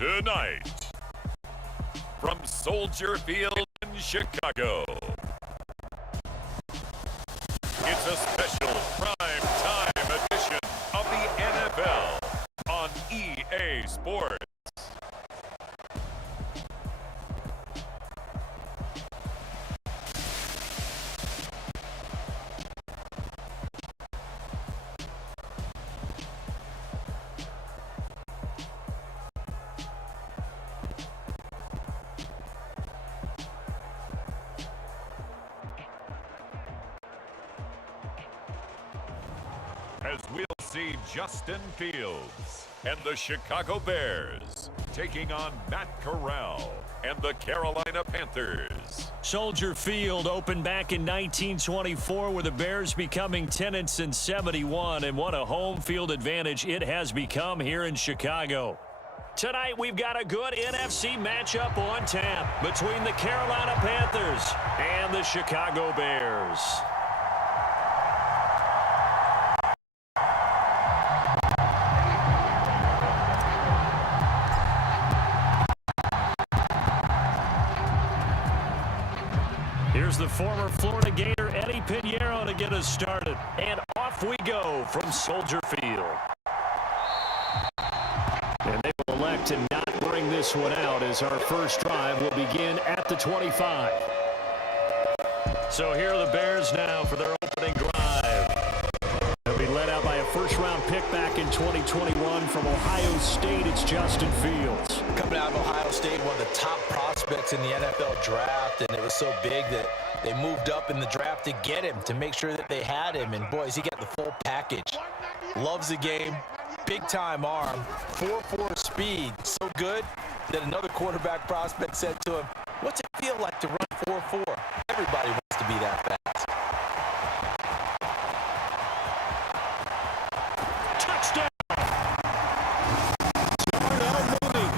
Tonight, from Soldier Field in Chicago, it's a special prime time edition of the NFL on EA Sports. As we'll see Justin Fields and the Chicago Bears taking on Matt Corral and the Carolina Panthers. Soldier Field opened back in 1924 with the Bears becoming tenants in 71, and what a home field advantage it has become here in Chicago. Tonight we've got a good NFC matchup on tap between the Carolina Panthers and the Chicago Bears. Here's the former Florida Gator Eddie Pinheiro to get us started. And off we go from Soldier Field. And they will elect to not bring this one out as our first drive will begin at the 25. So here are the Bears now for their opening drive. They'll be led out by a first-round pick back in 2021 from Ohio State. It's Justin Fields. Coming out of Ohio State, one of the top prospects in the NFL draft, and it was so big that they moved up in the draft to get him, to make sure that they had him. And, boys, he got the full package. Loves the game, big-time arm, 4.4 speed, so good that another quarterback prospect said to him, "What's it feel like to run 4.4? Everybody wants to be that fast." Touchdown! Darnell Mooney,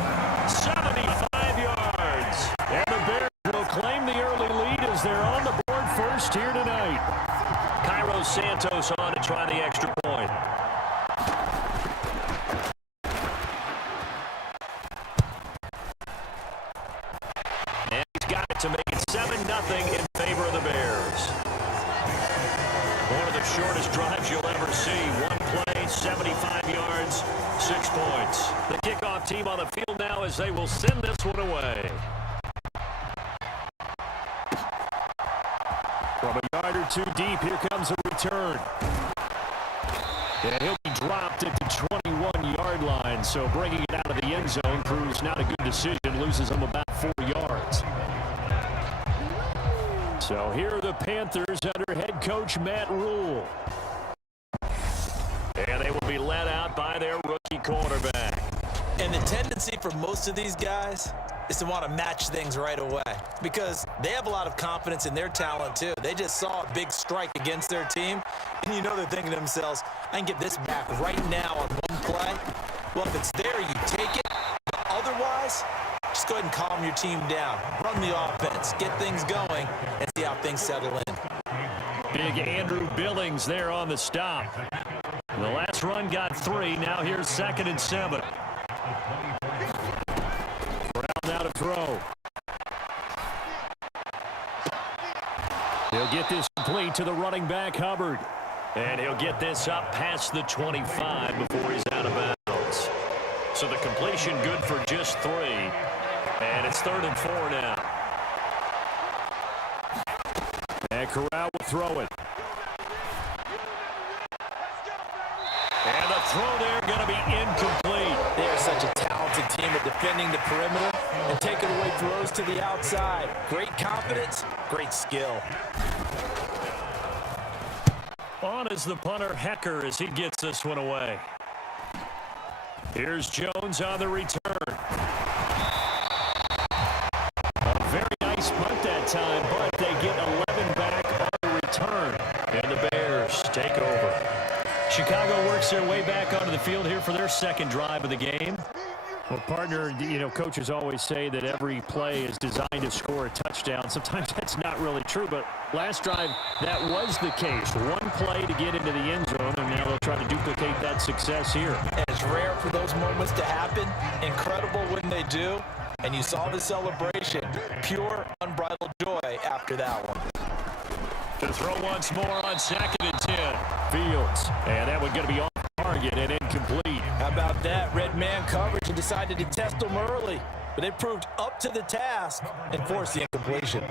75 yards. And the Bears will claim the early lead as they're on the board first here tonight. Cairo Santos on to try the extra point. And he's got it to make it 7-0 in favor of the Bears. One of the shortest drives you'll ever see. One play, 75 yards, 6 points. The kickoff team on the field now as they will send this one away. From a yard or two deep, here comes a return. And he'll be dropped at the 21-yard line, so bringing it out of the end zone proves not a good decision, loses him about 4 yards. So here are the Panthers under head coach Matt Rule. And they will be led out by their rookie quarterback. And the tendency for most of these guys is to want to match things right away because they have a lot of confidence in their talent too. They just saw a big strike against their team, and you know they're thinking to themselves, I can get this back right now on one play. Well, if it's there, you take it. But otherwise, just go ahead and calm your team down. Run the offense, get things going, and see how things settle in. Big Andrew Billings there on the stop. The last run got 3. Now here's 2nd and 7. Brown now to throw. He'll get this complete to the running back, Hubbard. And he'll get this up past the 25 before he's out of bounds. So the completion good for just 3. And it's 3rd and 4 now. And Corral will throw it. And the throw there going to be incomplete. They are such a talented team at defending the perimeter and taking away throws to the outside. Great confidence, great skill. On is the punter, Hecker, as he gets this one away. Here's Jones on the return. A very nice punt that time, but they get 11 back on the return. And the Bears take over. Chicago works their way back onto the field here for their second drive of the game. Well, partner, coaches always say that every play is designed to score a touchdown. Sometimes that's not really true, but last drive, that was the case. One play to get into the end zone, and now they'll try to duplicate that success here. And it's rare for those moments to happen. Incredible when they do. And you saw the celebration. Pure, unbridled joy after that one. To throw once more on 2nd and 10. Fields. And that one going to be off target and incomplete. How about that? Red man coverage and decided to test them early. But they proved up to the task and forced the incompletion.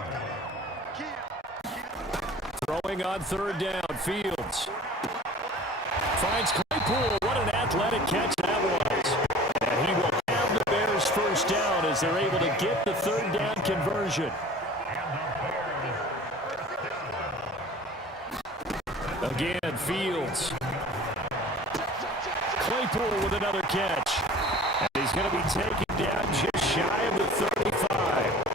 Throwing on 3rd down. Fields. Finds Claypool. What an athletic catch that was. And he will have the Bears first down as they're able to get the 3rd down conversion. Again, Fields. Claypool with another catch. And he's going to be taken down just shy of the 35.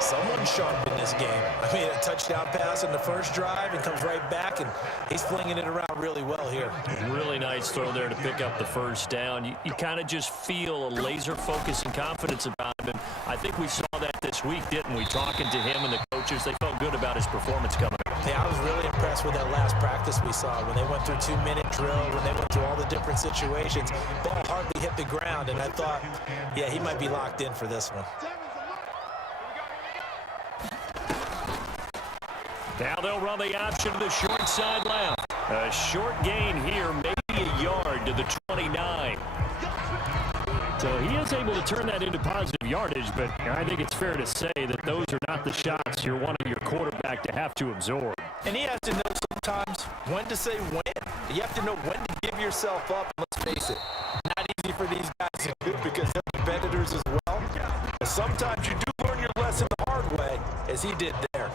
Someone sharp in this game. I mean, a touchdown pass in the first drive and comes right back, and he's flinging it around really well here. Really nice throw there to pick up the first down. You kind of just feel a laser focus and confidence about him, and I think we saw that this week, didn't we? Talking to him and the coaches, they felt good about his performance coming up. Yeah, I was really impressed with that last practice we saw when they went through 2-minute drill, when they went through all the different situations. Ball hardly hit the ground, and I thought, yeah, he might be locked in for this one. Now they'll run the option to the short side left. A short gain here, maybe a yard to the 29. So he is able to turn that into positive yardage, but I think it's fair to say that those are not the shots you're wanting your quarterback to have to absorb. And he has to know sometimes when to say when. You have to know when to give yourself up. Let's face it, not easy for these guys to do because they're competitors as well. But sometimes you do learn your lesson the hard way, as he did there.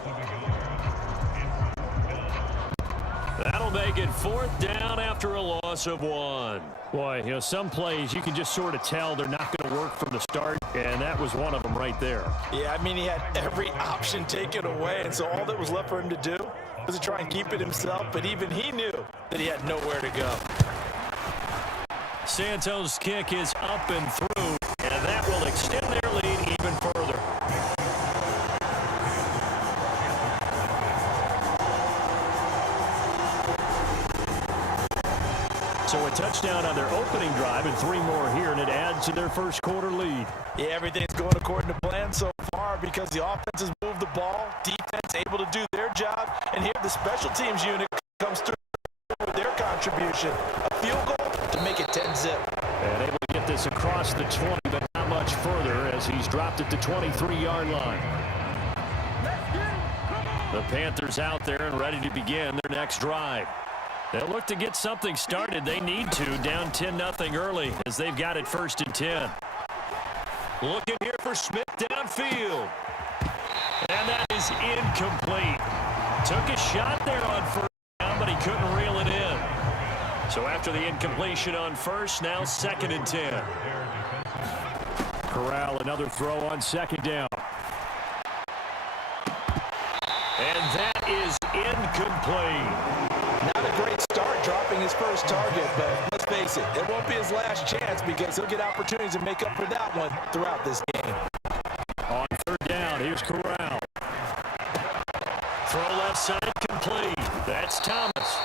That'll make it 4th down after a loss of 1. Boy, you know, some plays you can just sort of tell they're not going to work from the start, and that was one of them right there. Yeah, I mean, he had every option taken away, and so all that was left for him to do was to try and keep it himself, but even he knew that he had nowhere to go. Santos' kick is up and through, and that will extend their lead even further. So a touchdown on their opening drive and 3 more here, and it adds to their first quarter lead. Yeah, everything's going according to plan so far because the offense has moved the ball, defense able to do their job, and here the special teams unit comes through with their contribution. A field goal to make it 10-zip. And able to get this across the 20, but not much further as he's dropped it to 23-yard line. The Panthers out there and ready to begin their next drive. They'll look to get something started. They need to, down 10-0 early as they've got it 1st and 10. Looking here for Smith downfield. And that is incomplete. Took a shot there on 1st down, but he couldn't reel it in. So after the incompletion on 1st, now 2nd and 10. Corral, another throw on 2nd down. And that is incomplete. Not a great start dropping his first target, but let's face it, it won't be his last chance because he'll get opportunities to make up for that one throughout this game. On 3rd down, here's Corral. Throw left side complete. That's Thomas.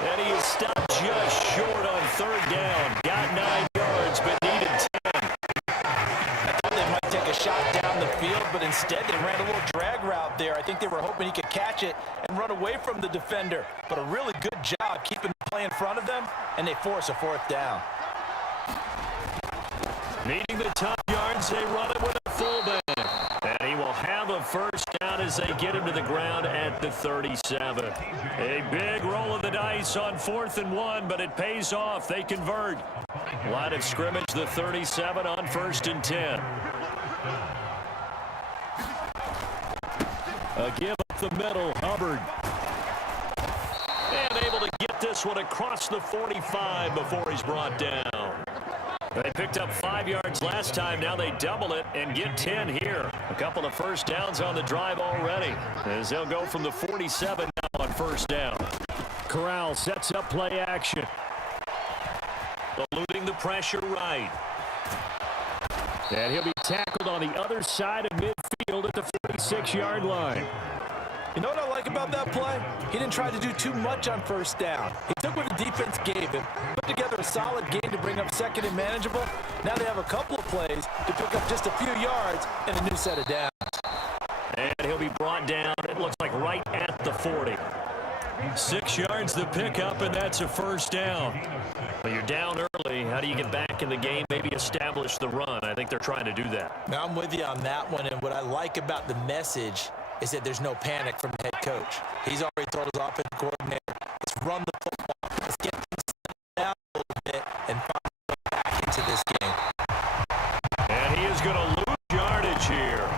And he is stopped just short on 3rd down. Got 9 yards, but needed 10. I thought they might take a shot down the field, but instead they ran a little drag route there. I think they were hoping he could catch it and run away from the defender. But a really good job keeping the play in front of them, and they force a 4th down. Needing the top yards, they run it with a fullback. And he will have a 1st down as they get him to the ground at the 37. A big roll of the dice on 4th and 1, but it pays off. They convert. Line of scrimmage, the 37 on 1st and 10. A give up the middle, Hubbard. And able to get this one across the 45 before he's brought down. They picked up 5 yards last time. Now they double it and get 10 here. A couple of 1st downs on the drive already as they'll go from the 47 now on 1st down. Corral sets up play action. Eluding the pressure right. And he'll be tackled on the other side of midfield at the 46-yard line. You know what I like about that play? He didn't try to do too much on first down. He took what the defense gave him, put together a solid game to bring up second and manageable. Now they have a couple of plays to pick up just a few yards and a new set of downs. And he'll be brought down, it looks like right at the 40. 6 yards to pick up, and that's a first down. But you're down early. How do you get back in the game, maybe establish the run? I think they're trying to do that. Now I'm with you on that one, and what I like about the message is that there's no panic from the head coach. He's already told his offensive coordinator, let's run the football. Let's get things down a little bit and find a way back into this game. And he is going to lose yardage here.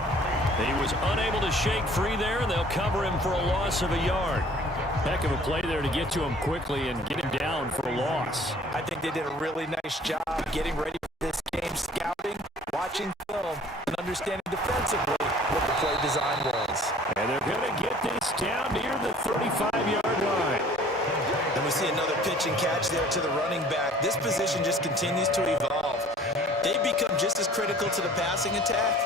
He was unable to shake free there, and they'll cover him for a loss of a yard. Heck of a play there to get to him quickly and get him down for a loss. I think they did a really nice job getting ready for this game, scouting, watching film, and understanding defensively what the play design was. And they're going to get this down near the 35-yard line. And we see another pitch and catch there to the running back. This position just continues to evolve. They become just as critical to the passing attack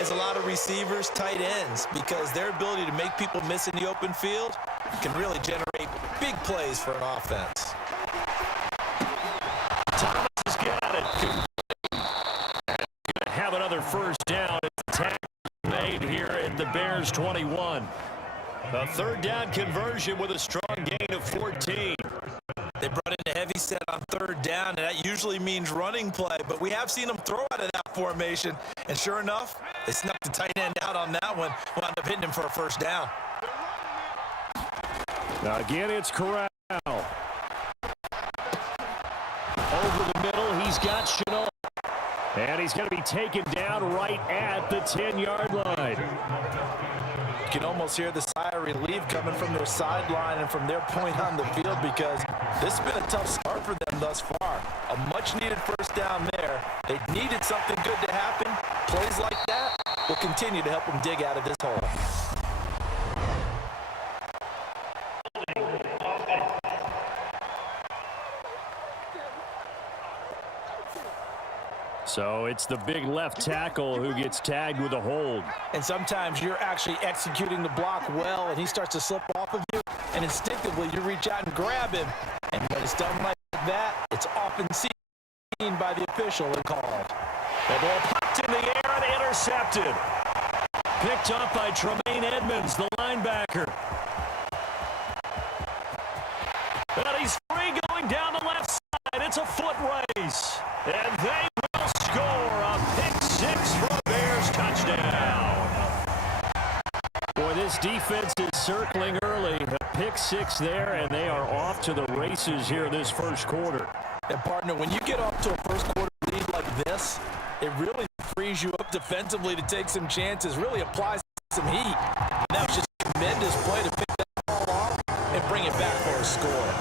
as a lot of receivers, tight ends, because their ability to make people miss in the open field can really generate big plays for an offense. Thomas has got it. Going to have another first down. It's tackle made here at the Bears 21. A third down conversion with a strong gain of 14. They brought in a heavy set on third down, and that usually means running play, but we have seen them throw out of that formation, and sure enough, they snuck the tight end out on that one, wound up hitting him for a first down. Now again, it's Corral. Over the middle, he's got Chenault. And he's going to be taken down right at the 10-yard line. You can almost hear the sigh of relief coming from their sideline and from their point on the field, because this has been a tough start for them thus far. A much-needed first down there. They needed something good to happen. Plays like that will continue to help them dig out of this hole. So it's the big left tackle who gets tagged with a hold. And sometimes you're actually executing the block well, and he starts to slip off of you, and instinctively you reach out and grab him. And when it's done like that, it's often seen by the official and called. The ball popped in the air and intercepted. Picked up by Tremaine Edmonds, the linebacker. And he's free going down the left side. It's a foot race. And they will score a pick six for a Bears touchdown. Boy, this defense is circling early. A pick six there, and they are off to the races here this first quarter. And, partner, when you get off to a first quarter lead like this, it really frees you up defensively to take some chances, really applies some heat. And that was just a tremendous play to pick that ball off and bring it back for a score.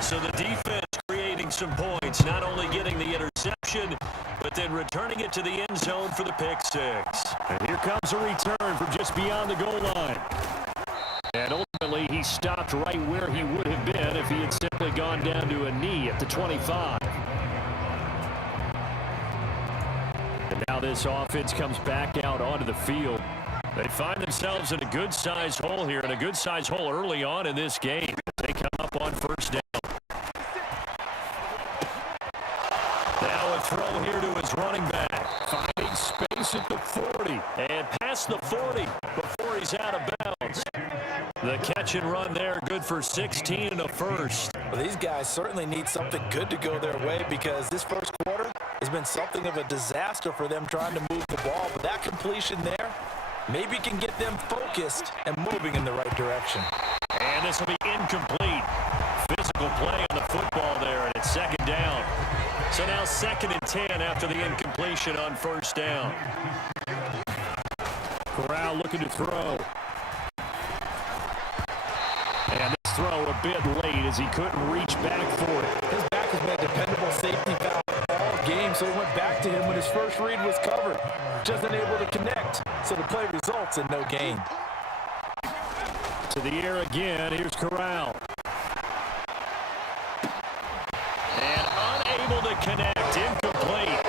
So the defense creating some points, not only getting the interception, but then returning it to the end zone for the pick six. And here comes a return from just beyond the goal line. And ultimately, he stopped right where he would have been if he had simply gone down to a knee at the 25. And now this offense comes back out onto the field. They find themselves in a good-sized hole here, and a good-sized hole early on in this game. They come up on first down. Now a throw here to his running back. Finding space at the 40. And past the 40 before he's out of bounds. The catch and run there, good for 16 and a first. Well, these guys certainly need something good to go their way, because this first quarter has been something of a disaster for them trying to move the ball. But that completion there maybe can get them focused and moving in the right direction. And this will be incomplete. Physical play on the football there, and it's second down. So now 2nd and 10 after the incompletion on first down. Corral looking to throw. And this throw a bit late as he couldn't reach back for it. His back has been a dependable safety valve all game, so he went back to him when his first read was covered. Just unable to connect, so the play results in no gain. To the air again, here's Corral. And unable to connect, incomplete.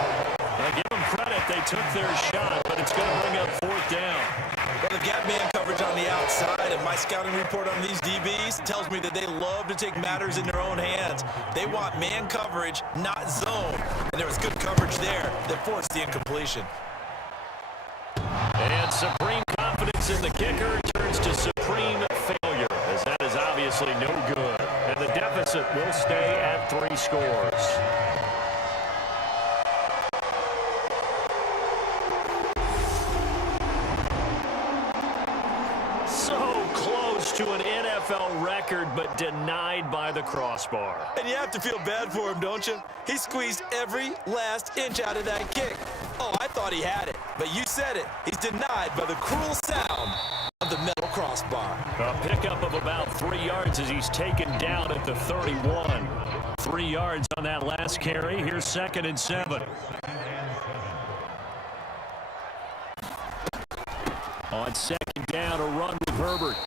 I give them credit, they took their shot, but it's going to bring up fourth down. Well, they've got man coverage on the outside, and my scouting report on these DBs tells me that they love to take matters in their own hands. They want man coverage, not zone. And there was good coverage there that forced the incompletion. And supreme confidence in the kicker turns to supreme failure, as that is obviously no good. And the deficit will stay at 3 scores. So close to an NFL record, but denied by the crossbar. And you have to feel bad for him, don't you? He squeezed every last inch out of that kick. Oh, I thought he had it, but you said it. He's denied by the cruel sound of the metal crossbar. A pickup of about 3 yards as he's taken down at the 31. 3 yards on that last carry. Here's 2nd and 7. On 2nd down, a run with Herbert.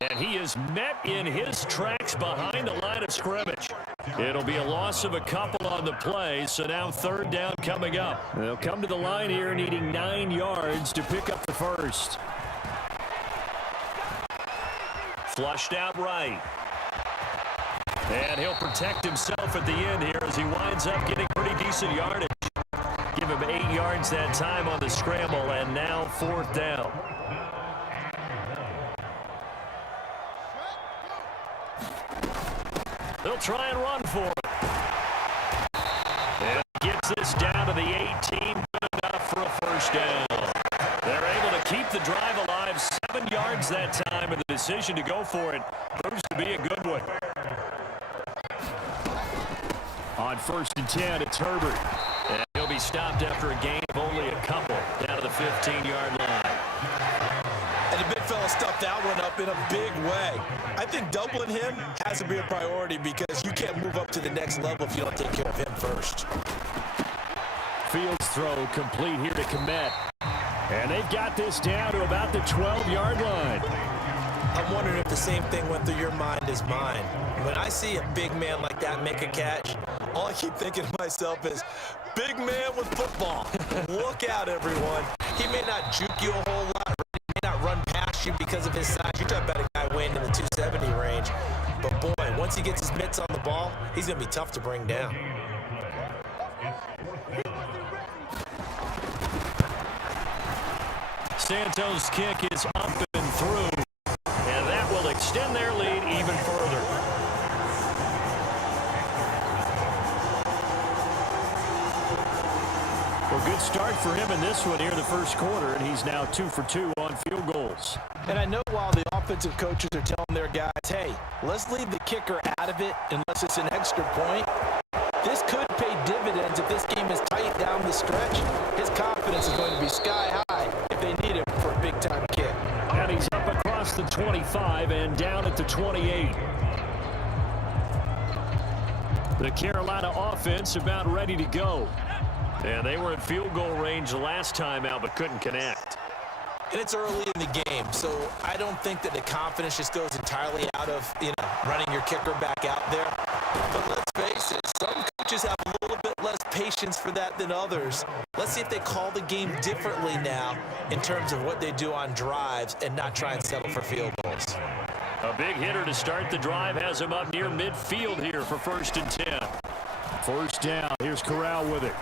And he is met in his tracks behind the line of scrimmage. It'll be a loss of a couple on the play, so now 3rd down coming up. They'll come to the line here needing 9 yards to pick up the first. Flushed out right. And he'll protect himself at the end here as he winds up getting pretty decent yardage. Give him 8 yards that time on the scramble, and now 4th down. They'll try and run for it. And gets this down to the 18. Good enough for a 1st down. They're able to keep the drive alive. 7 yards that time, and the decision to go for it proves to be a good one. On 1st and 10, it's Herbert. And he'll be stopped after a gain of only a couple down to the 15-yard line. And the big fella stuffed that one up in a big way. I think doubling him has to be a priority because you can't move up to the next level if you don't take care of him first. Fields throw complete here to Komet. And they've got this down to about the 12-yard line. I'm wondering if the same thing went through your mind as mine. When I see a big man like that make a catch, all I keep thinking to myself is, big man with football. Look out, everyone. He may not juke you a whole lot, not run past you because of his size. You're talking about a guy weighing in the 270 range. But boy, once he gets his mitts on the ball, he's going to be tough to bring down. Santos' kick is up and through. And that will extend their lead even further. Well, good start for him in this one here in the 1st quarter, and he's now 2 for 2 on field goals. And I know while the offensive coaches are telling their guys, hey, let's leave the kicker out of it unless it's an extra point, this could pay dividends if this game is tight down the stretch. His confidence is going to be sky high if they need him for a big-time kick. And he's up across the 25 and down at the 28. The Carolina offense about ready to go. And they were in field goal range the last time out, but couldn't connect. And it's early in the game, so I don't think that the confidence just goes entirely out of, running your kicker back out there. But let's face it, some coaches have a little bit less patience for that than others. Let's see if they call the game differently now in terms of what they do on drives and not try and settle for field goals. A big hitter to start the drive has him up near midfield here for 1st and 10. 1st down. Here's Corral with it.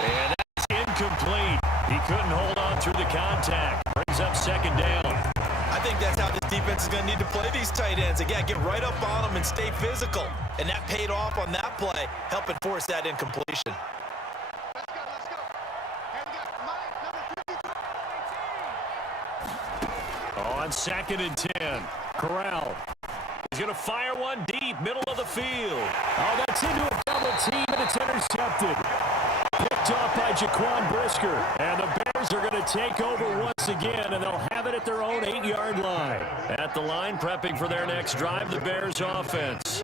And that's incomplete. He couldn't hold on through the contact. Brings up 2nd down. I think that's how this defense is going to need to play these tight ends. Again, get right up on them and stay physical. And that paid off on that play, helping force that incompletion. On 2nd and 10, Corral. He's going to fire one deep, middle of the field. Oh, that's into a double team, and it's intercepted. Picked off by Jaquan Brisker. And the Bears are going to take over once again, and they'll have it at their own 8-yard line. At the line, prepping for their next drive, the Bears offense.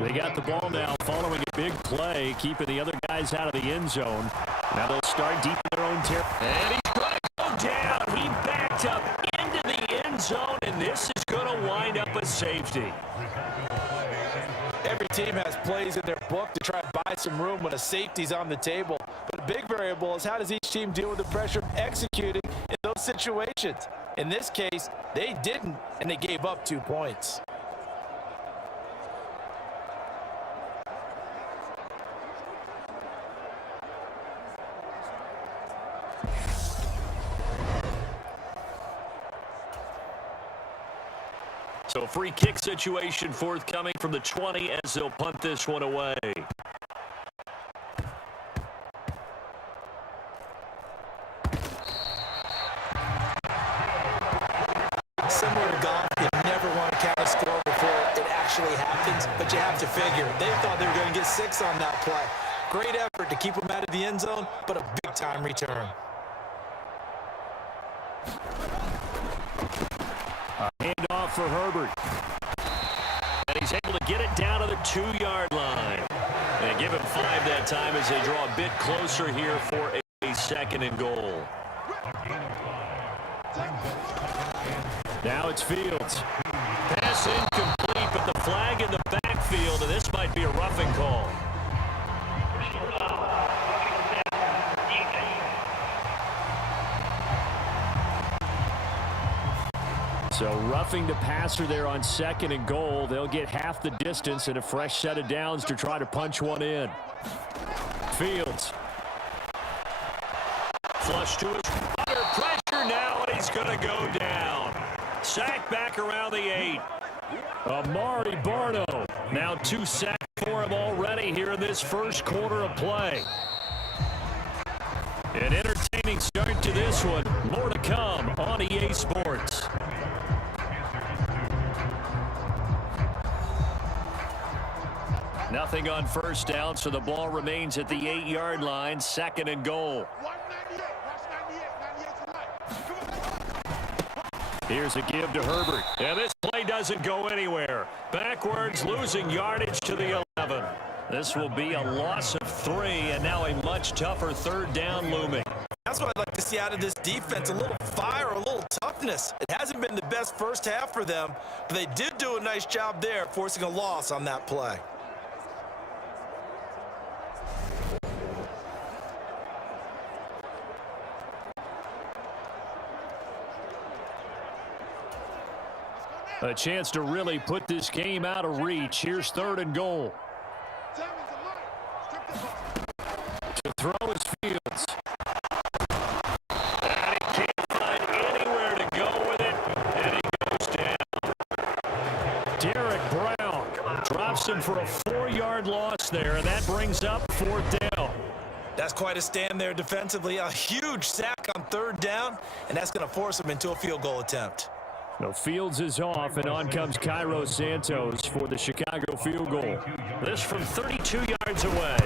They got the ball now following a big play, keeping the other guys out of the end zone. Now they'll start deep in their own territory. And he's going to go down. He backed up into the end zone, and this is going to wind up a safety. Every team has plays in their book to try and buy some room when a safety's on the table. But a big variable is how does each team deal with the pressure of executing in those situations. In this case, they didn't, and they gave up 2 points. So free kick situation forthcoming from the 20 as they'll punt this one away. Similar to golf, you never want to count a score before it actually happens, but you have to figure. They thought they were going to get 6 on that play. Great effort to keep them out of the end zone, but a big-time return. A handoff for Herbert. And he's able to get it down to the 2-yard line. And give him 5 that time as they draw a bit closer here for a second and goal. Now it's Fields. Pass incomplete, but the flag in the backfield, and this might be a roughing call. So roughing the passer there on second and goal. They'll get half the distance and a fresh set of downs to try to punch one in. Fields. Flush to his under pressure now, and he's going to go down. Sack back around the 8. Amari Barno. Now 2 sacks for him already here in this first quarter of play. An entertaining start to this one. More to come on EA Sports. Nothing on first down, so the ball remains at the 8-yard line, second and goal. Here's a give to Herbert. And this play doesn't go anywhere. Backwards, losing yardage to the 11. This will be a loss of 3, and now a much tougher third down looming. That's what I'd like to see out of this defense, a little fire, a little toughness. It hasn't been the best first half for them, but they did do a nice job there, forcing a loss on that play. A chance to really put this game out of reach. Here's third and goal. To throw is Fields. And he can't find anywhere to go with it. And he goes down. Derek Brown drops him for a 4-yard loss there. And that brings up 4th down. That's quite a stand there defensively. A huge sack on 3rd down. And that's going to force him into a field goal attempt. No, Fields is off, and on comes Cairo Santos for the Chicago field goal. This from 32 yards away.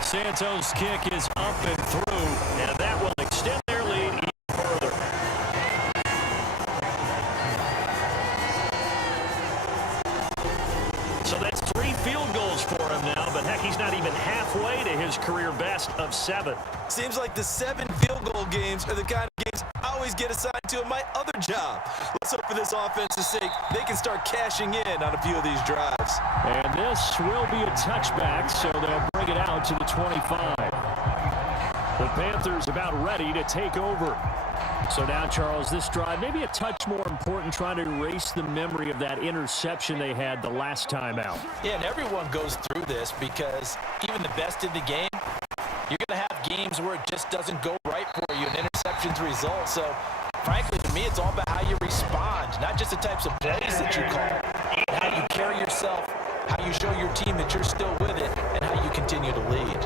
Santos' kick is up and through, and that will extend their lead even further. So that's 3 field goals for him now, but heck, he's not even halfway to his career best of 7. Seems like the 7 field goal games are the kind of games I always get assigned to in my other job. Let's hope for this offense's sake they can start cashing in on a few of these drives. And this will be a touchback, so they'll bring it out to the 25. The Panthers about ready to take over. So now, Charles, this drive maybe a touch more important, trying to erase the memory of that interception they had the last time out. Yeah, and everyone goes through this because even the best in the game, you're going to have games where it just doesn't go right for you, and interceptions result. So, frankly, to me, it's all about how you respond, not just the types of plays that you call, but how you carry yourself, how you show your team that you're still with it, and how you continue to lead.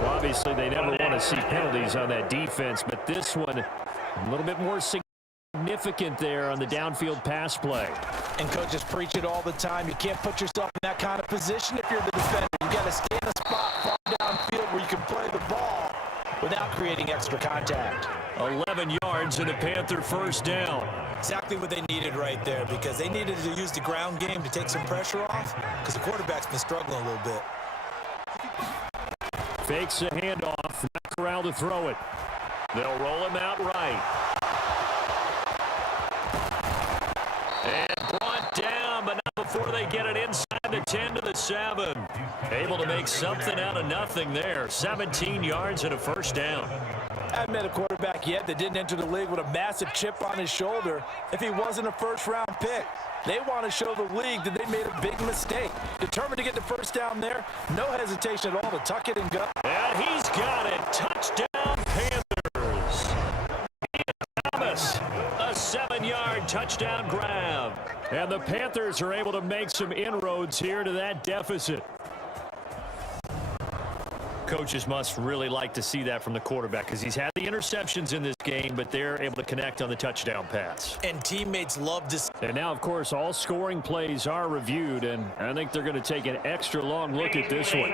Well, obviously, they never want to see penalties on that defense, but this one a little bit more significant there on the downfield pass play. And coaches preach it all the time. You can't put yourself in that kind of position if you're the defender. You got to stay in a spot far downfield where you can play the ball without creating extra contact. 11 yards and a Panther first down. Exactly what they needed right there, because they needed to use the ground game to take some pressure off, because the quarterback's been struggling a little bit. Fakes a handoff, not Corral to throw it. They'll roll him out right. And brought down, but not before they get it inside the 10 to the 7. Able to make something out of nothing there. 17 yards and a first down. I haven't met a quarterback yet that didn't enter the league with a massive chip on his shoulder if he wasn't a first-round pick. They want to show the league that they made a big mistake. Determined to get the first down there, no hesitation at all to tuck it and go. And he's got it. Touchdown, Panthers. Ian Thomas, a 7-yard touchdown grab. And the Panthers are able to make some inroads here to that deficit. Coaches must really like to see that from the quarterback because he's had the interceptions in this game, but they're able to connect on the touchdown pass. And teammates love this. And now, of course, all scoring plays are reviewed, and I think they're going to take an extra long look at this one.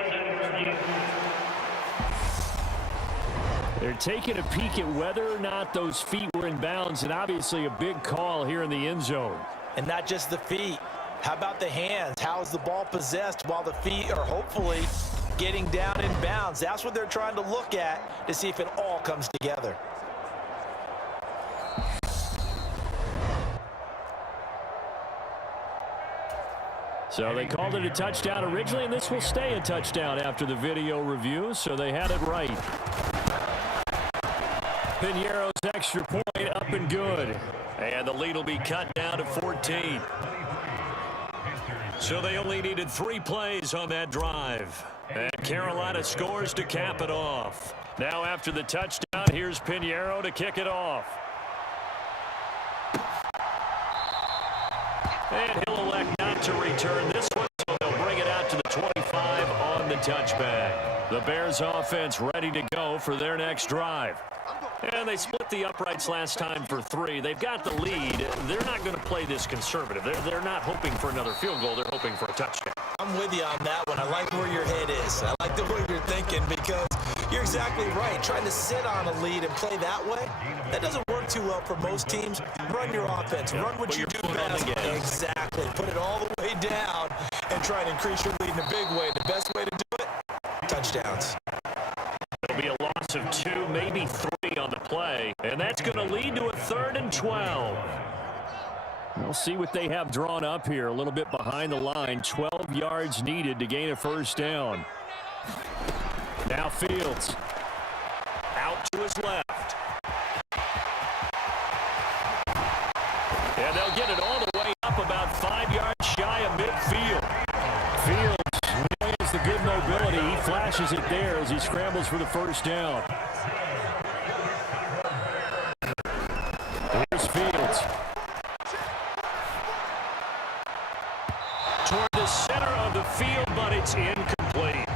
They're taking a peek at whether or not those feet were in bounds, and obviously a big call here in the end zone. And not just the feet. How about the hands? How is the ball possessed while the feet are hopefully getting down in bounds? That's what they're trying to look at to see if it all comes together. So they called it a touchdown originally, and this will stay a touchdown after the video review, so they had it right. Piñeiro's extra point up and good. And the lead will be cut down to 14. So they only needed 3 plays on that drive. And Carolina scores to cap it off. Now after the touchdown, here's Piñeiro to kick it off. And he'll elect not to return this one, so they'll bring it out to the 25 on the touchback. The Bears offense ready to go for their next drive. And they split the uprights last time for 3. They've got the lead. They're not going to play this conservative. They're not hoping for another field goal. They're hoping for a touchdown. I'm with you on that one. I like where your head is. I like the way you're thinking because you're exactly right. Trying to sit on a lead and play that way, that doesn't work too well for most teams. Run your offense. Run what you do best. Exactly. Put it all the way down and try and increase your lead in a big way. The best way to do it, touchdowns. It'll be a loss of 2, maybe 3 on the play, and that's going to lead to a 3rd and 12. We'll see what they have drawn up here. A little bit behind the line. 12 yards needed to gain a first down. Now Fields. Out to his left. And they'll get it all the way up about 5 yards shy of midfield. Fields has the good mobility. He flashes it there as he scrambles for the first down. Here's Fields. Toward the center of the field, but it's incomplete.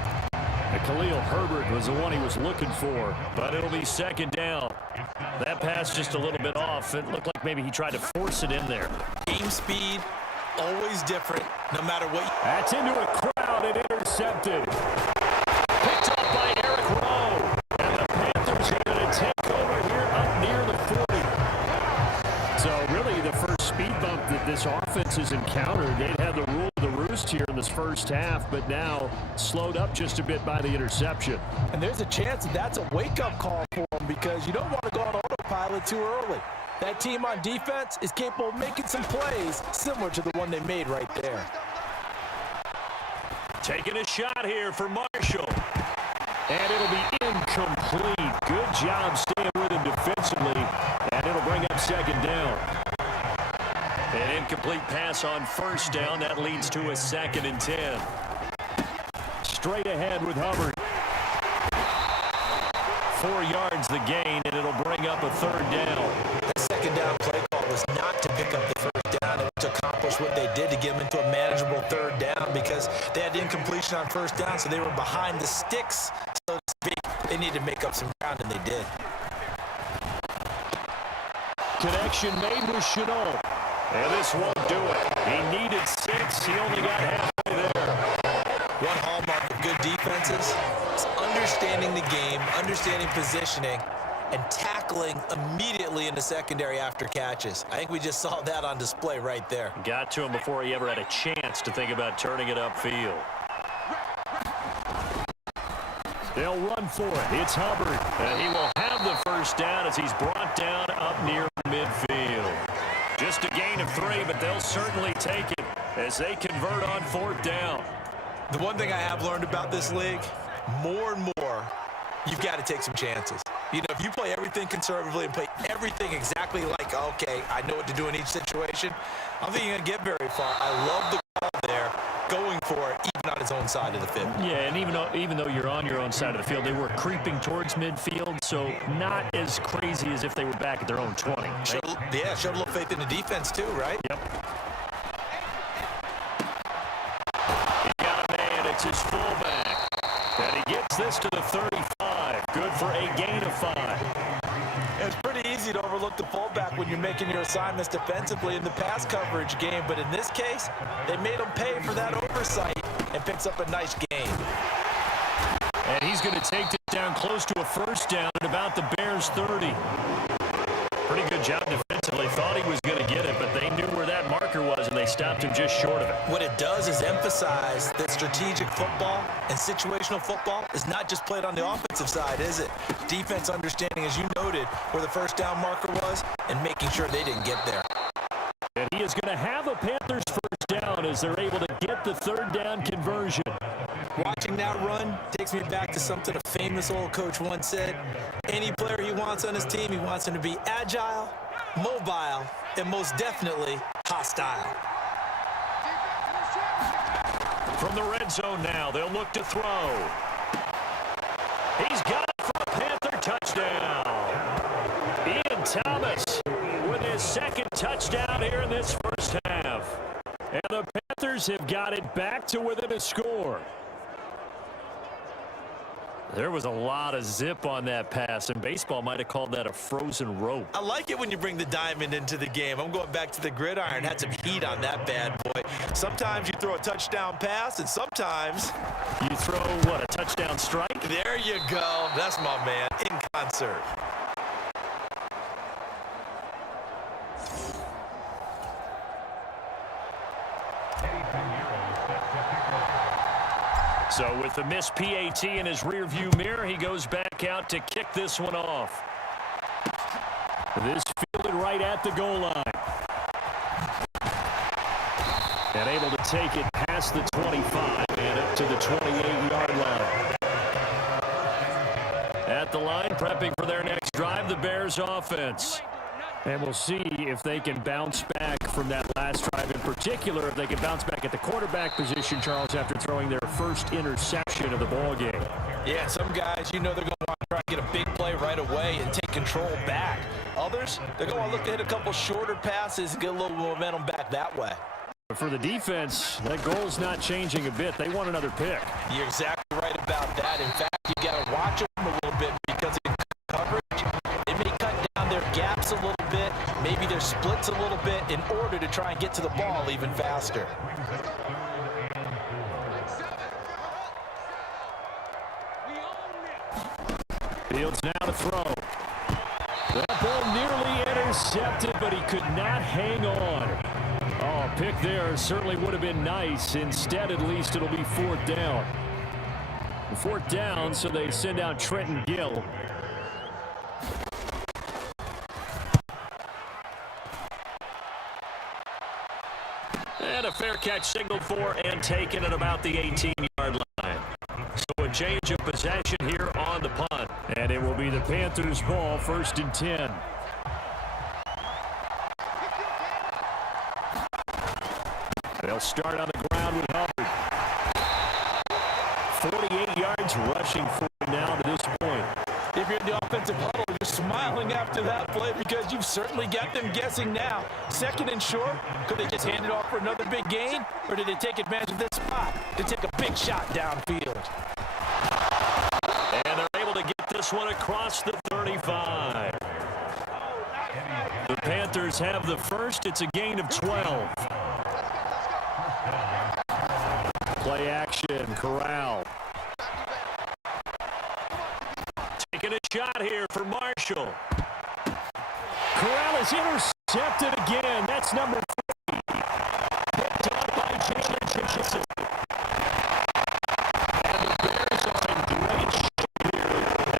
Khalil Herbert was the one he was looking for, but it'll be 2nd down. That pass just a little bit off. It looked like maybe he tried to force it in there. Game speed, always different, no matter what. That's into a crowd and intercepted. Picked up by Eric Rowe. And the Panthers are going to take over here up near the 40. So really the first speed bump that this offense has encountered. They'd had the rule of the roost here in this first half, but now slowed up just a bit by the interception. And there's a chance that that's a wake-up call for them because you don't want to go on autopilot too early. That team on defense is capable of making some plays similar to the one they made right there. Taking a shot here for Marshall. And it'll be incomplete. Good job staying with him defensively. And it'll bring up 2nd down. An incomplete pass on 1st down. That leads to a 2nd and 10. Straight ahead with Hubbard. 4 yards the gain, and it'll bring up a 3rd down. The 2nd down play call was not to pick up the 1st down. It was to accomplish what they did to get them into a manageable 3rd down because they had incompletion on 1st down, so they were behind the sticks, so to speak. They needed to make up some ground, and they did. Connection made with Chenault. And this won't do it. He needed 6. He only got halfway there. One hallmark of good defenses is understanding the game, understanding positioning, and tackling immediately in the secondary after catches. I think we just saw that on display right there. Got to him before he ever had a chance to think about turning it upfield. They'll run for it. It's Hubbard. And he will have the first down as he's brought down up near midfield. Just a gain of 3, but they'll certainly take it as they convert on 4th down. The one thing I have learned about this league, more and more, you've got to take some chances. You know, if you play everything conservatively and play everything exactly like, okay, I know what to do in each situation, I don't think you're going to get very far. I love the call there, going for it, even on his own side of the field. Yeah, and even though you're on your own side of the field, they were creeping towards midfield, so not as crazy as if they were back at their own 20. Right? Showed a little faith in the defense too, right? Yep. He got a man. It's his fullback. And he gets this to the 35. Good for a gain of 5. It's pretty easy to overlook the fullback when you're making your assignments defensively in the pass coverage game, but in this case, they made him pay for that oversight and picks up a nice gain. And he's going to take this down close to a first down at about the Bears' 30. Pretty good job defensively. Thought he was going to get it, but they knew where that marker was, and they stopped him just short of it. What it does is emphasize that strategic football and situational football is not just played on the offensive side, is it? Defense understanding, as you noted, where the first down marker was and making sure they didn't get there. And he is going to have a Panthers first down as they're able to get the third down conversion. Watching that run takes me back to something a famous old coach once said. Any player he wants on his team, he wants him to be agile, mobile, and most definitely hostile. From the red zone now, they'll look to throw. He's got it for a Panther touchdown. Ian Thomas with his second touchdown here in this first half. And the Panthers have got it back to within a score. There was a lot of zip on that pass, and baseball might have called that a frozen rope. I like it when you bring the diamond into the game. I'm going back to the gridiron. Had some heat on that bad boy. Sometimes you throw a touchdown pass, and sometimes you throw, what, a touchdown strike? There you go. That's my man, in concert. So with the missed PAT in his rearview mirror, he goes back out to kick this one off. This fielded right at the goal line. And able to take it past the 25 and up to the 28-yard line. At the line, prepping for their next drive, the Bears offense. And we'll see if they can bounce back from that last drive. In particular, if they can bounce back at the quarterback position, Charles, after throwing their first interception of the ball game. Yeah, some guys, you know, they're going to want to try and get a big play right away and take control back. Others, they're going to look to hit a couple shorter passes and get a little momentum back that way. For the defense, that goal's not changing a bit. They want another pick. You're exactly right about that. In fact, you got to watch them a little bit because in coverage, they may cut down their gaps a little bit, maybe their splits a little bit in order to try and get to the ball even faster. Fields now to throw. That ball nearly intercepted, but he could not hang on. Oh, a pick there certainly would have been nice. Instead, at least, it'll be fourth down. Fourth down, so they send out Trenton Gill. And a fair catch signaled for and taken at about the 18-yard line. So a change of possession here on the punt. And it will be the Panthers' ball, 1st and 10. They'll start on the ground with Hubbard. 48 yards rushing for him now to this point. If you're in the offensive huddle, you're smiling after that play because you've certainly got them guessing now. 2nd and short, could they just hand it off for another big gain? Or did they take advantage of this spot to take a big shot downfield? And they're able to get this one across the 35. The Panthers have the first. It's a gain of 12. Play action, Corral. Taking a shot here for Marshall. Corral is intercepted again. That's number 3. Picked up by Jalen Richardson. And the Bears are in great shape here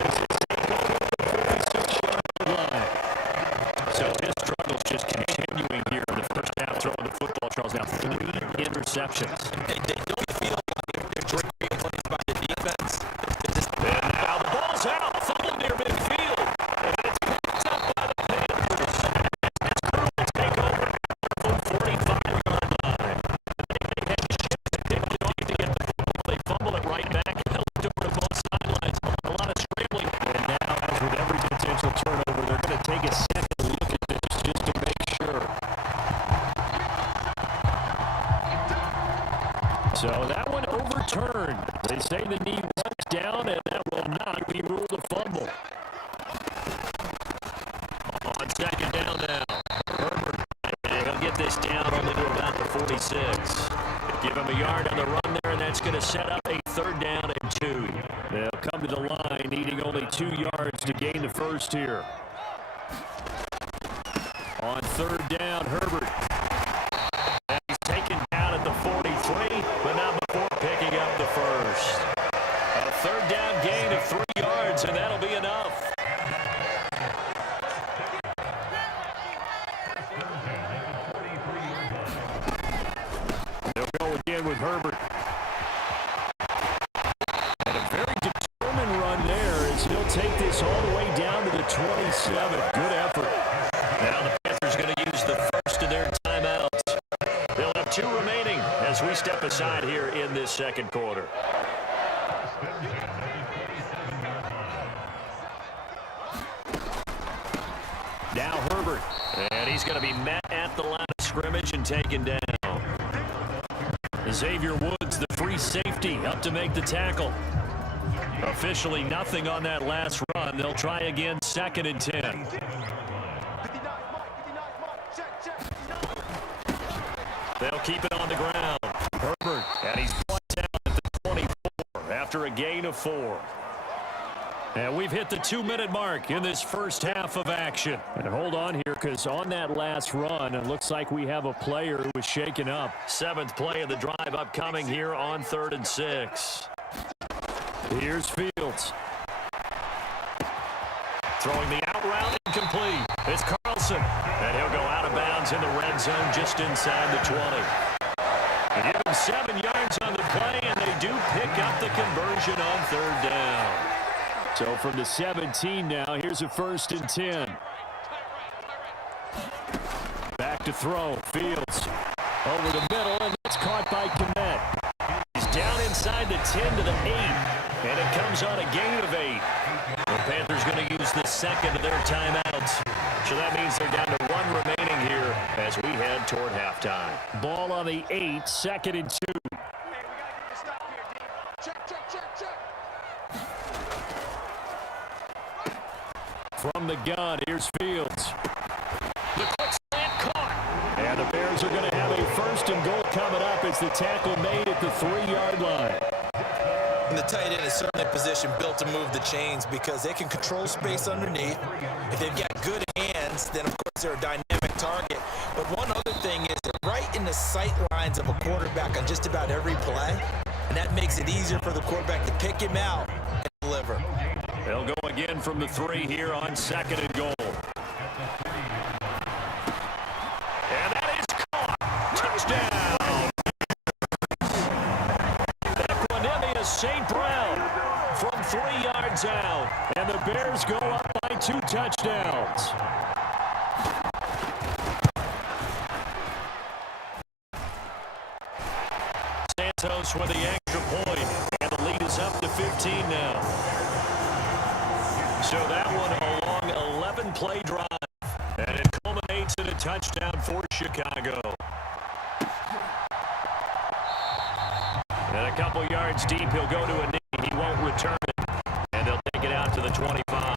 as they take over the 46-yard line. So his struggle's just continuing here in the first half, throwing the football. Charles now 3 interceptions. They don't feel like they're great plays by the defense. And now the ball's out, full near midfield. They say the knee was down, and that will not be ruled a fumble. On second down now, Herbert. He'll get this down only to about the 46. Give him a yard on the run there, and that's going to set up a 3rd down and 2. They'll come to the line, needing only 2 yards to gain the first here. On 3rd down, Herbert. And he's taken down at the 43, but not before picking up the first. A 3rd down gain of 3 yards, and that'll be enough. They'll go again with Herbert. And a very determined run there as he'll take this all the way down to the 27. Good effort. Now the Panthers going to use the first of their timeouts. They'll have 2 remaining as we step aside here in this second quarter. Now Herbert. And he's going to be met at the line of scrimmage and taken down. Xavier Woods, the free safety, up to make the tackle. Officially nothing on that last run. They'll try again, 2nd and 10. They'll keep it on the ground. Herbert, and he's brought down at the 24 after a gain of 4. And we've hit the 2-minute mark in this first half of action. And hold on here, because on that last run, it looks like we have a player who was shaken up. 7th play of the drive upcoming here on 3rd and 6. Here's Fields. Throwing the out route, incomplete. It's Carlson. And he'll go out of bounds in the red zone just inside the 20. They give him 7 yards on the play, and they do pick up the conversion on 3rd down. So from the 17 now, here's a 1st and 10. Back to throw. Fields over the middle, and it's caught by Kmet. He's down inside the 10 to the 8, and it comes on a gain of 8. The Panthers going to use the 2nd of their timeouts. So that means they're down to 1 remaining here as we head toward halftime. Ball on the 8, 2nd and 2. From the gun, here's Fields. The quick slant caught. And the Bears are going to have a 1st and goal coming up as the tackle made at the 3-yard line. And the tight end is certainly a position built to move the chains because they can control space underneath. If they've got good hands, then of course they're a dynamic target. But one other thing is they're right in the sight lines of a quarterback on just about every play. And that makes it easier for the quarterback to pick him out and deliver. They'll go again from the 3 here on 2nd and goal. And that is caught. Touchdown. Equanimous St. Brown from 3 yards out. And the Bears go up by 2 touchdowns. Santos with the extra point. And the lead is up to 15 now. So that one a long 11-play drive, and it culminates in a touchdown for Chicago. And a couple yards deep, he'll go to a knee. He won't return it, and they'll take it out to the 25.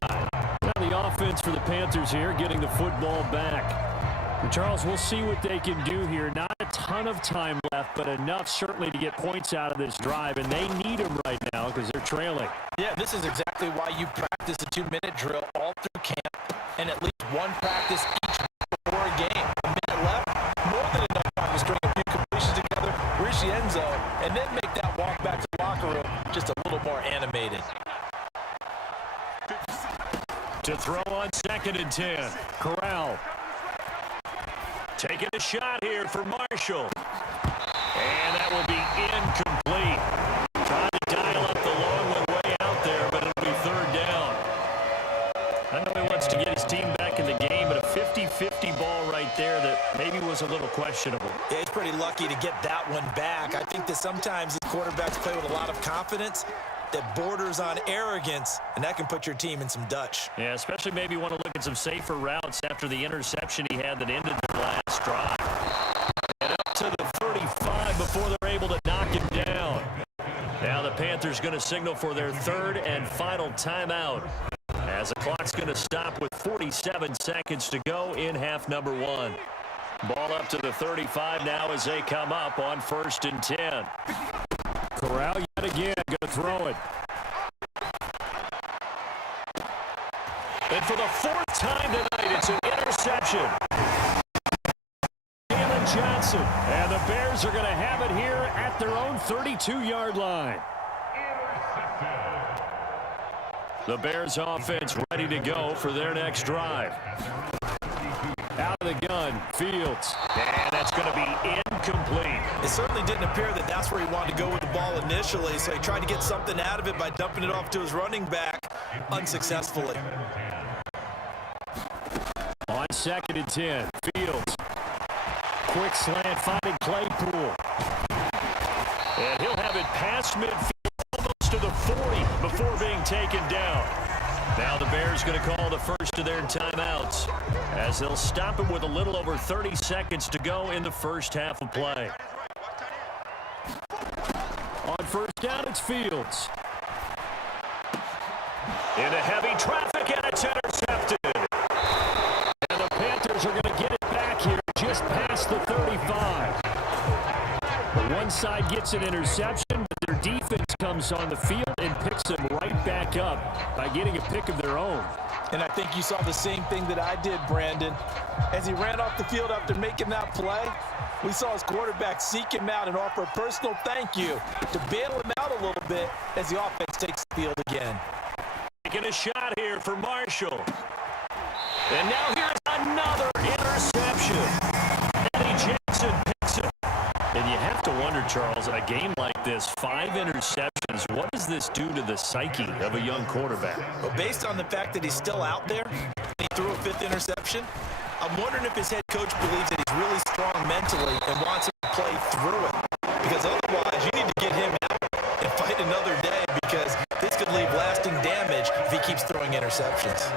Now the offense for the Panthers here, getting the football back. And Charles, we'll see what they can do here. Not a ton of time left, but enough certainly to get points out of this drive, and they need them right now because they're trailing. Yeah, this is exactly why you practice a 2-minute drill all through camp and at least 1 practice each before a game. A minute left, more than enough time to string a few completions together, reach the end zone, and then make that walk back to the locker room just a little more animated. To throw on 2nd and 10, Corral. Taking a shot here for Marshall. And that will be incomplete. Trying to dial up the long one way out there, but it'll be 3rd down. I know he wants to get his team back in the game, but a 50-50 ball right there that maybe was a little questionable. Yeah, he's pretty lucky to get that one back. I think that sometimes these quarterbacks play with a lot of confidence that borders on arrogance, and that can put your team in some Dutch. Yeah, especially maybe want to look at some safer routes after the interception he had that ended the last drive. And up to the 35 before they're able to knock him down. Now the Panthers going to signal for their third and final timeout, as the clock's going to stop with 47 seconds to go in half number one. Ball up to the 35 now as they come up on 1st and 10. Corral yet again going to throw it. And for the 4th time tonight, it's an interception. Johnson, and the Bears are going to have it here at their own 32-yard line. The Bears offense ready to go for their next drive. Out of the gun, Fields. And that's going to be incomplete. It certainly didn't appear that that's where he wanted to go with the ball initially, so he tried to get something out of it by dumping it off to his running back unsuccessfully. On 2nd and 10, Fields. Quick slant, finding Claypool. And he'll have it past midfield, almost to the 40 before being taken down. Now the Bears going to call the first of their timeouts, as they'll stop him with a little over 30 seconds to go in the first half of play. On 1st down, it's Fields. Into heavy traffic, and it's intercepted. And the Panthers are going to get it back here just past the 35. One side gets an interception, but their defense comes on the field and picks them right back up by getting a pick of their own. And I think you saw the same thing that I did, Brandon. As he ran off the field after making that play, we saw his quarterback seek him out and offer a personal thank you to bail him out a little bit as the offense takes the field again. Taking a shot here for Marshall. And now here's another interception. Eddie Jackson picks it. And you have to wonder, Charles, a game like this, 5 interceptions, what does this do to the psyche of a young quarterback? Well, based on the fact that he's still out there, he threw a 5th interception, I'm wondering if his head coach believes that he's really strong mentally and wants him to play through it. Because otherwise, you need to get him out and fight another day, because this could leave lasting damage if he keeps throwing interceptions.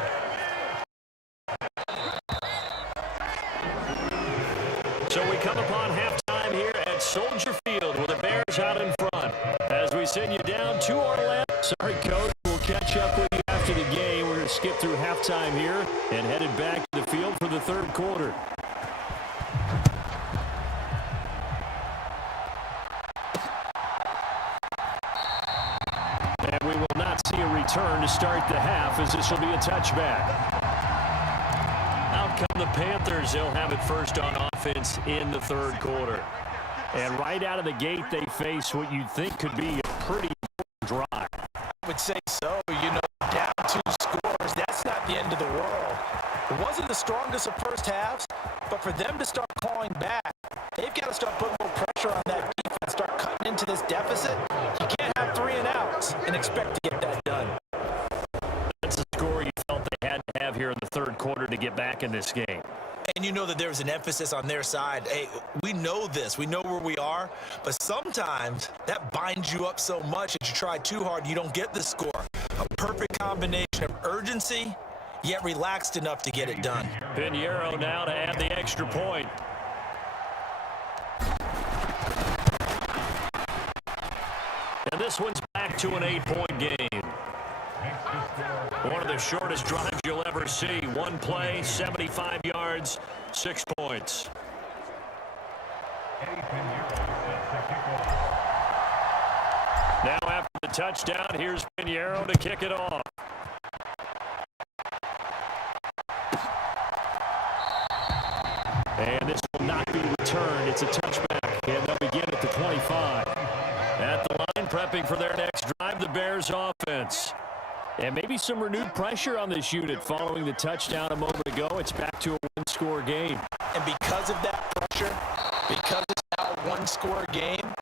So we come upon halftime here at Soldier Field with the Bears out in front. As we send you down to our left. Sorry, Coach. We'll catch up with you after the game. We're going to skip through halftime here and headed back to the field for the 3rd quarter. And we will not see a return to start the half, as this will be a touchback. Out come the Panthers. They'll have it first on offense in the 3rd quarter. And right out of the gate, they face what you'd think could be a pretty important drive. I would say so. You know, down 2 scores, that's not the end of the world. It wasn't the strongest of first halves, but for them to start clawing back, they've got to start putting more pressure on that defense, start cutting into this deficit. You can't have 3 and outs and expect to get that done. That's the score you felt they had to have here in the 3rd quarter to get back in this game. And you know that there's an emphasis on their side. Hey, we know this. We know where we are. But sometimes that binds you up so much that you try too hard and you don't get the score. A perfect combination of urgency, yet relaxed enough to get it done. Pinheiro now to add the extra point. And this one's back to an 8-point game. One of the shortest drives you'll ever see. One play, 75 yards, 6 points. Now after the touchdown, here's Pinheiro to kick it off. And this will not be returned. It's a touchback, and they'll begin at the 25. At the line, prepping for their next drive, the Bears offense. And maybe some renewed pressure on this unit following the touchdown a moment ago. It's back to a 1-score game. And because of that pressure, because it's now a 1-score game,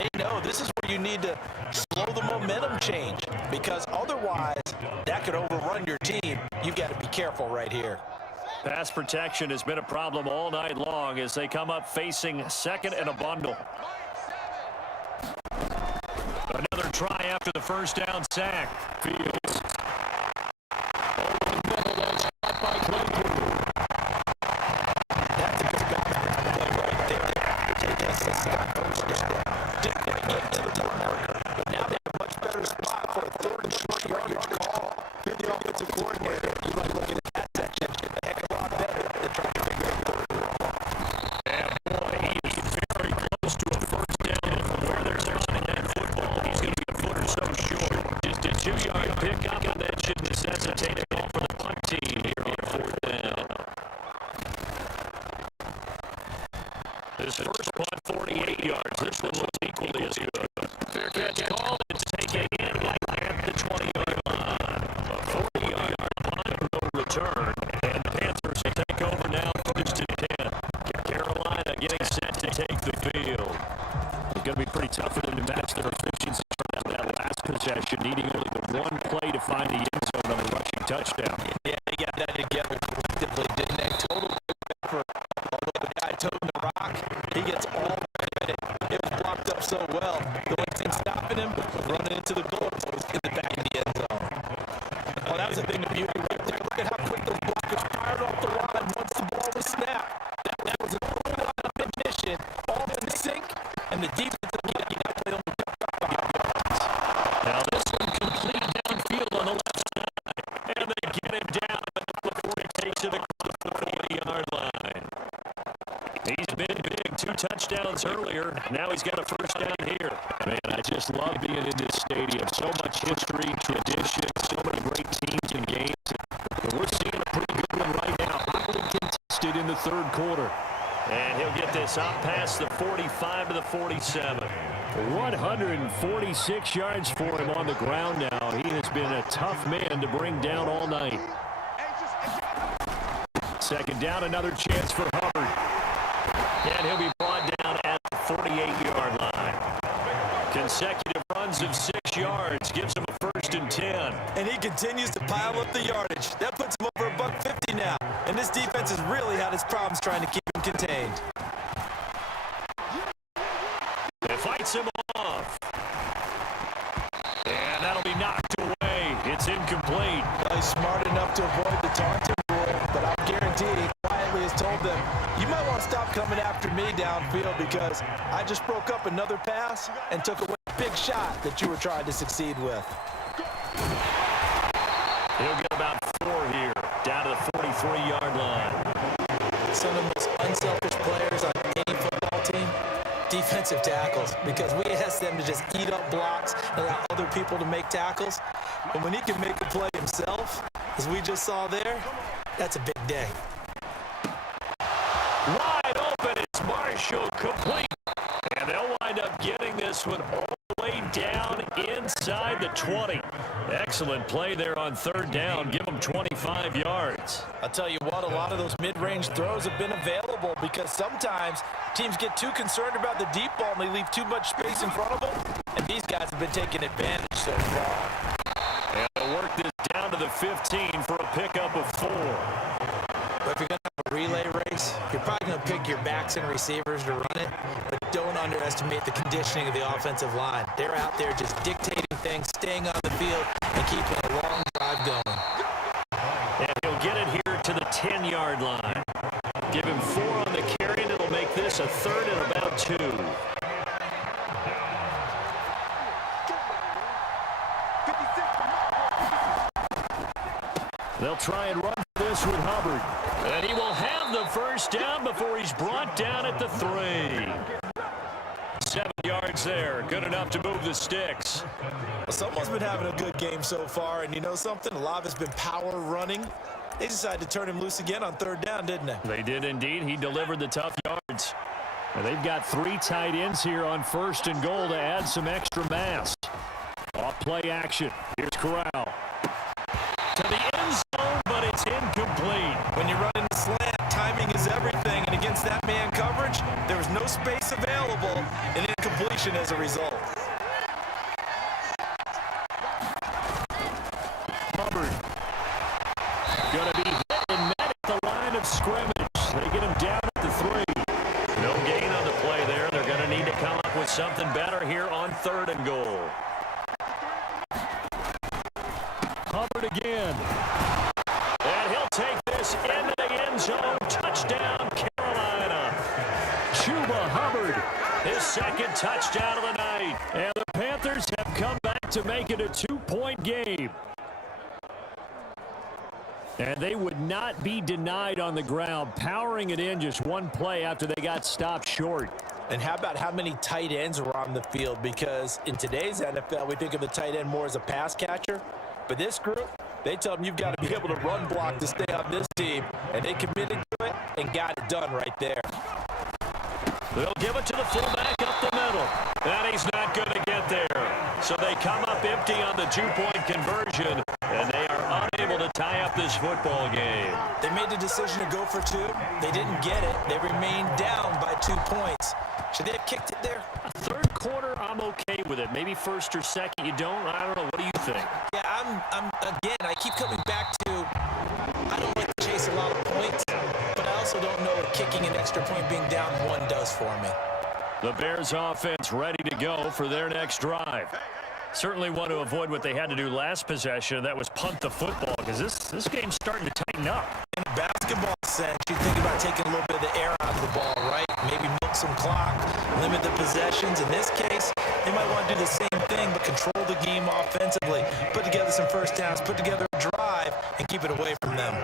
they know this is where you need to slow the momentum change, because otherwise that could overrun your team. You've got to be careful right here. Pass protection has been a problem all night long as they come up facing 2nd and a bundle. Another try after the first down sack. Fields. Over the middle, that's shot by Claypool. That's a good play right there. Take that first down. Didn't quite get to the marker, but now they have 52-yard pickup, and that should necessitate a call for the punt team here on fourth down. His first punt, 48 yards. This one was equally as good. Fair catch call, and taking it at the 20-yard line. A 40-yard punt, no return. And the Panthers will take over now, first and 10. Carolina getting set to take the field. It's going to be pretty tough for them to match their efficiency on that last possession, needing only the one play to find the end zone on a rushing touchdown. Yeah, they got that together collectively, didn't they? Total effort. Although the guy toting the rock, he gets all the credit. It was blocked up so well. The only thing stopping him was running into the goal, so it was in the back of the end zone. Oh, that was a thing of beauty right there. Look at how quick those blockers fired off the line once the ball was snapped. That was an early line of mission, all in sync, and the defense again, you got to play on the yards. Now this one complete downfield on the left side, and they get him down before he takes it across the 40-yard line. He's been big, 2 touchdowns earlier. Now he's got a first down here. Man, I just love being in this stadium. So much history, tradition, so many great teams and games. And we're seeing a pretty good one right now. Highly contested in the third quarter. And he'll get this up past the 45 to the 47. 146 yards for him on the ground now. He has been a tough man to bring down all night. Second down, another chance for Hubbard. And he'll be brought down at the 48-yard line. Consecutive runs of 6 yards gives him a first and 10. And he continues to pile up the yardage. That puts him over $150 now. And this defense has really had its problems trying to keep him contained. It fights him off. And that'll be knocked away. It's incomplete. Well, he's smart enough to avoid the taunting rule, but I'll guarantee he quietly has told them, you might want to stop coming after me downfield because I just broke up another pass and took away a big shot that you were trying to succeed with. He'll get about 4 here, down to the 43-yard line. Some of the most unselfish players on any football team, defensive tackles, because we ask them to just eat up blocks and allow other people to make tackles. But when he can make a play himself, as we just saw there, that's a big day. Wide open, it's Marshall, complete. And they'll wind up getting this one all the way down inside the 20. Excellent play there on third down. Give them 25 yards. I'll tell you what, a lot of those mid-range throws have been available because sometimes teams get too concerned about the deep ball and they leave too much space in front of them. And these guys have been taking advantage so far. And they'll work this down to the 15 for a pickup of 4. But if you're going to have a relay race, you're probably going to pick your backs and receivers to run it, but don't underestimate the conditioning of the offensive line. They're out there just dictating things, staying on the field, and keeping a long drive going. And he'll get it here to the 10-yard line. Give him 4 on the carry, and it'll make this a third and about 2. They'll try and run this with Hubbard. And he will have the first down before he's brought down at the 3. 7 yards there. Good enough to move the sticks. Well, someone's been having a good game so far, and you know something? A lot of it's been power running. They decided to turn him loose again on third down, didn't they? They did indeed. He delivered the tough yards. And they've got 3 tight ends here on first and goal to add some extra mass. Off play action. Here's Corral. To the end zone, but it's incomplete. When you're running the slant, timing is everything, and against that man coverage, there was no space available, and incompletion as a result. Hubbard. Going to be hit and met at the line of scrimmage. They get him down at the 3. No gain on the play there. They're going to need to come up with something better here on third and goal. Hubbard again. And he'll take this into the end zone. Touchdown, Carolina. Chuba Hubbard. His second touchdown of the night. And the Panthers have come back to make it a 2-point game. And they would not be denied on the ground, powering it in just one play after they got stopped short. And how about how many tight ends were on the field? Because in today's NFL, we think of the tight end more as a pass catcher. But this group, they tell them you've got to be able to run block to stay on this team. And they committed to it and got it done right there. They'll give it to the fullback up the middle. And he's not going to get there. So they come up empty on the two-point conversion, and they are unable to tie up this football game. They made the decision to go for two. They didn't get it. They remained down by 2 points. Should they have kicked it there? Third quarter, I'm okay with it. Maybe first or second, you don't. I don't know. What do you think? Yeah, again, I keep coming back to, I don't like to chase a lot of points, but I also don't know what kicking an extra point being down one does for me. The Bears offense ready to go for their next drive. Certainly want to avoid what they had to do last possession. That was punt the football, because this game's starting to tighten up. In a basketball sense, you think about taking a little bit of the air out of the ball, right? Maybe milk some clock, limit the possessions. In this case, they might want to do the same thing, but control the game offensively. Put together some first downs, put together a drive, and keep it away from them.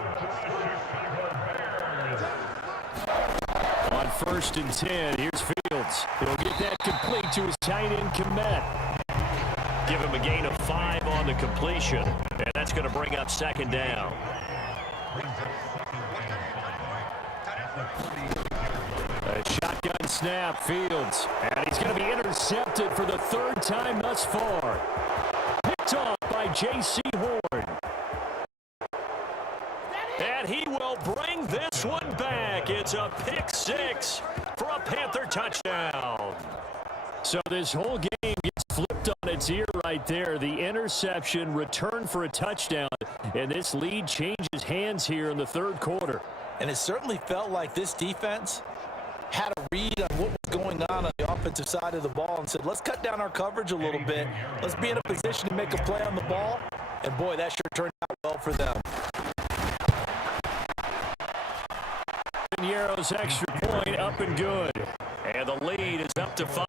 On 1st and 10, here's Fields. He'll get that complete to his tight end, Komet. Give him a gain of 5 on the completion, and that's going to bring up second down. A shotgun snap, Fields, and he's going to be intercepted for the 3rd time thus far. Picked off by J.C. Horn. And he will bring this one back. It's a pick 6 for a Panther touchdown. So this whole game gets flipped on its ear right there. The interception, return for a touchdown, and this lead changes hands here in the 3rd quarter. And it certainly felt like this defense had a read on what was going on the offensive side of the ball and said, let's cut down our coverage a little bit. Let's be in a position to make a play on the ball. And, boy, that sure turned out well for them. Pinheiro's extra point up and good. And the lead is up to 5.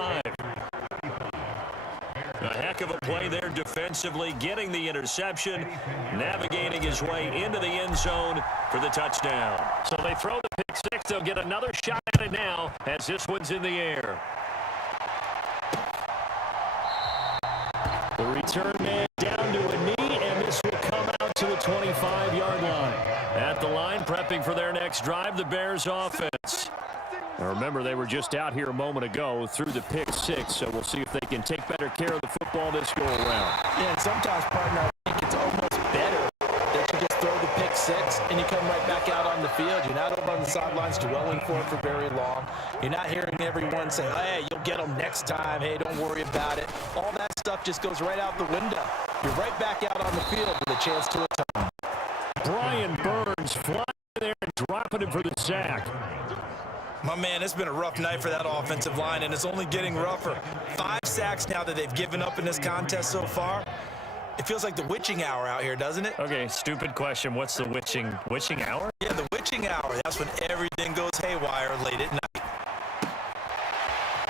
A heck of a play there defensively, getting the interception, navigating his way into the end zone for the touchdown. So they throw the pick 6. They'll get another shot at it now as this one's in the air. The return man down to a knee, and this will come out to the 25-yard line. At the line, prepping for their next drive, the Bears offense. Now remember, they were just out here a moment ago through the pick 6, so we'll see if they can take better care of the football this go-around. Yeah, and sometimes, partner, I think it's almost better that you just throw the pick 6 and you come right back out on the field. You're not over on the sidelines dwelling for it for very long. You're not hearing everyone say, hey, you'll get them next time. Hey, don't worry about it. All that stuff just goes right out the window. You're right back out on the field with a chance to atone. Brian Burns flying there and dropping him for the sack. My man, it's been a rough night for that offensive line, and it's only getting rougher. 5 sacks now that they've given up in this contest so far. It feels like the witching hour out here, doesn't it? Okay, stupid question. What's the witching hour? Yeah, the witching hour. That's when everything goes haywire late at night.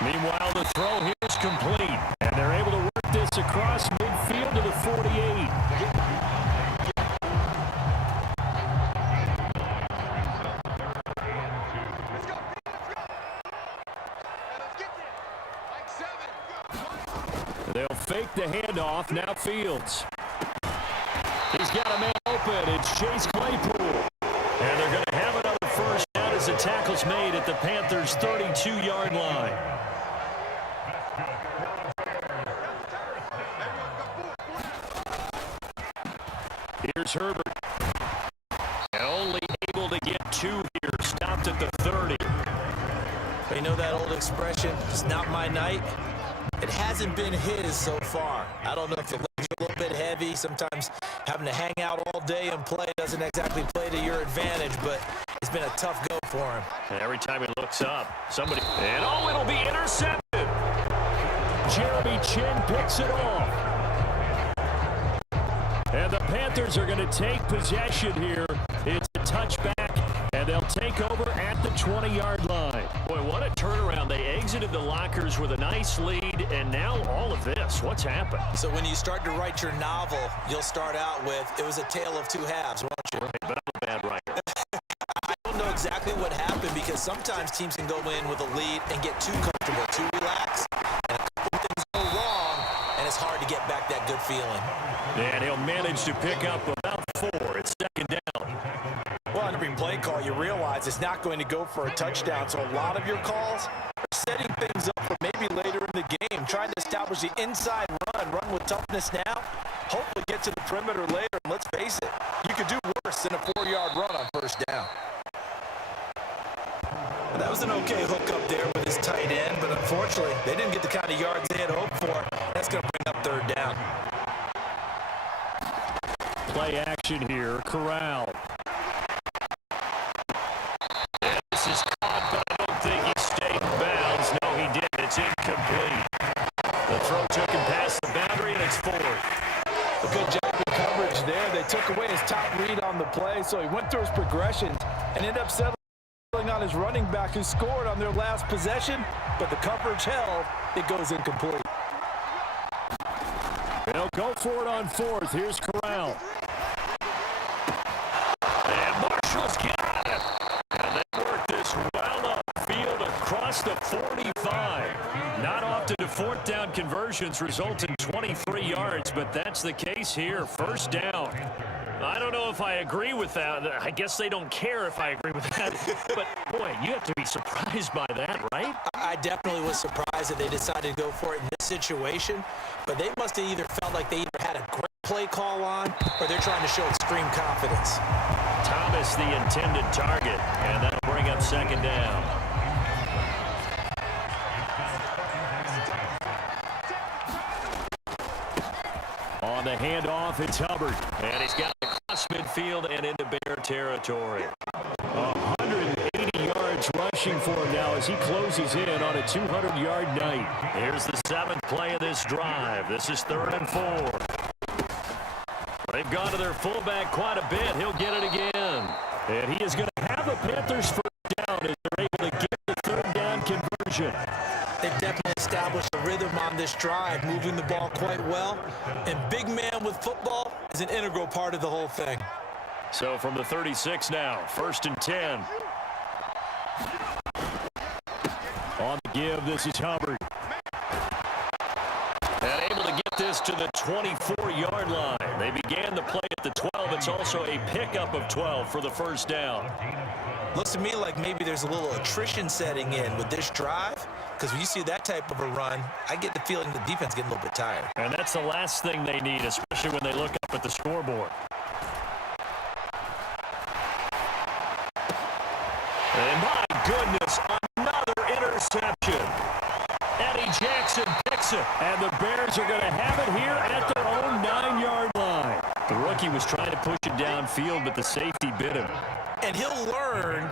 Meanwhile, the throw here is complete, and they're able to work this across midfield to the 48. They'll fake the handoff. Now Fields. He's got a man open. It's Chase Claypool. And they're going to have another first down as the tackle's made at the Panthers' 32-yard line. Here's Herbert. And only able to get 2 here. Stopped at the 30. You know that old expression, it's not my night? It hasn't been his so far. I don't know if the legs are a little bit heavy. Sometimes having to hang out all day and play doesn't exactly play to your advantage, but it's been a tough go for him. And every time he looks up, somebody... And, oh, it'll be intercepted. Jeremy Chin picks it off. And the Panthers are going to take possession here. It's a touchback, and they'll take over at the 20-yard line. Boy, what a turnaround. They exited the lockers with a nice lead, and now all of this. What's happened? So when you start to write your novel, you'll start out with, it was a tale of 2 halves, won't you? Right, but I'm a bad writer. I don't know exactly what happened because sometimes teams can go in with a lead and get too comfortable, too relaxed, and a couple things go wrong, and it's hard to get back that good feeling. And he'll manage to pick up about 4. It's second down. Well, on every play call, you realize it's not going to go for a touchdown, so a lot of your calls are setting things up for maybe later in the game, trying to establish the inside run with toughness now, hopefully get to the perimeter later, and let's face it, you could do worse than a 4-yard run on first down. Well, that was an okay hook up there with his tight end, but unfortunately, they didn't get the kind of yards they had hoped for. That's going to bring up third down. Play action here, Corral. And this is caught, but I don't think he stayed in bounds. No, he did. It's incomplete. The throw took him past the boundary, and it's 4. A good job in coverage there. They took away his top read on the play, so he went through his progressions and ended up settling on his running back who scored on their last possession, but the coverage held. It goes incomplete. They'll go for it on 4th. Here's Corral. And Marshall's got it. And they work this well upfield across the 45. Not often do 4th down conversions result in 23 yards, but that's the case here. First down. I don't know if I agree with that. I guess they don't care if I agree with that. But, boy, you have to be surprised by that, right? I definitely was surprised that they decided to go for it in this situation, but they must have either felt like they either had a great play call on or they're trying to show extreme confidence. Thomas, the intended target, and that'll bring up second down. On the handoff, it's Hubbard. And he's got it across midfield and into Bear territory. 180 yards rushing for him now as he closes in on a 200-yard night. Here's the 7th play of this drive. This is 3rd and 4. They've gone to their fullback quite a bit. He'll get it again. And he is going to have the Panthers first down as they're able to get the 3rd down conversion. They've definitely established a rhythm on this drive, moving the ball quite well. And big man with football is an integral part of the whole thing. So from the 36 now, 1st and 10. On the give, this is Hubbard. And able to get this to the 24-yard line. They began the play at the 12. It's also a pickup of 12 for the first down. Looks to me like maybe there's a little attrition setting in with this drive, because when you see that type of a run, I get the feeling the defense is getting a little bit tired. And that's the last thing they need, especially when they look up at the scoreboard. And my goodness, another interception. Eddie Jackson picks it. And the Bears are going to have it here at their own 9-yard line. The rookie was trying to push it downfield, but the safety bit him. And he'll learn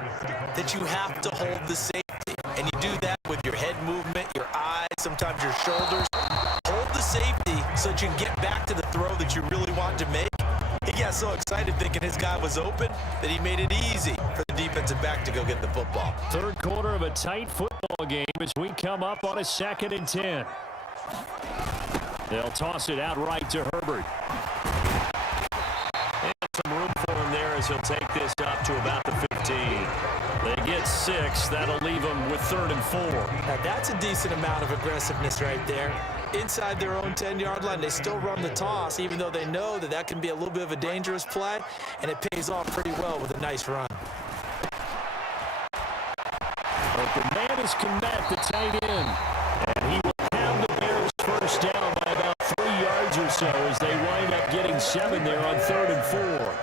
that you have to hold the safety. And you do that with your head movement, your eyes, sometimes your shoulders. Hold the safety so that you can get back to the throw that you really want to make. He got so excited thinking his guy was open that he made it easy for the defensive back to go get the football. 3rd quarter of a tight football game as we come up on a 2nd and 10. They'll toss it out right to Herbert. Some room for him there as he'll take this up to about the 15. They get 6. That'll leave them with 3rd and 4. Now that's a decent amount of aggressiveness right there. Inside their own 10-yard line, they still run the toss, even though they know that that can be a little bit of a dangerous play, and it pays off pretty well with a nice run. But the man is Komet, the tight end, and he will have the Bears first down by about 3 yards or so as they wind up getting 7 there on 3rd and 4.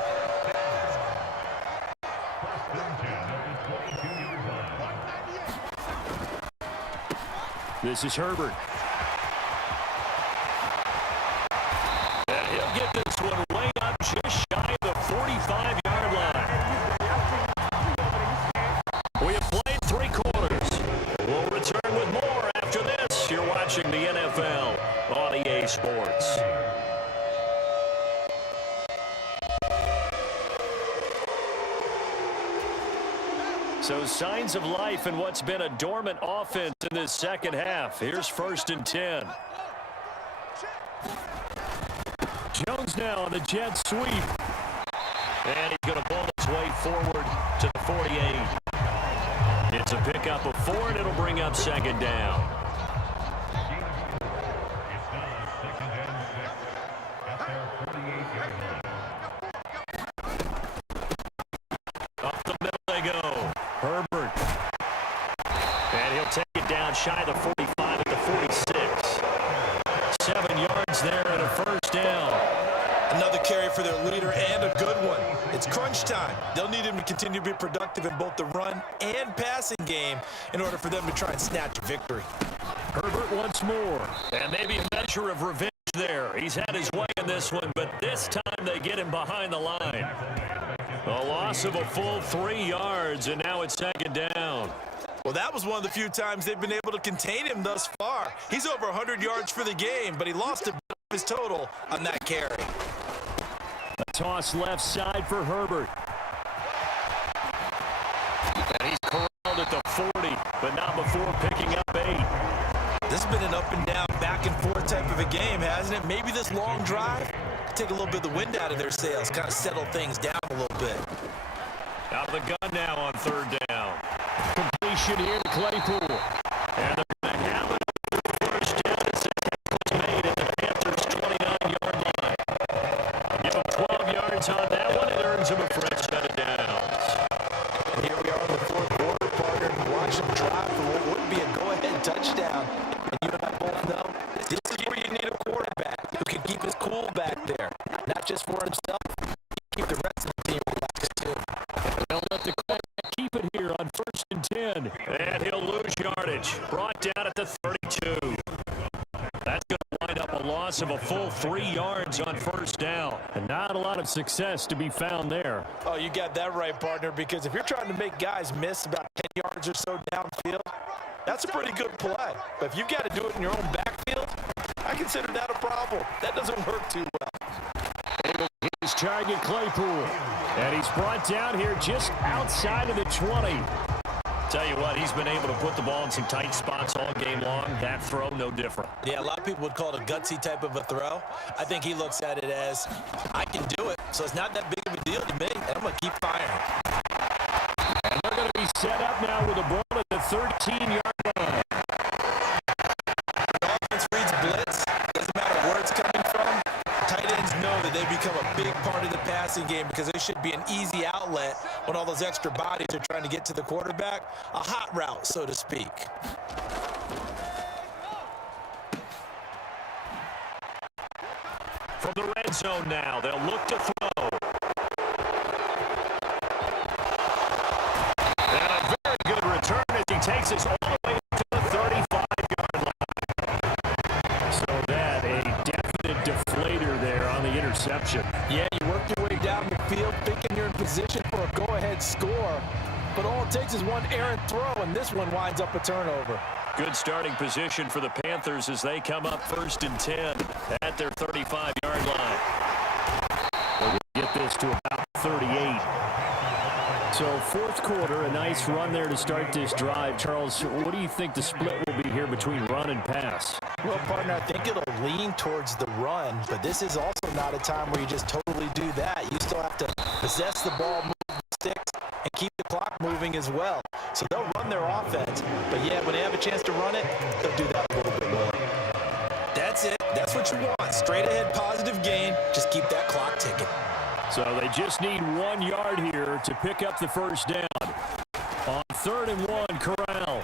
This is Herbert. And he'll get this one way up just shy of the 45-yard line. We have played 3 quarters. We'll return with more after this. You're watching the NFL on EA Sports. So signs of life in what's been a dormant offense in this second half. Here's 1st and 10. Jones now on the jet sweep. And he's going to pull his way forward to the 48. a pickup of 4, and it'll bring up second down. Up the middle they go. Herbert. And he'll take it down shy of the 45 at the 46. 7 yards there and a first down. Another carry for their leader and a good one. It's crunch time. They'll need him to continue to be productive in both the run and passing game in order for them to try and snatch a victory. Herbert once more. And maybe a measure of revenge there. He's had his way in this one, but this time they get him behind the line. A loss of a full 3 yards, and now it's second down. Well, that was one of the few times they've been able to contain him thus far. He's over 100 yards for the game, but he lost a bit of his total on that carry. A toss left side for Herbert. And he's corralled at the 40, but not before picking up 8. This has been an up and down, back and forth type of a game, hasn't it? Maybe this long drive take a little bit of the wind out of their sails, kind of settle things down a little bit. Out of the gun now on third down. Completion here to Claypool. And they're going to have it for first down as the tackle's made at the Panthers' 29-yard line. Give them 12 yards on that one. It earns them a fresh set of downs. And here we are in the fourth quarter, partner, and watch them drive for what would be a go-ahead touchdown. And you and I both know this is where you need a quarterback who can keep his cool back there. Not just for himself, keep the rest of the team relaxed too. They'll let the quarterback keep it here on 1st and 10. And he'll lose yardage. Brought down at the 32. That's going to wind up a loss of a full 3 yards on first down. And not a lot of success to be found there. Oh, you got that right, partner, because if you're trying to make guys miss about 10 yards or so downfield, that's a pretty good play. But if you've got to do it in your own backfield, I consider that a problem. That doesn't work too well. Able to hit his target, Claypool. And he's brought down here just outside of the 20. Tell you what, he's been able to put the ball in some tight spots all game long. That throw, no different. Yeah, a lot of people would call it a gutsy type of a throw. I think he looks at it as, I can do it, so it's not that big of a deal to me, and I'm going to keep firing. And they're going to be set up now with a ball at the 13-yard line. The offense reads blitz. Doesn't matter where it's coming from. Tight ends know that they become a big part of the passing game because they should be an easy outlet when all those extra bodies are trying to get to the quarterback. A hot route, so to speak. From the red zone now, they'll look to throw. And a very good return as he takes us all the way to the 35-yard line. So that a definite deflator there on the interception. Yeah, you work your way down the field thinking you're in position for a go-ahead score, but all it takes is one errant throw, and this one winds up a turnover. Good starting position for the Panthers as they come up 1st and 10 at their 35-yard line. We'll get this to about 38. So fourth quarter, a nice run there to start this drive. Charles, what do you think the split will be here between run and pass? Well, partner, I think it'll lean towards the run, but this is also not a time where you just totally do that. You still have to possess the ball, move the sticks, and keep the clock moving as well. So they'll run their offense, but yeah, when they have a chance to run it, they'll do that a little bit more. That's it. That's what you want. Straight ahead, positive gain. Just keep that clock ticking. So they just need 1 yard here to pick up the first down. On 3rd and 1, Corral.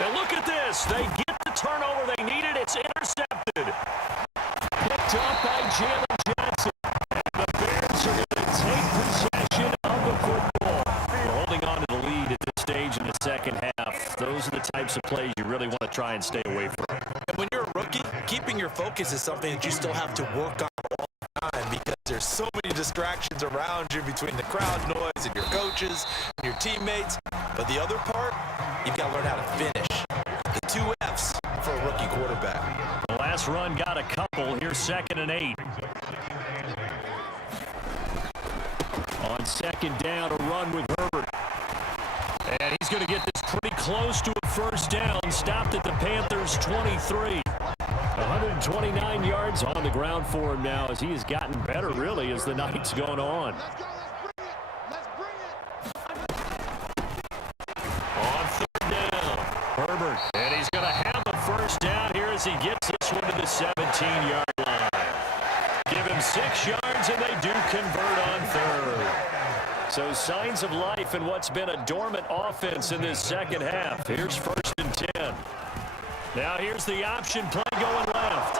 And look at this. They get the turnover they needed. It's intercepted. Picked up by Jalen Johnson. And the Bears are going to take possession of the football. We're holding on to the lead at this stage in the second half. Those are the types of plays you really want to try and stay away from. And when you're a rookie, keeping your focus is something that you still have to work on all the time because there's so many distractions around you between the crowd noise and your coaches and your teammates. But the other part, you've got to learn how to finish. The 2 F's for a rookie quarterback. The last run got a couple. Here's 2nd and 8. On 2nd down, a run with Herbert. And he's going to get this pretty close to a first down. Stopped at the Panthers' 23. 129 yards on the ground for him now as he has gotten better, really, as the night's going on. as he gets this one to the 17-yard line. Give him 6 yards, and they do convert on third. So signs of life in what's been a dormant offense in this second half. Here's 1st and 10. Now here's the option play going left.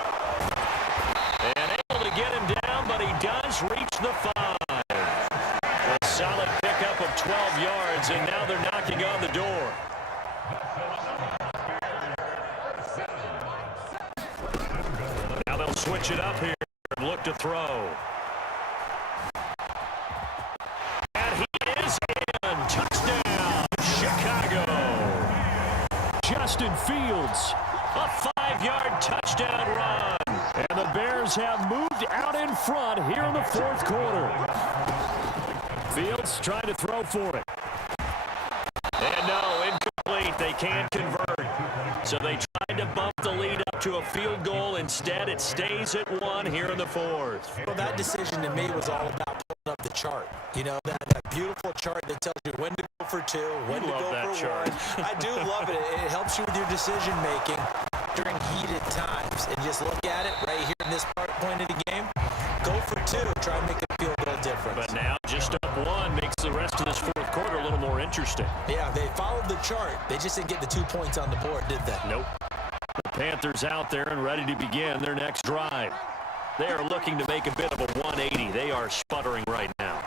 And able to get him down, but he does reach the 5. A solid pickup of 12 yards, and now they're knocking on the door. Now they'll switch it up here and look to throw. And he is in. Touchdown, Chicago. Justin Fields, a 5-yard touchdown run. And the Bears have moved out in front here in the 4th quarter. Fields trying to throw for it. And no, incomplete. They can't convert. So they tried to bump the lead up to a field goal. Instead, it stays at 1 here in the 4th. Well, that decision to me was all about pulling up the chart. You know, that beautiful chart that tells you when to go for 2, when to go for 1. I do love it. It helps you with your decision-making during heated times. And just look at it right here in this point of the game. Go for 2. Try and make a field goal difference. But now just up 1 makes the rest of this 4th quarter a little more interesting. Yeah, they followed the chart. They just didn't get the 2 points on the board, did they? Nope. The Panthers out there and ready to begin their next drive. They are looking to make a bit of a 180. They are sputtering right now.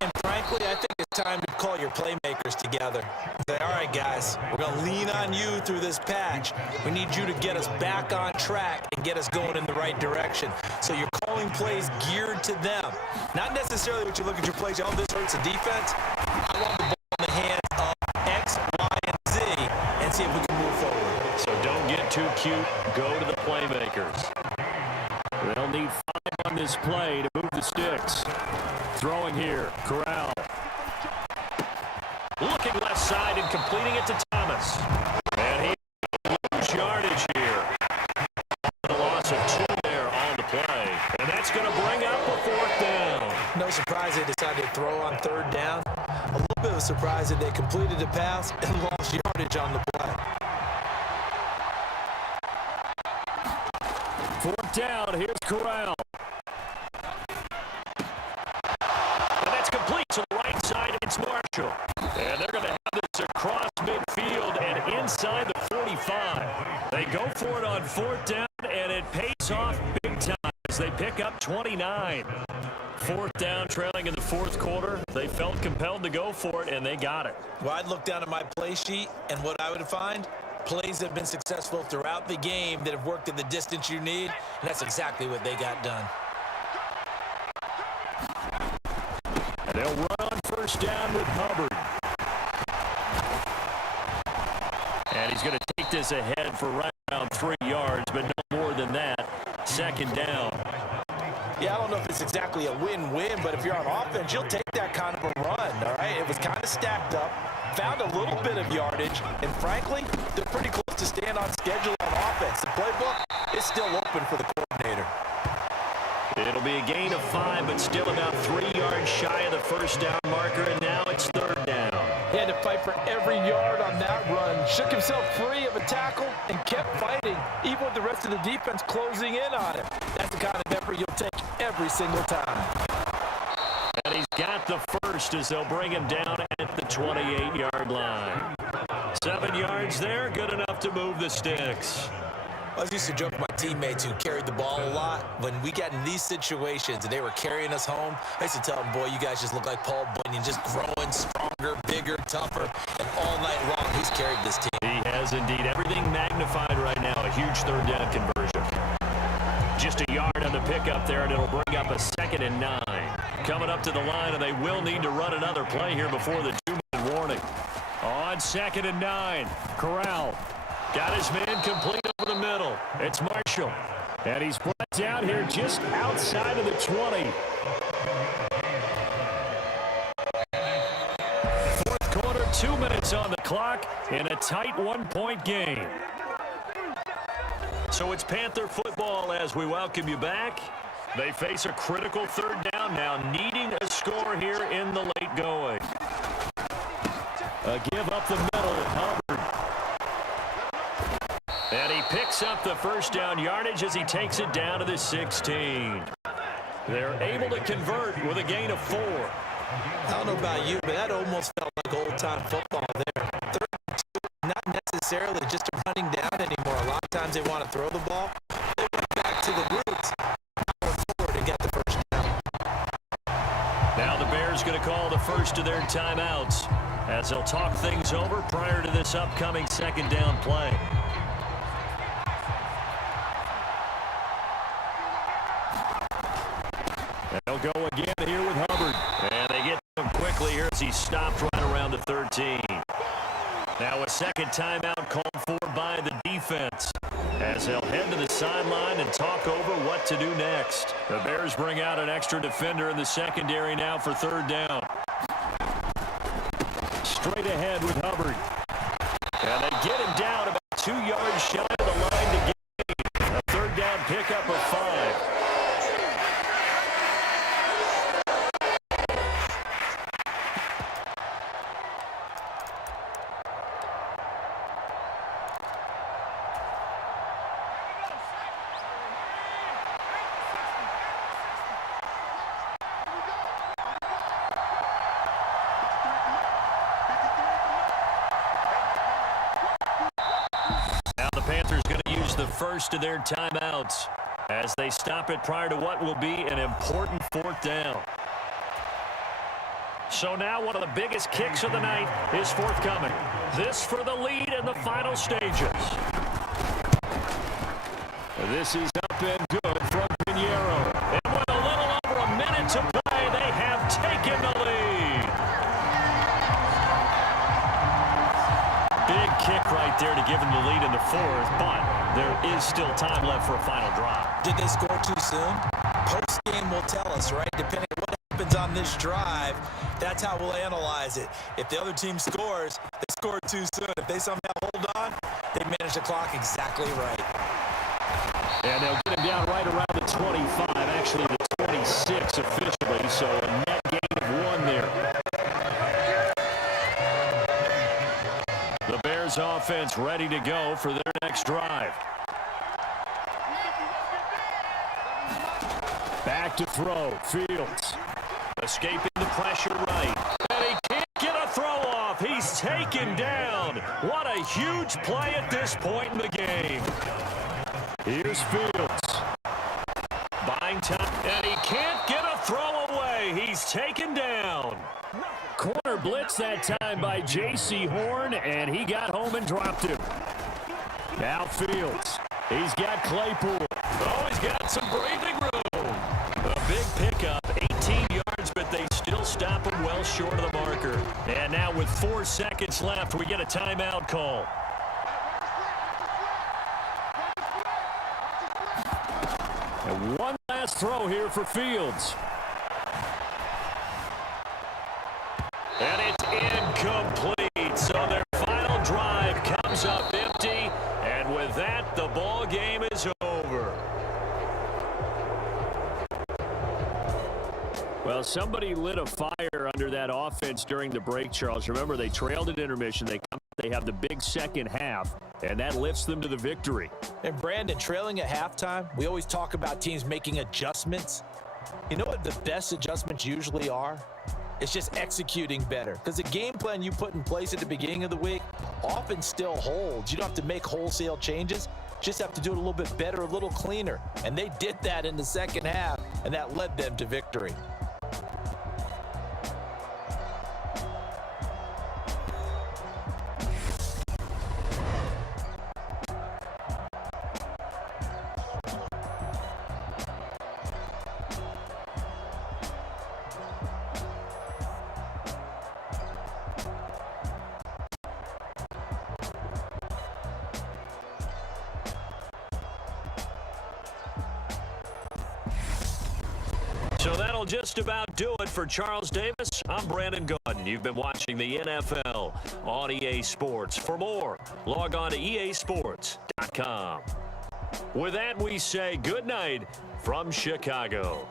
And frankly, I think it's time to call your playmakers together. Say, all right, guys, we're going to lean on you through this patch. We need you to get us back on track and get us going in the right direction. So you're calling plays geared to them. Not necessarily what you look at your plays, oh, this hurts the defense. I want the ball in the hands of X, Y, and Z and see if we can move forward. So don't get too cute. Go to the playmakers. They'll need 5 on this play to move the sticks. Throwing here, Corral. Looking left side and completing it to Thomas. And he loses yardage here. A loss of 2 there on the play. And that's going to bring up a 4th down. No surprise they decided to throw on 3rd down. A little bit of a surprise that they completed the pass and lost yardage on the play. 4th down, here's Corral. And that's complete to the right side, it's Marshall. And they're going to have this across midfield and inside the 45. They go for it on 4th down, and it pays off big time as they pick up 29. 4th down, trailing in the 4th quarter. They felt compelled to go for it, and they got it. Well, I'd look down at my play sheet, and what I would find, plays that have been successful throughout the game that have worked at the distance you need, and that's exactly what they got done. And they'll run on 1st down with Hubbard. And he's going to take this ahead for right around 3 yards, but no more than that. 2nd down. Yeah, I don't know if it's exactly a win-win, but if you're on offense, you'll take that kind of a run, all right? It was kind of stacked up, found a little bit of yardage, and frankly, they're pretty close to staying on schedule on offense. The playbook is still open for the coordinator. It'll be a gain of 5, but still about 3 yards shy of the 1st down marker, and now it's 3rd down. He had to fight for every yard on that run, shook himself free of a tackle, and kept fighting, even with the rest of the defense closing in on him. That's the kind of effort you'll take every single time. And he's got the 1st as they'll bring him down at the 28-yard line. 7 yards there, good enough to move the sticks. I was used to joke with my teammates who carried the ball a lot. When we got in these situations and they were carrying us home, I used to tell them, boy, you guys just look like Paul Bunyan, just growing stronger, bigger, tougher, and all night long he's carried this team. He has indeed. Everything magnified right now. A huge 3rd down conversion. Just a yard on the pickup there, and it'll bring up a 2nd and 9. Coming up to the line, and they will need to run another play here before the 2-minute warning. On 2nd and 9, Corral got his man complete over the middle. It's Marshall. And he's brought down here just outside of the 20. 4th quarter, 2 minutes on the clock in a tight 1-point game. So it's Panther football as we welcome you back. They face a critical 3rd down now, needing a score here in the late going. A give up the middle, Hubbard. And he picks up the first down yardage as he takes it down to the 16. They're able to convert with a gain of 4. I don't know about you, but that almost felt like old-time football there. Third and 2, not necessarily just a running down anymore. A lot of times they want to throw the ball. They went back to the roots, power forward, and get the first down. Now the Bears going to call the first of their timeouts as they'll talk things over prior to this upcoming second down play. They'll go again here with Hubbard. And they get to him quickly here as he stopped right around the 13. Now a second timeout called for by the defense as they'll head to the sideline and talk over what to do next. The Bears bring out an extra defender in the secondary now for third down. Straight ahead with Hubbard. And they get him down about 2 yards shy of the line to gain. A third down pickup of 5. First of their timeouts as they stop it prior to what will be an important fourth down. So now one of the biggest kicks of the night is forthcoming. This for the lead in the final stages. This is up and good from Pinheiro. And with a little over a minute to play, they have taken the lead. Big kick right there to give them the lead in the fourth, but there is still time left for a final drive. Did they score too soon? Post-game will tell us, right? Depending on what happens on this drive, that's how we'll analyze it. If the other team scores, they scored too soon. If they somehow hold on, they manage the clock exactly right. And they'll get him down right around the 25, actually the 26 officially, so a net gain of 1 there. The Bears offense ready to go for their next drive. Back to throw. Fields escaping the pressure right. And he can't get a throw off. He's taken down. What a huge play at this point in the game. Here's Fields. Buying time. And he can't get a throw away. He's taken down. Corner blitz that time by J.C. Horn, and he got home and dropped him. Now Fields. He's got Claypool. Oh, he's got some breathing room. A big pickup, 18 yards, but they still stop him well short of the marker. And now with 4 seconds left, we get a timeout call. And one last throw here for Fields. And it's incomplete. So their final drive comes up empty. And with that, the ball game is over. Well, somebody lit a fire under that offense during the break, Charles. Remember, they trailed at intermission. They have the big second half, and that lifts them to the victory. And Brandon, trailing at halftime, we always talk about teams making adjustments. You know what the best adjustments usually are? It's just executing better. Because the game plan you put in place at the beginning of the week often still holds. You don't have to make wholesale changes. Just have to do it a little bit better, a little cleaner. And they did that in the second half, and that led them to victory. So that'll just about do it for Charles Davis. I'm Brandon Gaudin. You've been watching the NFL on EA Sports. For more, log on to easports.com. With that, we say good night from Chicago.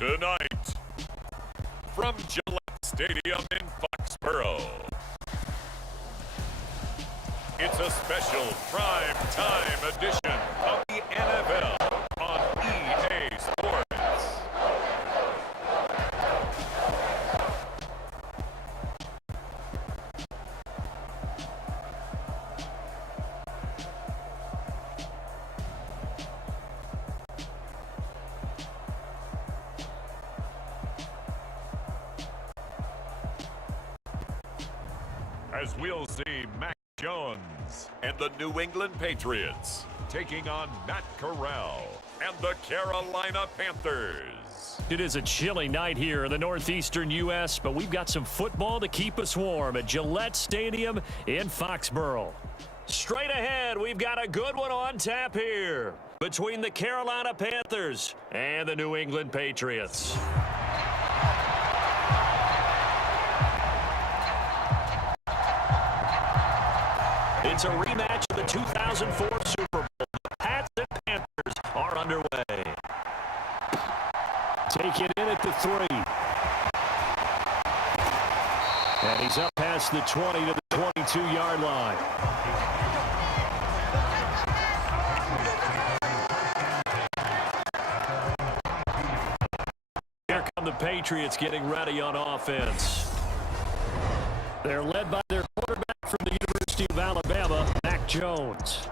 Tonight, from Gillette Stadium in Foxborough, it's a special prime time edition of the NFL on EA Sports. As we'll see Mac Jones and the New England Patriots taking on Matt Corral and the Carolina Panthers. It is a chilly night here in the northeastern U.S., but we've got some football to keep us warm at Gillette Stadium in Foxborough. Straight ahead, we've got a good one on tap here between the Carolina Panthers and the New England Patriots. It's a rematch of the 2004 Super Bowl. The Pats and Panthers are underway. Take it in at the 3. And he's up past the 20 to the 22-yard line. Here come the Patriots getting ready on offense. They're led by their quarterback from the University of Alabama, Mac Jones.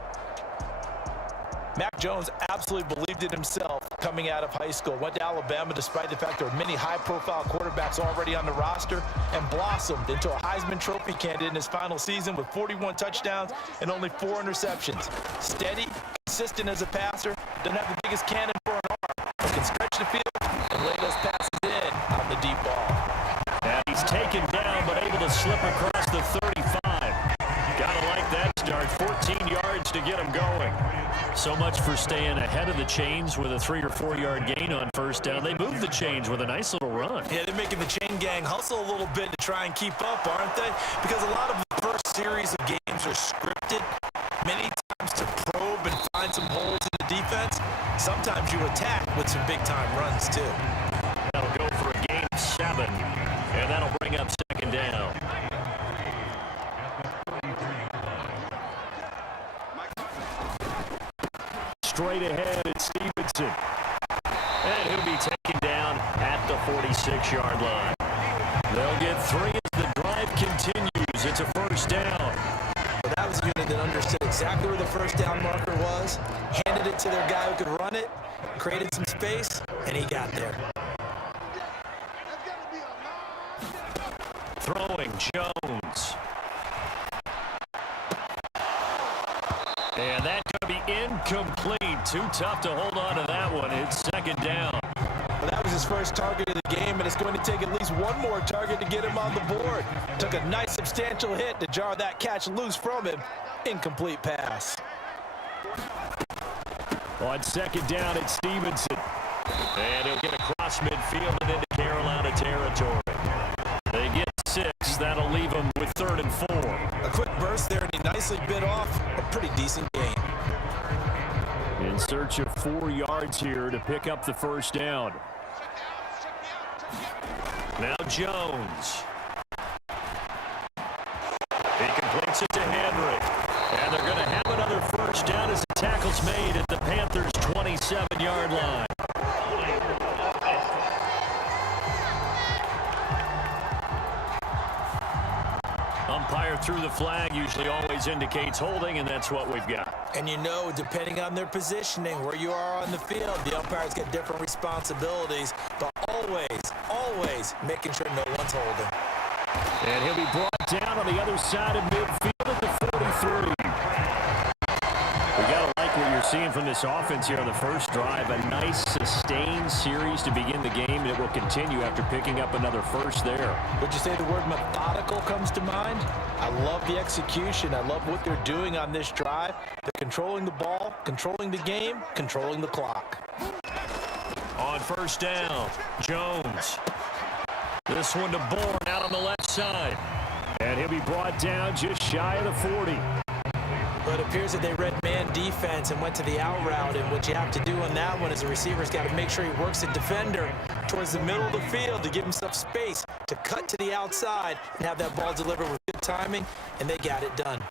Mac Jones absolutely believed in himself coming out of high school. Went to Alabama despite the fact there were many high-profile quarterbacks already on the roster, and blossomed into a Heisman Trophy candidate in his final season with 41 touchdowns and only 4 interceptions. Steady, consistent as a passer, doesn't have the biggest cannon for an arm, but can stretch the field and lay those passes in on the deep ball. And he's taken down, but able to slip across the 35. Gotta like that start. 14 yards to get him going. So much for staying ahead of the chains with a 3 or 4 yard gain on first down. They moved the chains with a nice little run. Yeah, they're making the chain gang hustle a little bit to try and keep up, aren't they? Because a lot of the first series of games are scripted, many times to probe and find some holes in the defense. Sometimes you attack with some big-time runs, too. That'll go for a gain of 7, and that'll bring up second down. Straight ahead, it's Stevenson. And he'll be taken down at the 46-yard line. They'll get 3 as the drive continues. It's a first down. Well, that was a unit that understood exactly where the first down marker was, handed it to their guy who could run it, created some space, and he got there. Throwing, Jones. And that's going to be incomplete. Too tough to hold on to that one. It's second down. Well, that was his first target of the game, and it's going to take at least one more target to get him on the board. Took a nice substantial hit to jar that catch loose from him. Incomplete pass. On second down, it's Stevenson. And he'll get across midfield and into Carolina territory. They get 6. That'll leave them with 3rd and 4. A quick burst there, and he nicely bit off a pretty decent gain. In search of 4 yards here to pick up the first down. Now Jones. He completes it to Henry. And they're going to have another first down as the tackle's made at the Panthers' 27-yard line. Umpire threw the flag, usually always indicates holding, and that's what we've got. And you know, depending on their positioning, where you are on the field, the umpires get different responsibilities, but always making sure no one's holding. And he'll be brought down on the other side of midfield at the 43. We got to like what you're seeing from this offense here on the first drive. A nice sustained series to begin the game, and it will continue after picking up another first there. Would you say the word methodical comes to mind? I love the execution. I love what they're doing on this drive. They're controlling the ball, controlling the game, controlling the clock. On first down, Jones. This one to Bourne out on the left side. And he'll be brought down just shy of the 40. But it appears that they read man defense and went to the out route, and what you have to do on that one is the receiver's got to make sure he works the defender towards the middle of the field to give himself space to cut to the outside and have that ball delivered with good timing, and they got it done.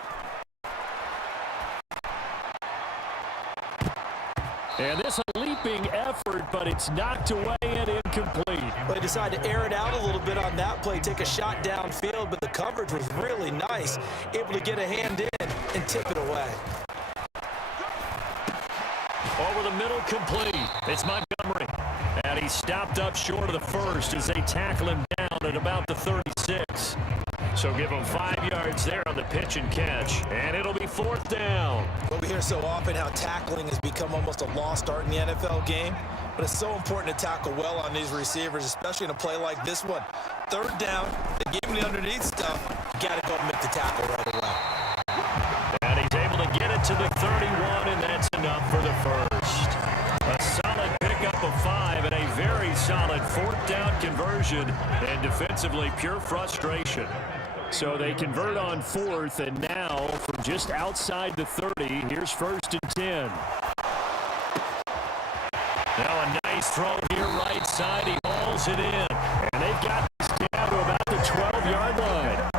And this a leaping effort, but it's knocked away and incomplete. Well, they decided to air it out a little bit on that play, take a shot downfield, but the coverage was really nice, able to get a hand in and tip it away. Over the middle, complete. It's Montgomery. And he's stopped up short of the first as they tackle him down at about the 36. So give him 5 yards there on the pitch and catch. And it'll be 4th down. Well, we hear so often how tackling has become almost a lost art in the NFL game. But it's so important to tackle well on these receivers, especially in a play like this one. 3rd down, they gave him the underneath stuff. You got to go and make the tackle right away. And he's able to get it to the 31, and that's enough for the first. A solid pickup of 5 and a very solid 4th down conversion, and defensively pure frustration. So they convert on 4th, and now from just outside the 30, here's 1st and 10. Now a nice throw here right side. He hauls it in. And they've got this down to about the 12-yard line.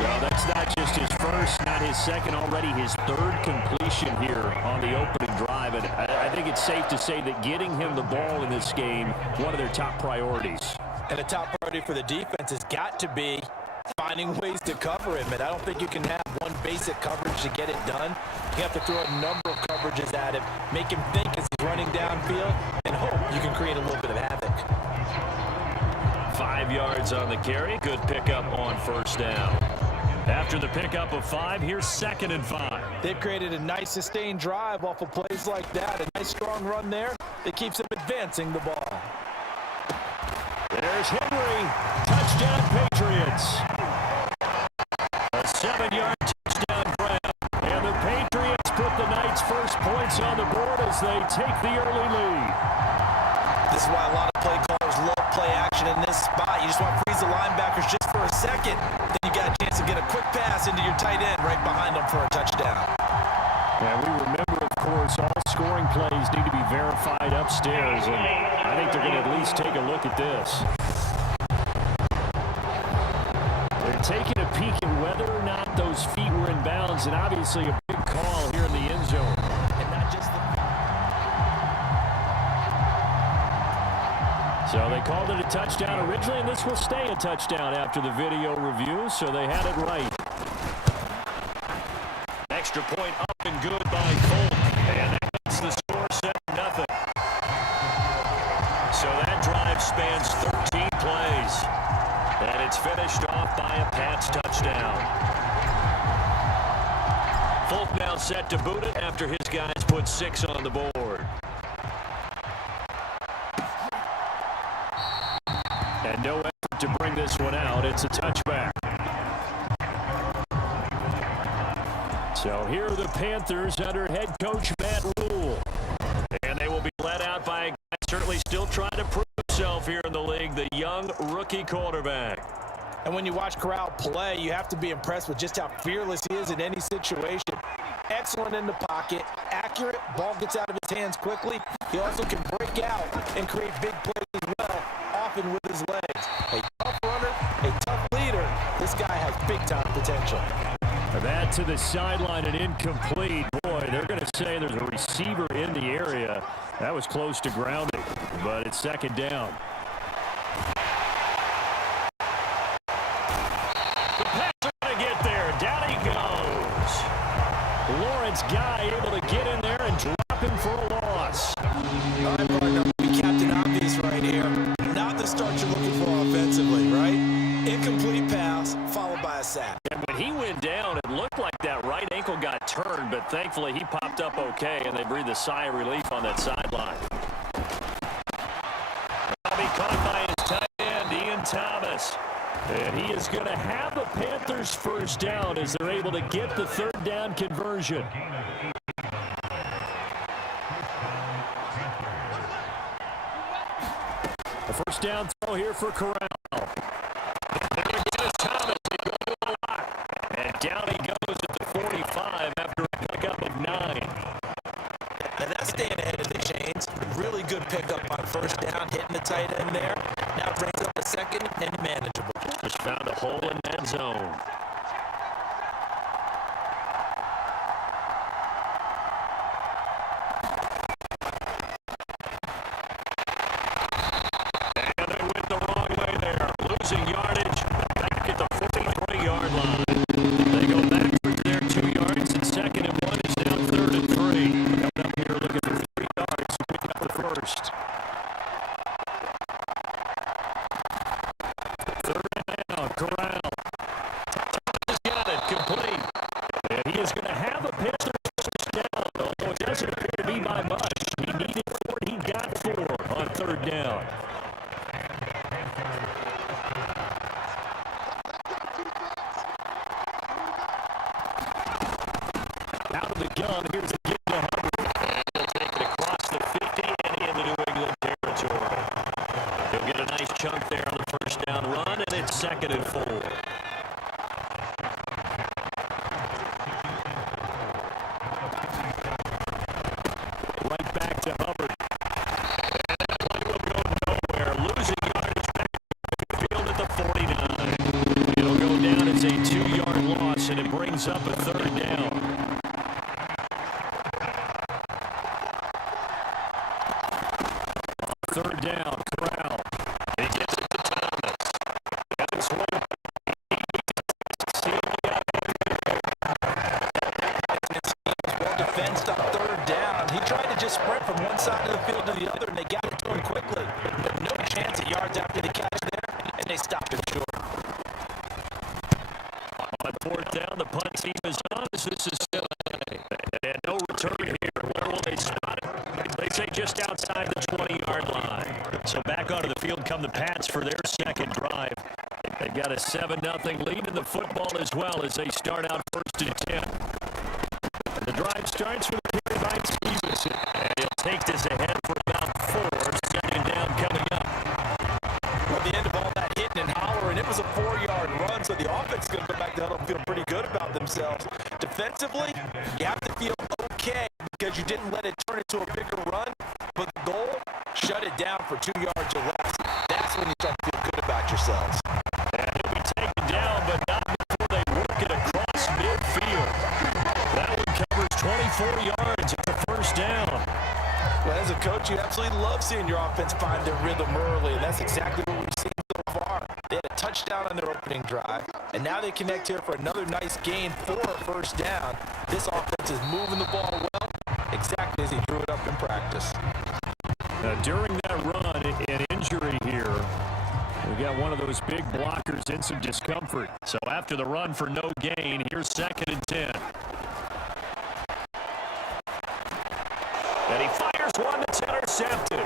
Well, that's not just his first, not his second, already his 3rd completion here on the opening drive. And I think it's safe to say that getting him the ball in this game, one of their top priorities. And the top priority for the defense has got to be finding ways to cover him. And I don't think you can have one basic coverage to get it done. You have to throw a number of coverages at him, make him think as he's running downfield, and hope you can create a little bit of havoc. 5 yards on the carry. Good pickup on 1st down. After the pickup of 5, here's 2nd and 5. They've created a nice sustained drive off of plays like that. A nice strong run there that keeps them advancing the ball. There's Henry. Touchdown, Patriots. A 7-yard touchdown grab. And the Patriots put the Knights' first points on the board as they take the early lead. This is why a lot of play callers love play action in this spot. You just want to freeze the linebackers just for a second. Then you got a chance to get a quick pass into your tight end right behind them for a touchdown. And we remember, of course, all scoring plays need to be verified upstairs. And I think they're going to at least take a look at this. They're taking a peek at whether or not those feet were in bounds. And obviously a big call here in the end zone. And not just the... So they called it a touchdown originally, and this will stay a touchdown after the video review, so they had it right. Extra point up and good by Colt. And that makes the score 7-0. So that drive spans 13 plays. And it's finished off by a Pats touchdown. Folk now set to boot it after his guys put 6 on the board. And no effort to bring this one out. It's a touchback. So here are the Panthers under head coach Matt Rule. And they will be led out by a guy certainly still trying to prove himself here in the league, the young rookie quarterback. And when you watch Corral play, you have to be impressed with just how fearless he is in any situation. Excellent in the pocket, accurate, ball gets out of his hands quickly. He also can break out and create big plays as well, often with his legs. A tough runner, a tough leader. This guy has big-time potential. That to the sideline and incomplete. Boy, they're going to say there's a receiver in the area. That was close to grounding, but it's 2nd down. The Pats are going to get there. Down he goes. Lawrence Guy able to get in there and drop him for a loss. All right, partner, be Captain Obvious right here. Not the start you're looking for offensively, right? Incomplete pass, followed by a sack. And when he went down, it looked like that right ankle got turned, but thankfully he popped up okay, and they breathed a sigh of relief on that sideline. Be caught by his tight end, Ian Thomas. And he is going to have the Panthers first down as they're able to get the 3rd down conversion. The first down throw here for Corral. There again is Thomas. He's going to do a lot. And down he goes at the 45 after a pickup of 9. And that's staying ahead of the chains. Really good pickup on 1st down, hitting the tight end there. That brings up a second and manageable. Just found a hole in that zone. And they went the wrong way there. Losing yardage back at the 43-yard line. They go backwards there 2 yards, and 2nd and 1 is now 3rd and 3. Coming up here looking for 3 yards to pick up the first. 3rd down, Corral. Thomas got it, complete. And he is going to have a Panthers first down, although it doesn't appear to be by much. He needed 4, he got 4 on 3rd down. Out of the gun, here's a give to Hubbard. And he'll take it across the 50 and into New England territory. He'll get a nice chunk there on the first down run, and it's 2nd and 4. Right back to Hubbard. And that play will go nowhere. Losing yardage back to the field at the 49. It'll go down as a 2-yard loss, and it brings up a 3rd down. 3rd down, Corral. He gets it to Thomas. And it's one. Well defensed on 3rd down. He tried to just sprint from one side of the field to the other, and they got it to him quickly. But no chance at yards after the catch there, and they stopped him short. On 4th down, the punt team is on. This is still and no return here. Where will they spot it? They say just outside the 20-yard line. So back onto the field come the Pats for their second drive. They've got a 7-0 lead in the football as well as they start out 1st and 10. The drive starts with a carry by Stevenson. And he'll take this ahead for about 4. 2nd down coming up. Well, the end of all that hitting and hollering, it was a 4-yard run, so the offense is going to go back to huddle and feel pretty good about themselves. Defensively, you have to feel okay because you didn't let it turn into a bigger run, but the goal, shut it down for 2 yards or less. That's when you start to feel good about yourselves. And he'll be taken down, but not before they work it across midfield. That one covers 24 yards at the 1st down. Well, as a coach, you absolutely love seeing your offense find their rhythm early, and that's exactly what we've seen so far. They had a touchdown on their opening drive, and now they connect here for another nice gain for a 1st down. This offense is moving the ball well, exactly as he drew it up in practice. Now, during that run, an injury here. We got one of those big blockers in some discomfort. So after the run for no gain, here's 2nd and 10. And he fires one that's intercepted.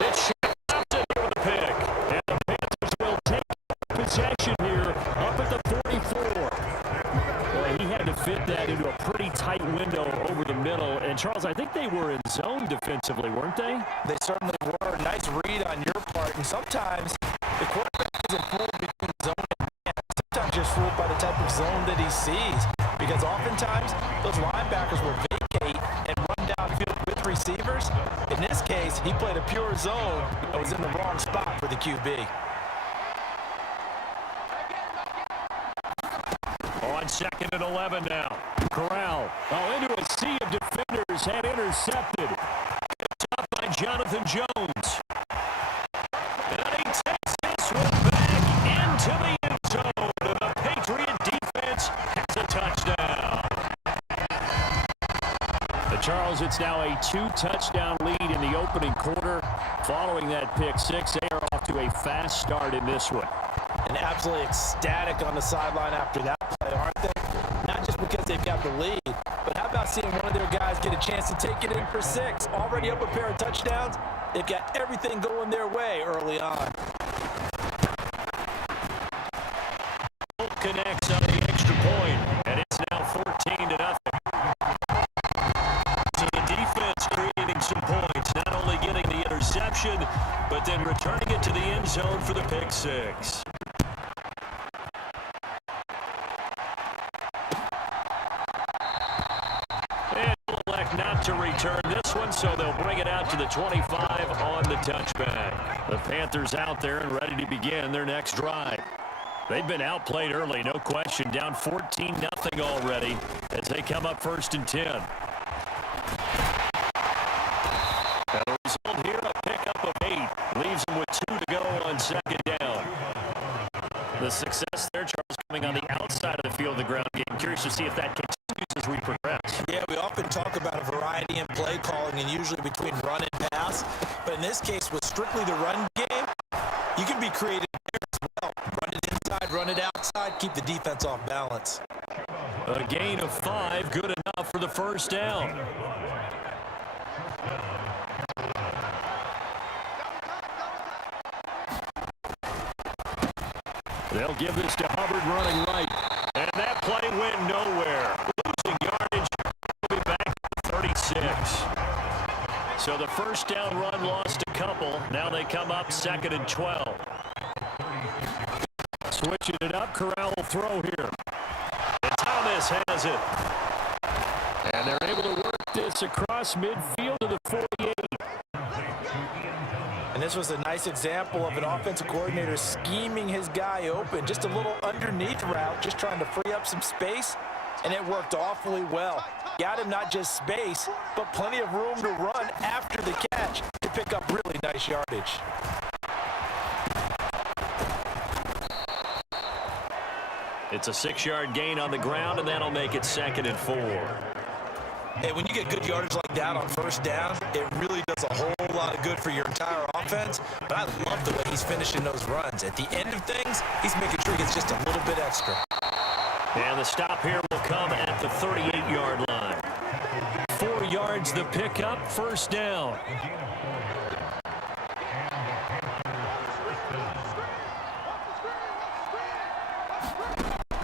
It's Shepton here with a pick. And the Panthers will take possession here up at the 44. Boy, he had to fit that into a pretty tight window over the middle. And, Charles, I think they were in zone defensively, weren't they? They certainly were. Nice read on your part. And sometimes the quarterback isn't fooled between zone and man. Sometimes just fooled by the type of zone that he sees. Because oftentimes those linebackers will vacate and run downfield with receivers. In this case, he played a pure zone and was in the wrong spot for the QB. On 2nd and 11 now. Corral into a sea of defenders, had intercepted. Picked up by Jonathan Jones. And he takes this one back into the end zone. The Patriot defense has a touchdown. Charles, it's now a 2-touchdown lead in the opening quarter. Following that pick six, they are off to a fast start in this one. And absolutely ecstatic on the sideline after that play, aren't they? Not just because they've got the lead, but how about seeing one of their guys get a chance to take it in for 6? Already up a pair of touchdowns. They've got everything going their way early on. Connects on the extra point, and it's now 14-0. So the defense creating some points, not only getting the interception, but then returning it to the end zone for the pick six. And they'll elect not to return this one, so they'll bring it out to the 25 on the touchback. The Panthers out there and ready to begin their next drive. They've been outplayed early, no question. Down 14-0 already as they come up 1st and 10. And the result here, a pickup of 8. Leaves them with 2 to go on 2nd down. The success there, Charles, coming on the outside of the field, the ground game. Curious to see if that continues as we progress. Yeah, we often talk about a variety in play calling and usually between run and pass. But in this case, with strictly the run game, you can be creative there as well. Run it inside, run it outside, keep the defense off balance. A gain of 5, good enough for the 1st down. They'll give this to Hubbard running right. And that play went nowhere. Losing yardage, will be back to 36. So the 1st down run lost a couple. Now they come up 2nd and 12. Switching it up, Corral will throw here. And Thomas has it. And they're able to work this across midfield to the 48. And this was a nice example of an offensive coordinator scheming his guy open. Just a little underneath route, just trying to free up some space, and it worked awfully well. Got him not just space, but plenty of room to run after the catch to pick up really nice yardage. It's a 6-yard gain on the ground, and that'll make it 2nd and 4. Hey, when you get good yardage like that on 1st down, it really does a whole lot of good for your entire offense. But I love the way he's finishing those runs. At the end of things, he's making sure he gets just a little bit extra. And the stop here will come at the 38-yard line. 4 yards the pickup, 1st down.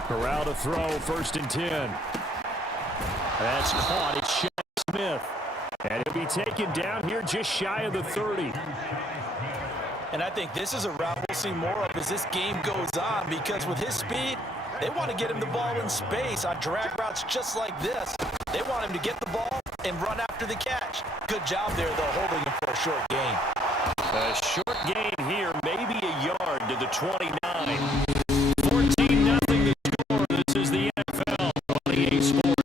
Corral to throw, 1st and 10. That's caught. It's Shaq Smith. And he'll be taken down here just shy of the 30. And I think this is a route we'll see more of as this game goes on, because with his speed, they want to get him the ball in space on drag routes just like this. They want him to get the ball and run after the catch. Good job there, though, holding him for a short gain. A short gain here, maybe a yard to the 29. 14-0 the score. This is the NFL on EA Sports.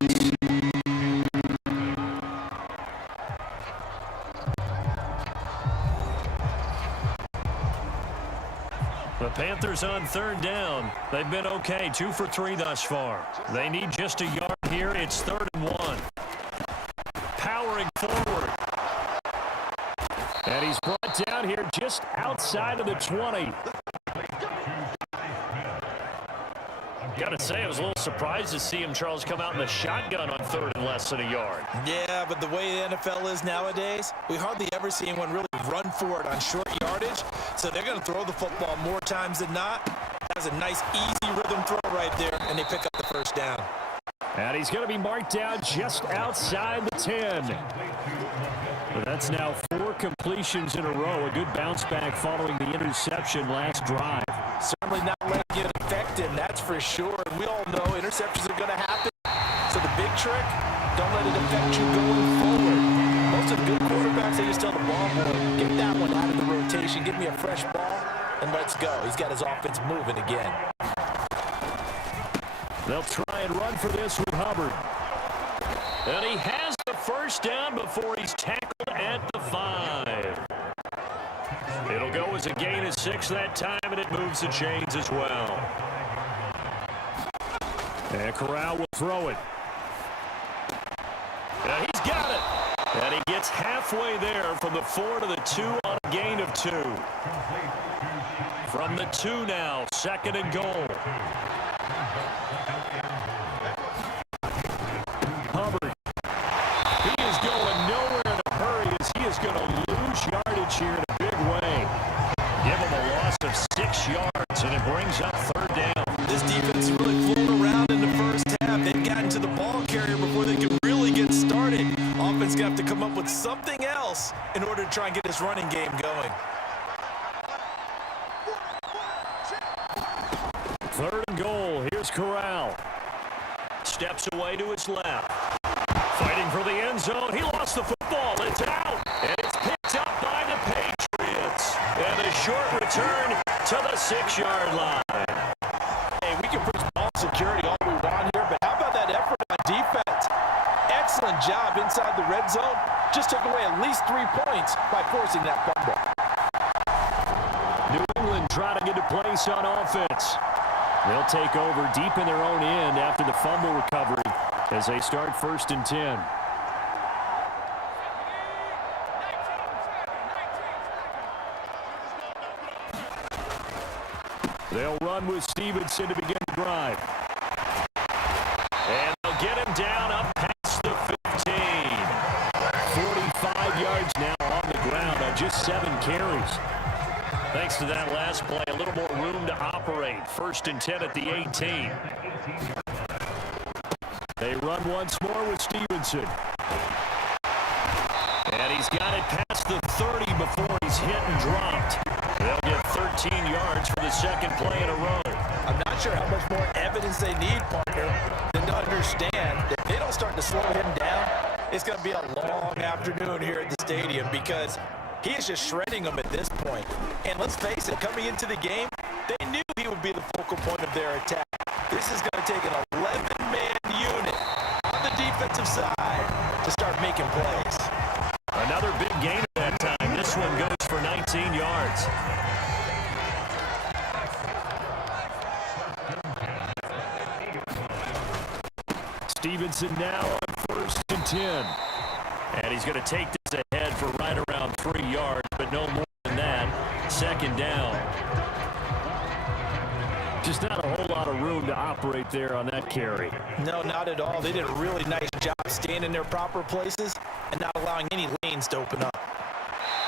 The Panthers on 3rd down. They've been okay, 2 for 3 thus far. They need just a yard here. It's 3rd and 1. Powering forward. And he's brought down here just outside of the 20. Got to say, I was a little surprised to see him, Charles, come out in the shotgun on 3rd and less than a yard. Yeah, but the way the NFL is nowadays, we hardly ever see anyone really run for it on short yardage. So they're going to throw the football more times than not. That was a nice, easy rhythm throw right there, and they pick up the 1st down. And he's going to be marked down just outside the 10. But that's now 4 completions in a row. A good bounce back following the interception last drive. Certainly not letting it affect him, that's for sure. And we all know interceptions are going to happen. So the big trick, don't let it affect you going forward. Most of the good quarterbacks, they just tell the ball boy, get that one out of the rotation, give me a fresh ball, and let's go. He's got his offense moving again. They'll try and run for this with Hubbard. And he has the 1st down before he's tackled at the 5. It'll go as a gain of 6 that time, and it moves the chains as well. And Corral will throw it. And he's got it. And he gets halfway there from the 4 to the 2 on a gain of 2. From the 2 now, 2nd and goal. Hubbard. He is going nowhere in a hurry as he is going to lose yardage here in a big way. Give him a loss of 6 yards, and it brings up 3rd down. This defense is really fooling around in the first half. They've gotten to the ball carrier before they can really get started. Offense got to come up with something else in order to try and get this running game going. 3rd and goal. Here's Corral. Steps away to his left. Fighting for the end zone. He lost the football. It's out. And it's picked up by the Patriots. And the return to the 6-yard line. Hey, we can preach ball security all we want here, but how about that effort on defense? Excellent job inside the red zone. Just took away at least 3 points by forcing that fumble. New England trying to get a place on offense. They'll take over deep in their own end after the fumble recovery as they start 1st and 10. They'll run with Stevenson to begin the drive. And they'll get him down up past the 15. 45 yards now on the ground on just 7 carries. Thanks to that last play, a little more room to operate. 1st and 10 at the 18. They run once more with Stevenson. And he's got it past the 30 before he's hit and dropped. They'll get 13 yards for the second play in a row. I'm not sure how much more evidence they need, partner, than to understand that if they don't start to slow him down, it's going to be a long afternoon here at the stadium because he is just shredding them at this point. And let's face it, coming into the game, they knew he would be the focal point of their attack. This is going to take an 11-man unit on the defensive side to start making plays. Another big gain at that time. This one goes for 19 yards. Stevenson now on 1st and 10. And he's going to take this ahead for right around 3 yards, but no more than that. 2nd down. Just not a whole lot of room to operate there on that carry. No, not at all. They did a really nice job staying in their proper places and not allowing any lanes to open up.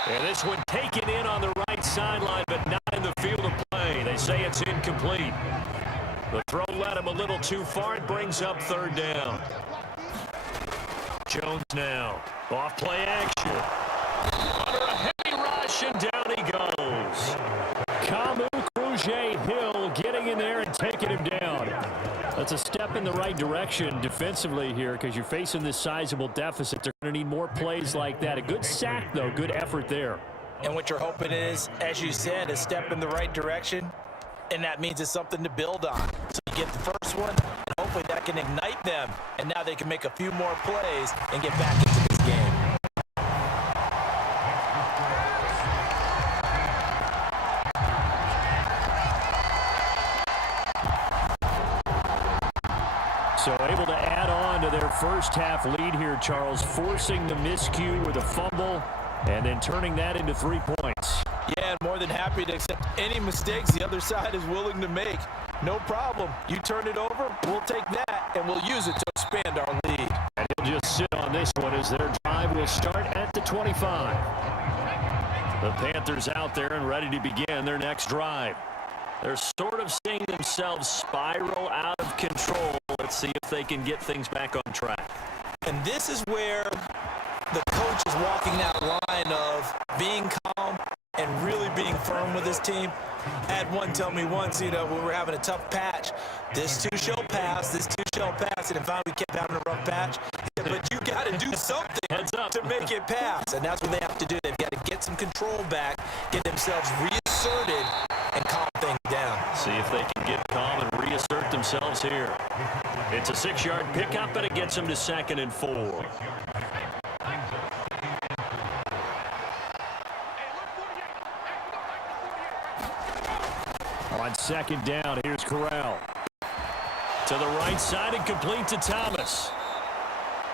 And this one taken in on the right sideline, but not in the field of play. They say it's incomplete. The throw led him a little too far. It brings up 3rd down. Jones now. Off play action. Under a heavy rush, and down he goes. Camus Hill getting in there and taking him down. That's a step in the right direction defensively here because you're facing this sizable deficit. They're going to need more plays like that. A good sack, though. Good effort there. And what you're hoping is, as you said, a step in the right direction, and that means it's something to build on. So you get the first one, and hopefully that can ignite them, and now they can make a few more plays and get back into this game. So able to add on to their first half lead here, Charles, forcing the miscue with a fumble and then turning that into 3 points. Yeah, and more than happy to accept any mistakes the other side is willing to make. No problem. You turn it over, we'll take that, and we'll use it to expand our lead. And he'll just sit on this one as their drive will start at the 25. The Panthers out there and ready to begin their next drive. They're sort of seeing themselves spiral out of control. Let's see if they can get things back on track. And this is where the coach is walking that line of being calm and really being firm with his team. I had one tell me once, when we were having a tough patch, this too shall pass, this too shall pass. And finally we kept having a rough patch. He said, but you got to do something to make it pass. And that's what they have to do. They've got to get some control back, get themselves reasserted, and calm things down. See if they can get calm and reassert themselves here. It's a 6-yard pickup, and it gets them to 2nd and 4. On 2nd down, here's Corral. To the right side and complete to Thomas.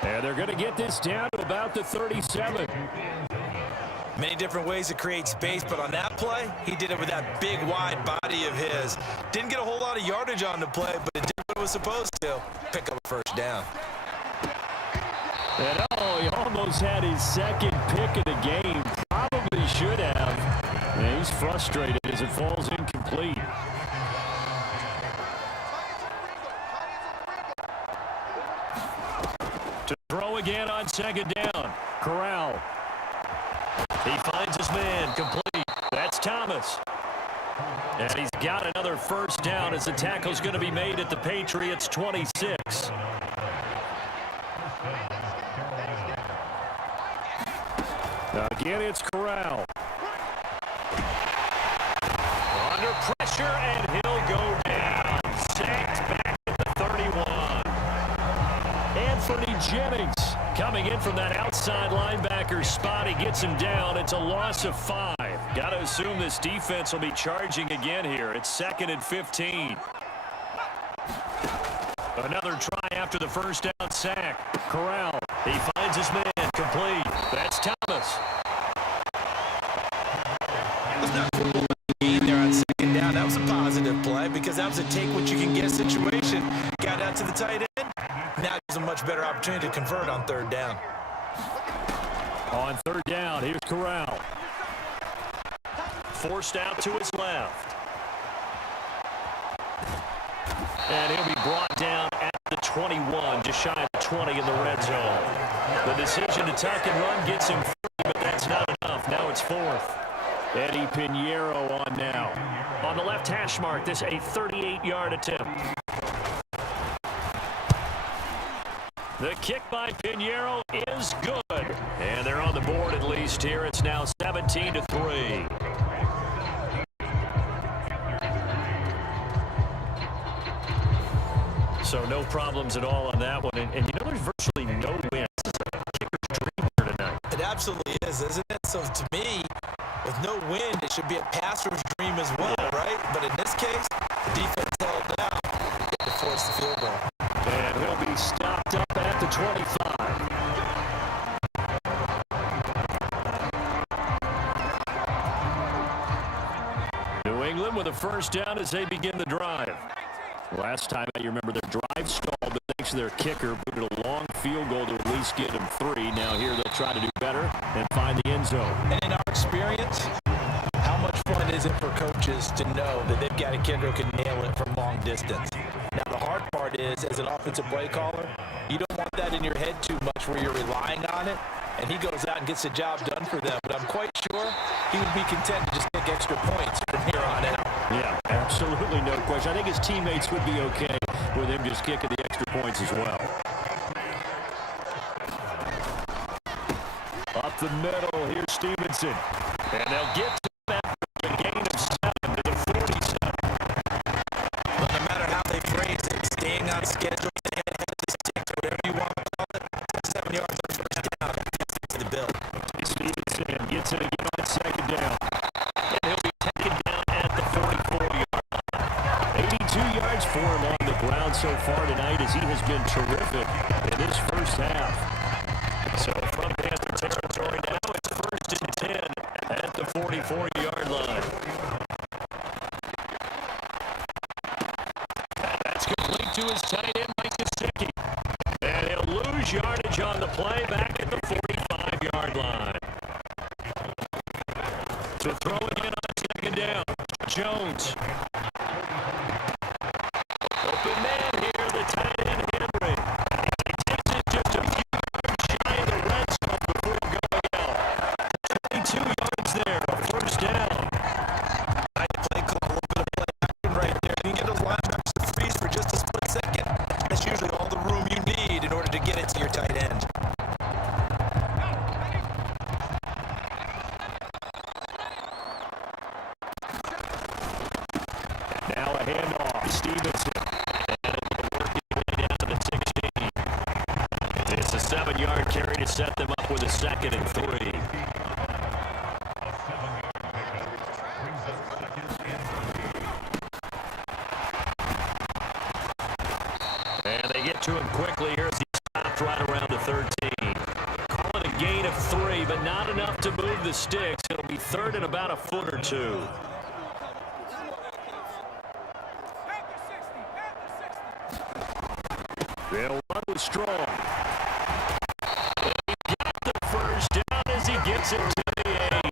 And they're going to get this down to about the 37. Many different ways to create space, but on that play, he did it with that big, wide body of his. Didn't get a whole lot of yardage on the play, but it did what it was supposed to. Pick up a 1st down. And he almost had his 2nd pick of the game. Probably should have. And he's frustrated as it falls incomplete. To throw again on 2nd down. Corral. He finds his man, complete. That's Thomas. And he's got another 1st down as the tackle's going to be made at the Patriots 26. Again, it's Corral. pressure, and he'll go down. Sacked back at the 31. Anthony Jennings coming in from that outside linebacker spot. He gets him down. It's a loss of 5. Got to assume this defense will be charging again here. It's 2nd and 15. Another try after the first down sack. Corral, he finds his man, complete. That's Thomas. There's not there on 2nd down. That was a positive play because that was a take what you can get situation. Got out to the tight end. Now there's a much better opportunity to convert on 3rd down. On 3rd down, here's Corral. Forced out to his left. And he'll be brought down at the 21, just shy of 20 in the red zone. The decision to tuck and run gets him free, but that's not enough. Now it's 4th. Eddie Pinheiro on now. On the left hash mark, this a 38-yard attempt. The kick by Pinheiro is good. And they're on the board at least here. It's now 17-3. So no problems at all on that one. And you know, there's virtually no win. This is a kicker's dream here tonight. It absolutely is, isn't it? So to me, with no win, it should be a passer's dream as well, right? But in this case, the defense held down to force the field goal. And he'll be stopped up at the 25. New England with a first down as they begin the drive. Last time, you remember their drive stalled, but thanks to their kicker, booted a long field goal to at least get them 3. Now here they'll try to do better and find the end zone. And in our experience, how much fun is it for coaches to know that they've got a kicker who can nail it from long distance? Now, the hard part is, as an offensive play caller, you don't want that in your head too much where you're relying on it, and he goes out and gets the job done for them. But I'm quite sure he would be content to just take extra points from here on out. Yeah, absolutely no question. I think his teammates would be okay with him just kicking the extra points as well. Up the middle, here's Stevenson. And they'll get to him after a gain of 7 to the 47. Well, no matter how they phrase it, staying on schedule, ahead of the sticks, whatever you want to call it, 7 yards on first down, to the bill. Stevenson gets it again on 2nd down. And he'll be taken down at the 44-yard line. 82 yards for him on the ground so far tonight as he has been terrific in this first half. So from Panther territory now, it's 1st and 10 at the 44-yard line. And that's complete to his tight end, Mike Gesicki. And he'll lose yardage on the play back at the 45-yard line. To throw again on 2nd down, Jones. Open man here, the tight end, Henry. He takes it just a few yards shy of the red zone before going out. 22 yards there, a 1st down. I play call, a little bit of play action right there. You can get those linebackers to freeze for just a split second. That's usually all the room you need in order to get it to your tight end. Now a handoff, Stevenson. And working down to the 16. It's a 7-yard carry to set them up with a 2nd and 3. And they get to him quickly here as he stopped right around the 13. Call it a gain of 3, but not enough to move the sticks. It'll be 3rd and about a foot or 2. They'll run with Strong. He got the first down as he gets it to the 8.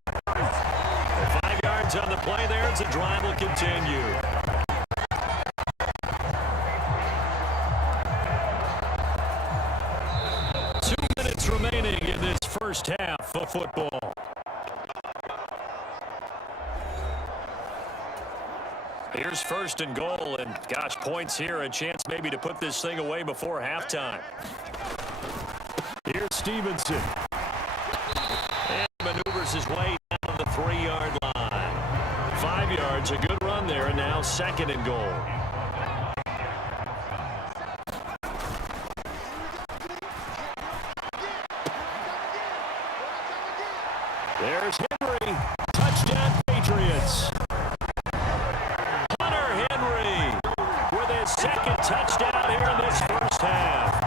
5 yards on the play there as the drive will continue. Remaining in this first half of football. Here's 1st and goal, and gosh, points here, a chance maybe to put this thing away before halftime. Here's Stevenson. And maneuvers his way down the 3-yard line. 5 yards, a good run run there, and now 2nd and goal. There's Henry. Touchdown, Patriots. Hunter Henry with his 2nd touchdown here in this first half.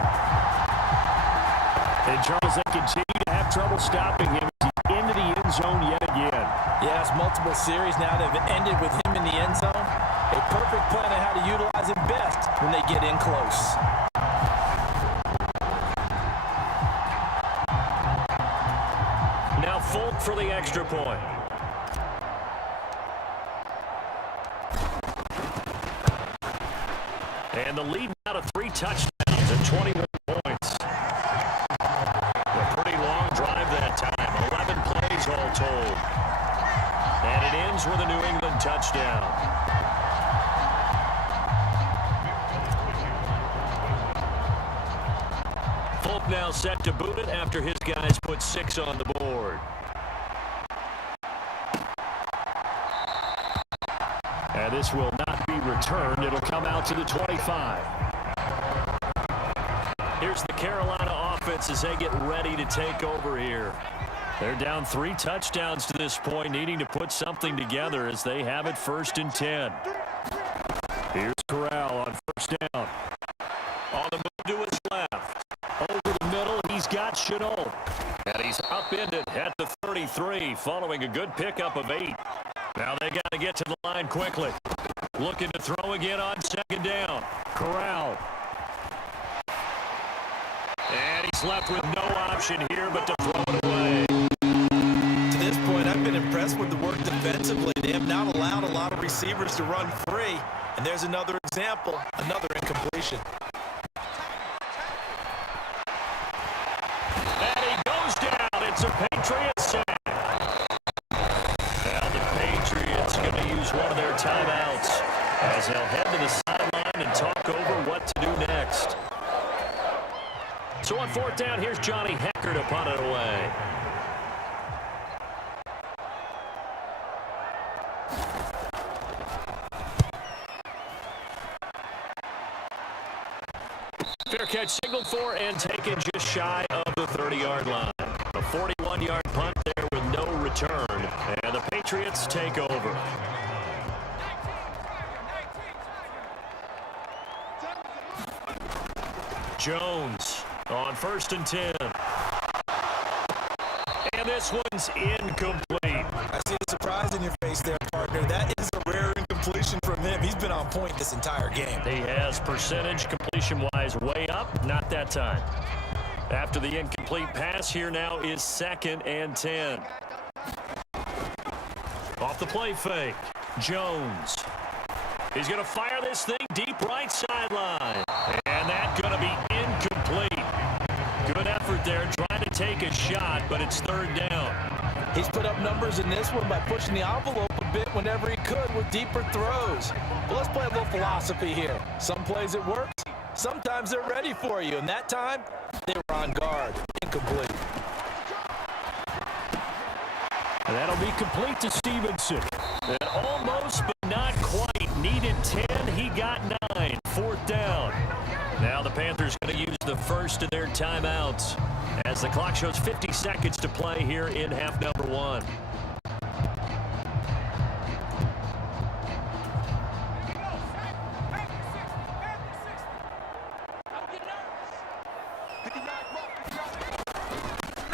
And Charles, they continue to have trouble stopping him as he's into the end zone yet again. Yes, multiple series now that have ended with him in the end zone. A perfect plan on how to utilize him best when they get in close. Now Folk for the extra point. And the lead now to 3 touchdowns and 21 points. A pretty long drive that time. 11 plays all told. And it ends with a New England touchdown. Folk now set to boot it after his guys put 6 on the board. And this will not be returned. It'll come out to the 25. Here's the Carolina offense as they get ready to take over here. They're down 3 touchdowns to this point, needing to put something together as they have it 1st and 10. Here's Corral on 1st down. On the move to his left. Over the middle, he's got Chenault. And he's upended at the 33 following a good pickup of 8. Now they got to get to the line quickly. Looking to throw again on 2nd down. Corral. And he's left with no option here but to throw it away. To this point, I've been impressed with the work defensively. They have not allowed a lot of receivers to run free. And there's another example, another incompletion. And he goes down. It's a Patriots sack. Now the Patriots going to use one of their timeouts as they'll head to the sideline and talk over what to do next. So on 4th down, here's Johnny Hecker to punt it away. Fair catch signaled for and taken just shy of the 30-yard line. A 41-yard punt there with no return. And the Patriots take over. Jones on 1st and 10. And this one's incomplete. I see the surprise in your face there, partner. That is a rare incompletion from him. He's been on point this entire game. He has percentage completion-wise way up. Not that time. After the incomplete pass, here now is 2nd and 10. Off the play fake, Jones. He's going to fire this thing deep right sideline. And that's going to be incomplete. Good effort there, trying to take a shot, but it's 3rd down. He's put up numbers in this one by pushing the envelope a bit whenever he could with deeper throws. But let's play a little philosophy here. Some plays it works. Sometimes they're ready for you. And that time, they were on guard. Incomplete. And that'll be complete to Stevenson. And almost, but not quite. Needed 10. He got 9. 4th down. Now the Panthers going to use the first of their timeouts as the clock shows 50 seconds to play here in half number 1.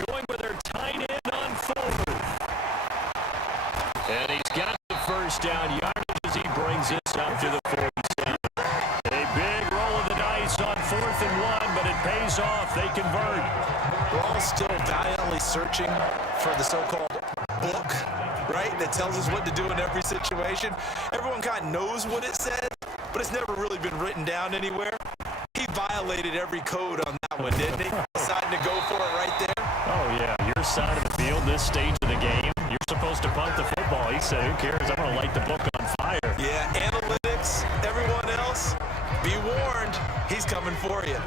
Going with their tight end on 4th. And he's got the 1st down yardage as he brings this up to the 47. A big roll of the dice on 4th and 1, but it pays off. They convert. We're all still valiantly searching for the so-called book, right, that tells us what to do in every situation. Everyone kind of knows what it says, but it's never really been written down anywhere. He violated every code on that one, didn't he? Deciding to go for it right there. Oh, yeah. Your side of the field, this stage of the game, you're supposed to punt the football. He said, who cares? I'm going to light the book on fire. Yeah, analytics, everyone else, be warned, he's coming for you.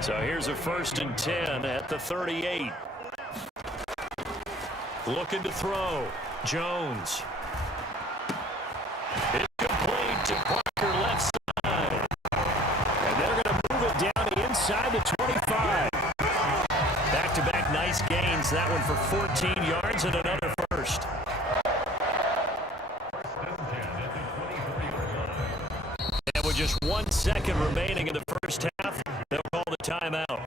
So here's a 1st and 10 at the 38. Looking to throw. Jones. It's for 14 yards and another first. And with just 1 second remaining in the first half, they'll call the timeout.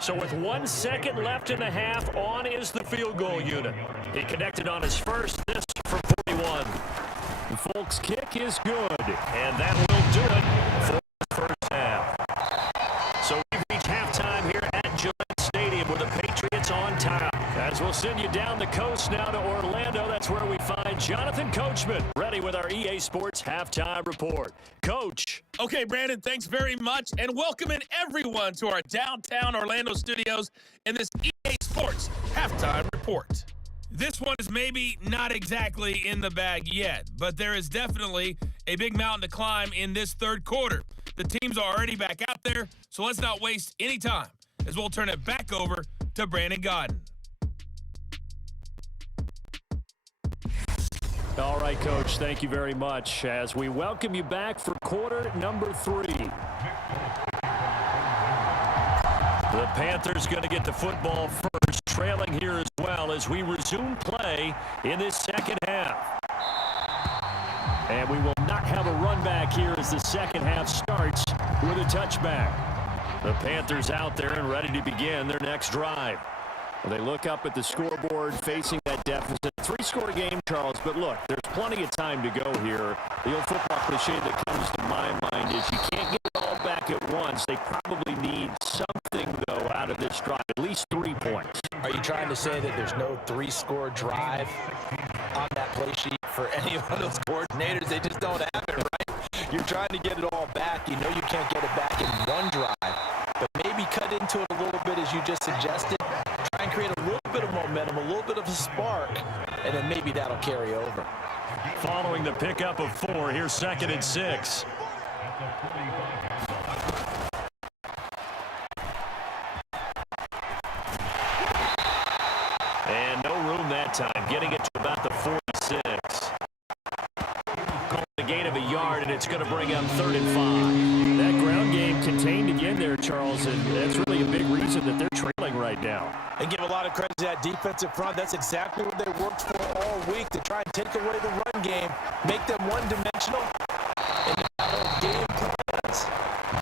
So with 1 second left in the half, on is the field goal unit. He connected on his first, this from 41. The Folks kick is good. And that will do it for the first half. So we've reached halftime here at Gillette Stadium with the Patriots on top. As we'll send you down the coast now to Orlando, that's where we find Jonathan Coachman, ready with our EA Sports Halftime Report. Coach. Okay, Brandon, thanks very much, and welcoming everyone to our downtown Orlando studios in this EA Sports Halftime Report. This one is maybe not exactly in the bag yet, but there is definitely a big mountain to climb in this third quarter. The teams are already back out there, so let's not waste any time as we'll turn it back over to Brandon Godden. All right, Coach, thank you very much as we welcome you back for quarter number 3. The Panthers going to get the football first, trailing here as well as we resume play in this second half. And we will not have a run back here as the second half starts with a touchback. The Panthers out there and ready to begin their next drive. They look up at the scoreboard facing that deficit. 3-score game, Charles, but look, there's plenty of time to go here. The old football cliche that comes to my mind is you can't get it all back at once. They probably need something, though, out of this drive, at least 3 points. Are you trying to say that there's no 3-score drive on that play sheet for any of those coordinators? They just don't have it, right? You're trying to get it all back. You know you can't get it back in one drive, but maybe cut into it a little bit as you just suggested. Try and create a little bit of momentum, a little bit of a spark, and then maybe that'll carry over. Following the pickup of 4, here's 2nd and 6. And no room that time, getting it to about the 46. Calling the gain of a yard, and it's going to bring up 3rd and 5. That ground game contained again there, Charles, and that's really a big reason that they're trailing right now. And give a lot of credit to that defensive front. That's exactly what they worked for all week, to try and take away the run game, make them one-dimensional, and the game plans,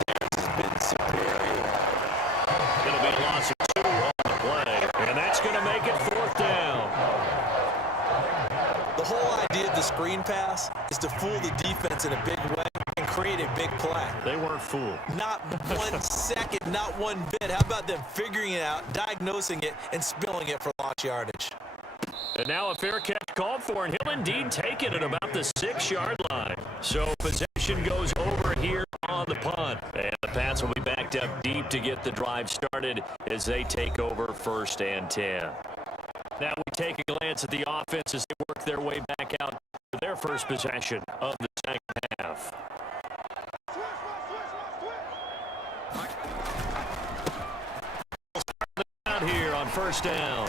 theirs has been superior. Going to be a loss of 2 on the play, and that's going to make it 4th down. The whole idea of the screen pass is to fool the defense in a big way and create a big play. They weren't fooled. Not 1 second, not 1 bit. How about them figuring it out, diagnosing it, and spilling it for launch yardage? And now a fair catch called for, and he'll indeed take it at about the 6-yard line. So possession goes over here on the punt. And the Pats will be backed up deep to get the drive started as they take over 1st and 10. Now we take a glance at the offense as they work their way back out for their first possession of the second half. Out here on 1st down.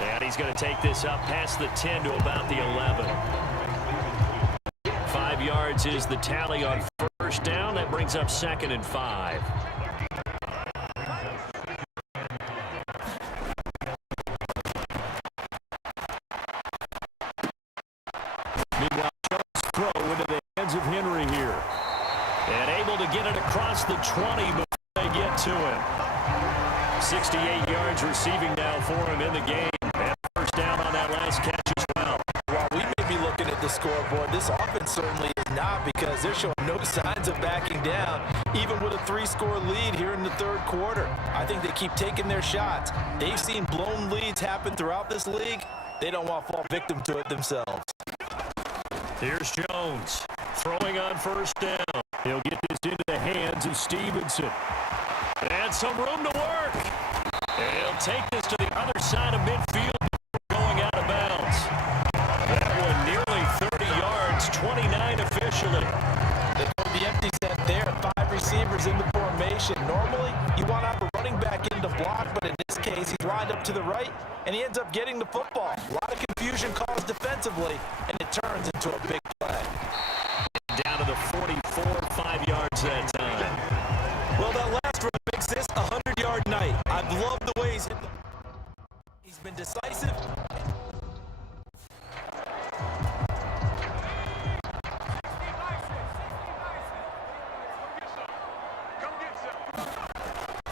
And he's going to take this up past the 10 to about the 11. 5 yards is the tally on 1st down. That brings up 2nd and 5. Meanwhile, Jones throw into the hands of Henry here. And able to get it across the 20 before they get to him. 68 yards receiving now for him in the game. And 1st down on that last catch as well. While we may be looking at the scoreboard, this offense certainly is not, because they're showing no signs of backing down, even with a 3-score lead here in the third quarter. I think they keep taking their shots. They've seen blown leads happen throughout this league. They don't want to fall victim to it themselves. Here's Jones throwing on 1st down. He'll get this into the hands of Stevenson. And some room to work. And he'll take this to the other side of midfield, going out of bounds. That one nearly 30 yards, 29 officially. They throw the empty set there, 5 receivers in the formation. Normally, you want to have a running back in to block, but in this case, he's lined up to the right, and he ends up getting the football. A lot of confusion caused defensively, and it turns into a big play. Down to the 44, 5 yards that been decisive.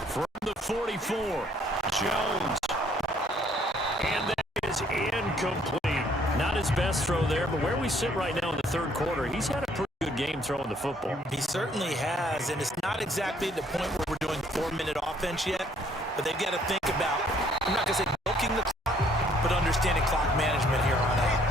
From the 44, Jones. And that is incomplete. Not his best throw there, but where we sit right now in the third quarter, he's had a pretty good game throwing the football. He certainly has, and it's not exactly the point where we're doing 4-minute offense yet, but they've got to think about, I'm not going to say milking the clock, but understanding clock management here on out.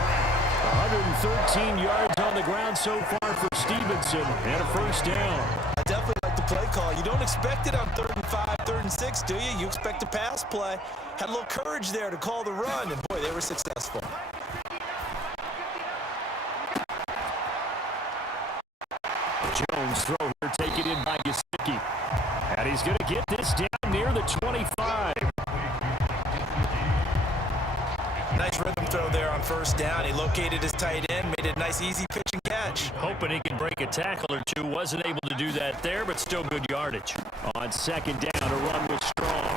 113 yards on the ground so far for Stevenson, and a first down. I definitely like the play call. You don't expect it on 3rd and 5, 3rd and 6, do you? You expect a pass play. Had a little courage there to call the run, and boy, they were successful. Jones throw here, take it in by Gesicki. And he's going to get this down near the 25. Nice rhythm throw there on first down. He located his tight end, made it a nice easy pitch and catch. Hoping he can break a tackle or two. Wasn't able to do that there, but still good yardage. On second down, a run was strong.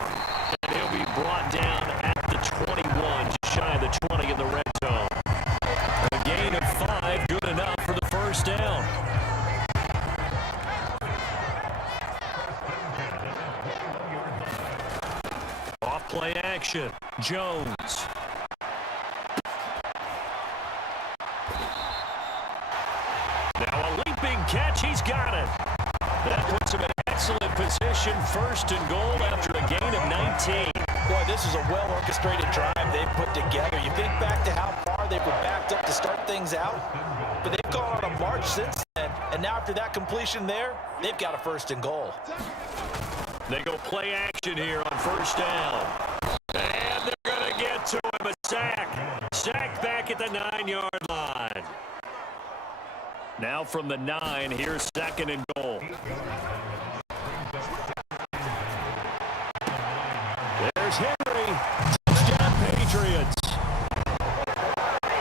And he'll be brought down at the 21, just shy of the 20 in the red zone. A gain of 5, good enough for the first down. Off play action, Jones. Now a leaping catch, he's got it. That puts him in excellent position, first and goal after a gain of 19. Boy, this is a well-orchestrated drive they've put together. You think back to how far they were backed up to start things out, but they've gone on a march since then, and now after that completion there, they've got a first and goal. They go play action here on first down. And they're going to get to him, a sack. Sack back at the 9-yard line. Now from the 9, here's second and goal. There's Henry. Touchdown, Patriots.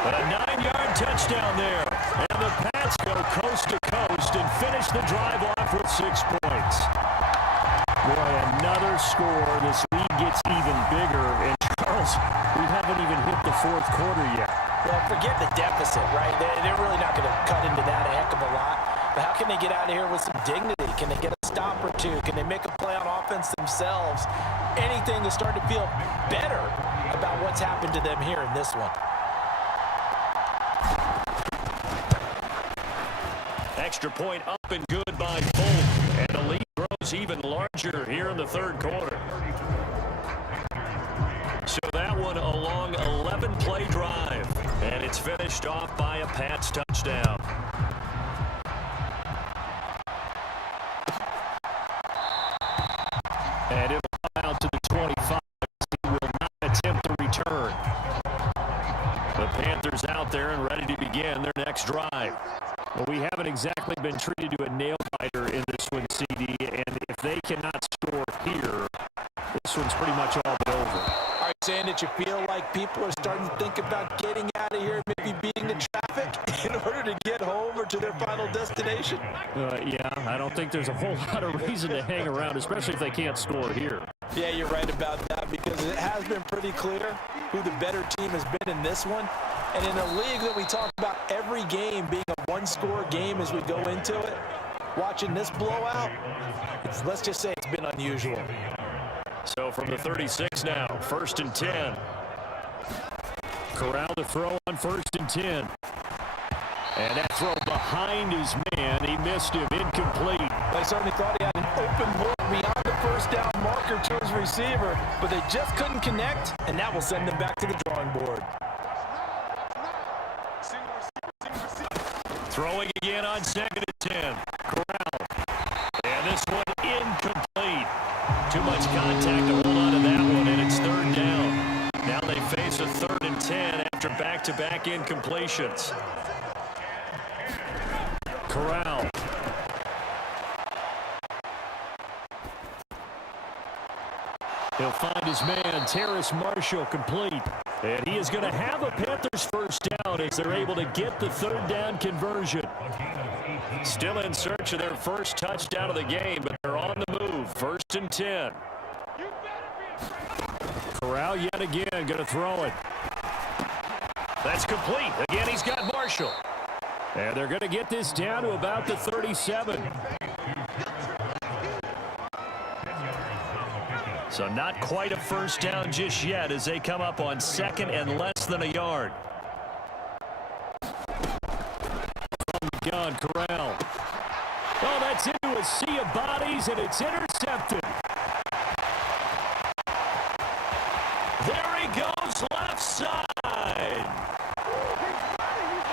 But a 9-yard touchdown there. And the Pats go coast to coast and finish the drive off with 6 points. Boy, another score. This lead gets even bigger. And Charles, we haven't even hit the fourth quarter yet. Well, forget the deficit, right? They're really not going to cut into that a heck of a lot. But how can they get out of here with some dignity? Can they get a stop or two? Can they make a play on offense themselves? Anything to start to feel better about what's happened to them here in this one. Extra point up and good by Folk. And the lead grows even larger here in the third quarter. So that one a long 11-play drive. And it's finished off by a Pats touchdown. And it'll come out to the 25. He will not attempt the return. The Panthers out there and ready to begin their next drive. Well, we haven't exactly been treated to a nail-biter in this one, CD. And if they cannot score here, this one's pretty much all but over. Are you saying that you feel like people are starting to think about getting out of here, maybe beating the traffic in order to get home or to their final destination? Yeah, I don't think there's a whole lot of reason to hang around, especially if they can't score here. Yeah, you're right about that because it has been pretty clear who the better team has been in this one. And in a league that we talk about every game being a one-score game as we go into it, watching this blowout, let's just say it's been unusual. So from the 36 now, 1st and 10. Corral to throw on 1st and 10. And that throw behind his man. He missed him, incomplete. They certainly thought he had an open look beyond the first down marker to his receiver, but they just couldn't connect, and that will send them back to the drawing board. Throwing again on 2nd and 10. Corral. And this one incomplete. Too much contact to hold on to that one, and it's 3rd down. Now they face a 3rd and 10 after back-to-back incompletions. Corral. He'll find his man, Terrace Marshall, complete. And he is going to have a Panthers first down as they're able to get the 3rd down conversion. Still in search of their first touchdown of the game, but they're on the move. 1st and 10. Corral Now yet again, going to throw it. That's complete. Again, he's got Marshall. And they're going to get this down to about the 37. So not quite a first down just yet as they come up on second and less than a yard. From the gun, Corral. Oh, that's into a sea of bodies, and it's intercepted. There he goes, left side.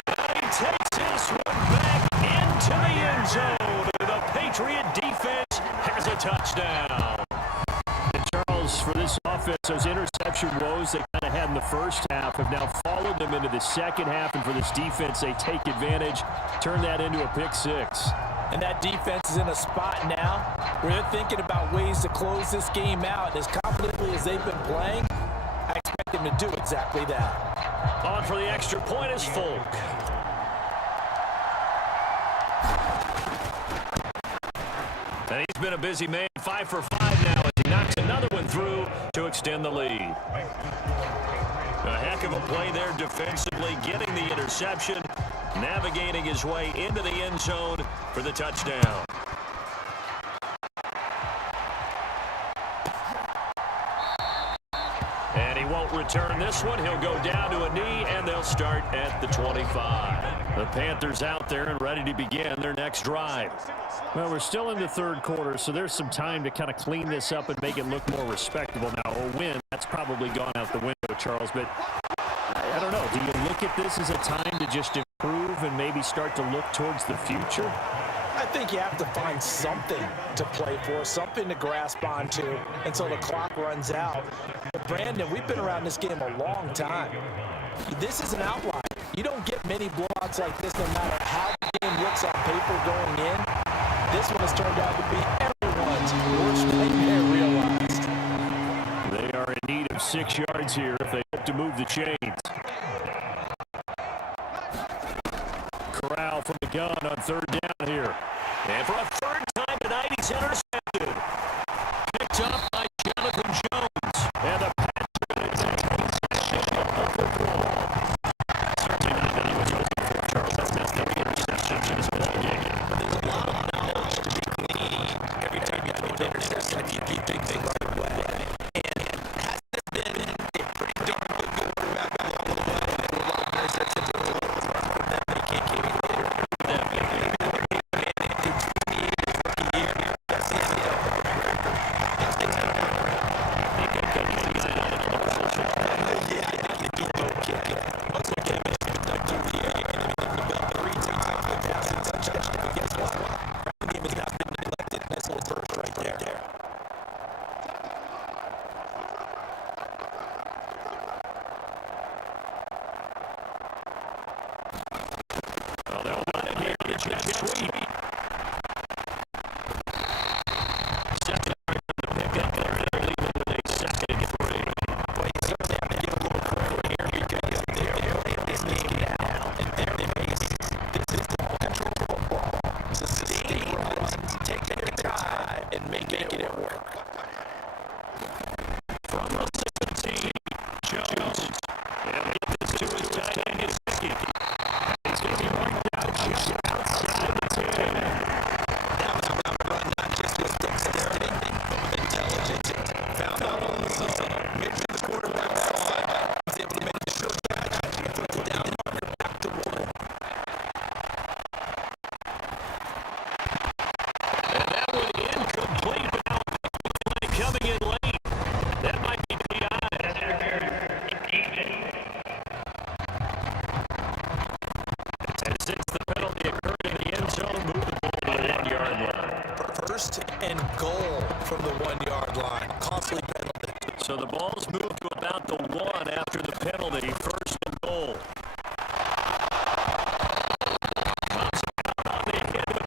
And he takes this one back into the end zone. The Patriot defense has a touchdown. And Charles, for this offense, those interception woes they kind of had in the first half have now followed them into the second half. And for this defense, they take advantage, turn that into a pick six. And that defense is in a spot now where they're thinking about ways to close this game out. As confidently as they've been playing, I expect them to do exactly that. On for the extra point is Folk. And he's been a busy man, 5 for 5 now as he knocks another one through to extend the lead. A heck of a play there defensively, getting the interception, navigating his way into the end zone for the touchdown. And he won't return this one. He'll go down to a knee, and they'll start at the 25. The Panthers out there and ready to begin their next drive. Well, we're still in the third quarter, so there's some time to kind of clean this up and make it look more respectable now. A win, that's probably gone out the window, Charles, but I don't know. Do you look at this as a time to just improve and maybe start to look towards the future? I think you have to find something to play for, something to grasp onto until the clock runs out. But Brandon, we've been around this game a long time. This is an outlier. You don't get many blowouts like this no matter how the game looks on paper going in. This one has turned out to be everyone's worst nightmare realized. They are in need of 6 yards here if they hope to move the chains. Corral from the gun on third down here. And for a third time tonight, he's intercepted. Picked up by Jonathan Jones. And the Patriots take possession of the ball. Certainly not that he was looking for, Charles. That's no interceptions in this ball game. But there's a lot of knowledge to be gleaned. Every time you throw an interception, you do big things right away. And has there been a pretty darn good quarterback along the way? A lot of interceptions are a little rough. That they can't keep it later. And goal from the 1-yard line. Costly penalty. So the ball's moved to about the 1 after the penalty. First and goal. Comes out on the hit, but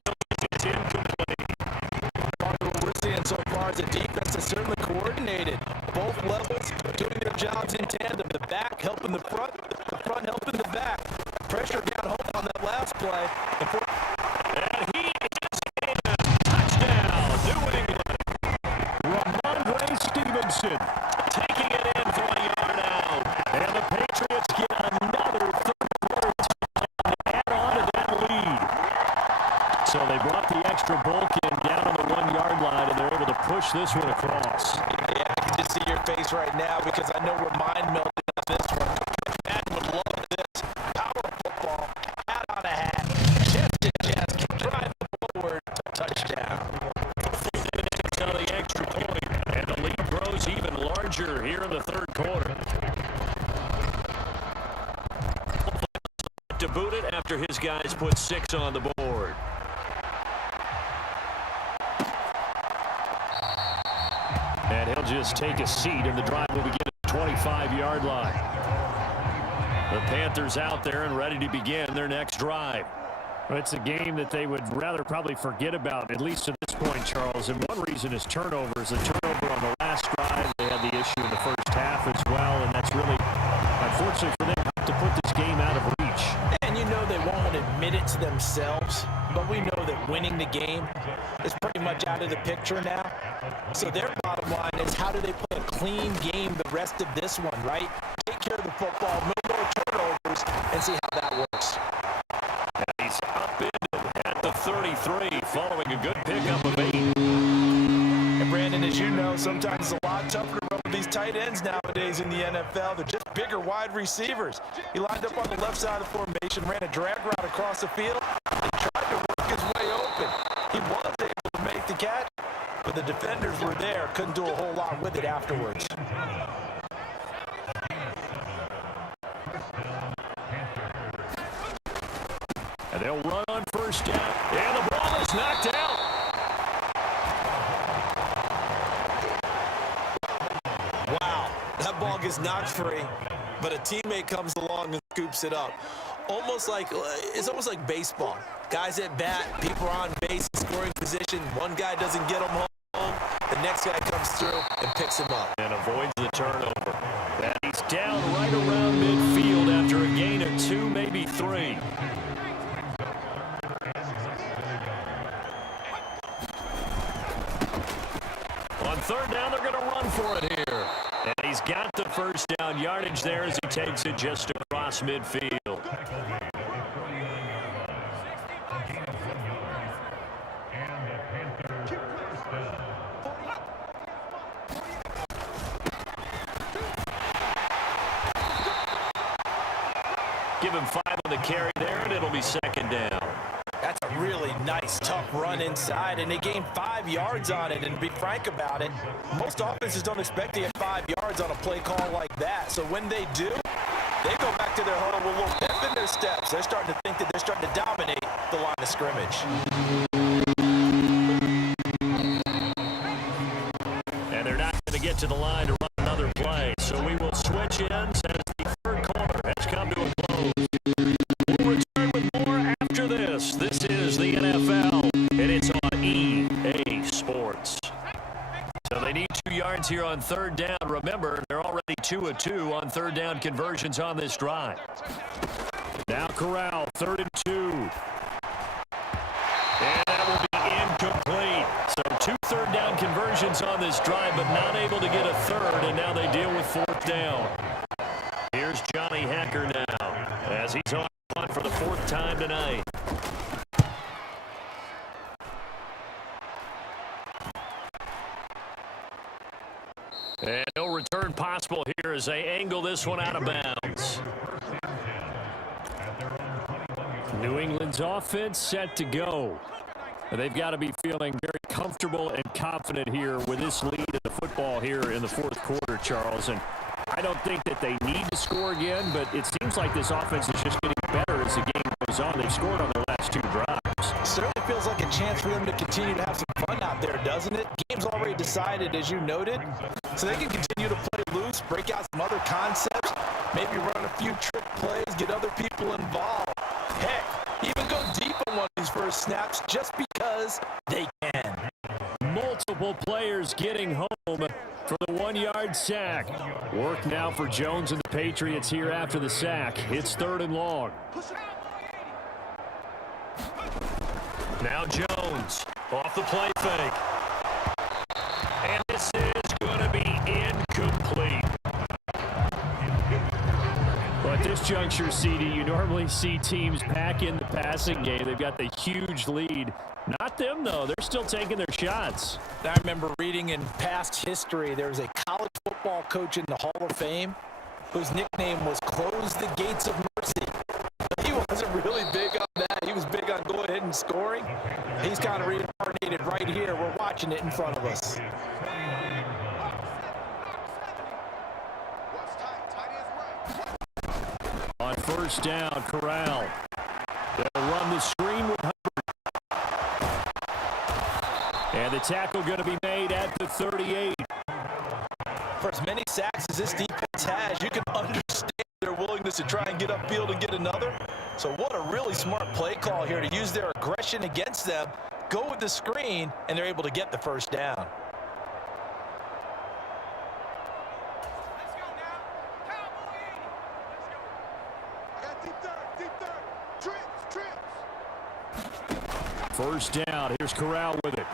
it's incomplete. What we're seeing so far is the defense is certainly coordinated. Both levels doing their jobs in tandem. The back helping the front helping the back. Pressure down home on that last play. And he is in. Touchdown, New England. Ramondre Stevenson taking it in for a brought the extra bulk in down on the 1-yard line, and they're able to push this one across. Yeah, I can just see your face right now because I know we're mind-melting on this one. Madden would love this. Power football, hat on a hat, chest to chest, keep driving forward to touchdown. It's on the extra point, and the lead grows even larger here in the third quarter. To boot it after his guys put 6 on the board. And he'll just take a seat, and the drive will begin at the 25-yard line. The Panthers out there and ready to begin their next drive. Well, it's a game that they would rather probably forget about, at least to this point, Charles. And one reason is turnovers. The turnover on the last drive, they had the issue in the first half as well, and that's really, unfortunately for them, to put this game out of reach. And you know they won't admit it to themselves, but we know that winning the game is pretty much out of the picture now. So their bottom line is, how do they play a clean game the rest of this one, right? Take care of the football, no more turnovers, and see how that works. And he's upended at the 33, following a good pickup of 8. And Brandon, as you know, sometimes it's a lot tougher to run with these tight ends nowadays in the NFL. They're just bigger wide receivers. He lined up on the left side of the formation, ran a drag route across the field, and tried to work his way open. He was able to make the catch, but the defenders were there, couldn't do a whole lot with it afterwards. And they'll run on first down, and the ball is knocked out. Wow, that ball gets knocked free, but a teammate comes along and scoops it up. It's almost like baseball. Guys at bat, people are on base, scoring position. One guy doesn't get him home. The next guy comes through and picks him up. And avoids the turnover. And he's down right around midfield after a gain of 2, maybe 3. On third down, they're going to run for it here. And he's got the first down yardage there as he takes it just across midfield. Give him 5 on the carry there, and it'll be second down. That's a really nice, tough run inside, and they gained 5 yards on it. And to be frank about it, most offenses don't expect to get 5 yards on a play call like that. So when they do, they go back to their huddle with a little pep in their steps. They're starting to think that they're starting to dominate the line of scrimmage. And they're not going to get to the line to run another play. So we will switch ends as the third quarter has come to a close. We'll return with more after this. This is the NFL, and it's on EA Sports. So they need 2 yards here on third down. Remember, they're already 2 of 2 on third down conversions on this drive. Now Corral, 3rd and 2. And that will be incomplete. So 2 third down conversions on this drive, but not able to get a third, and now they deal with 4th down. Here's Johnny Hacker now as he's on for the 4th time tonight. And no return possible here as they angle this one out of bounds. New England's offense set to go. They've got to be feeling very comfortable and confident here with this lead in the football here in the 4th quarter, Charles. And I don't think that they need to score again, but it seems like this offense is just getting better as the game goes on. They've scored on their last 2 drives. Certainly feels like a chance for them to continue to have some fun out there, doesn't it? Game's already decided, as you noted, so they can continue to play loose, break out some other concepts, maybe run a few trick plays, get other people involved. Heck, even go deep on one of these first snaps just because they can. Multiple players getting home for the 1-yard sack. Work now for Jones and the Patriots here after the sack. It's 3rd and long. Now Jones off the play fake. And this is going to be incomplete. But At this juncture, CD, you normally see teams pack in the passing game. They've got the huge lead. Not them, though. They're still taking their shots. I remember reading in past history, there was a college football coach in the Hall of Fame whose nickname was Close the Gates of Mercy. He wasn't really big on that. He was big on going ahead and scoring. He's kind of reincarnated right here. We're watching it in front of us. On first down, Corral. They'll run the screen with Hubbard. And the tackle going to be made at the 38. For as many sacks as this defense has, you can understand their willingness to try and get upfield and get another. So what a really smart play call here to use their aggression against them, go with the screen, and they're able to get the first down. First down. Here's Corral with it.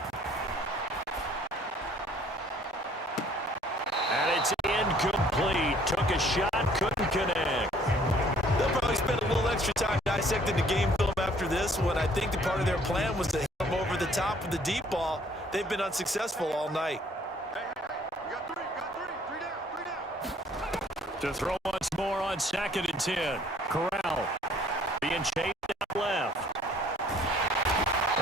And it's incomplete. Took a shot, couldn't connect. They'll probably spend a little extra time dissecting the game film after this one. I think the part of their plan was to hit them over the top of the deep ball. They've been unsuccessful all night. You got three down. To throw once more on 2nd and 10. Corral being chased out left.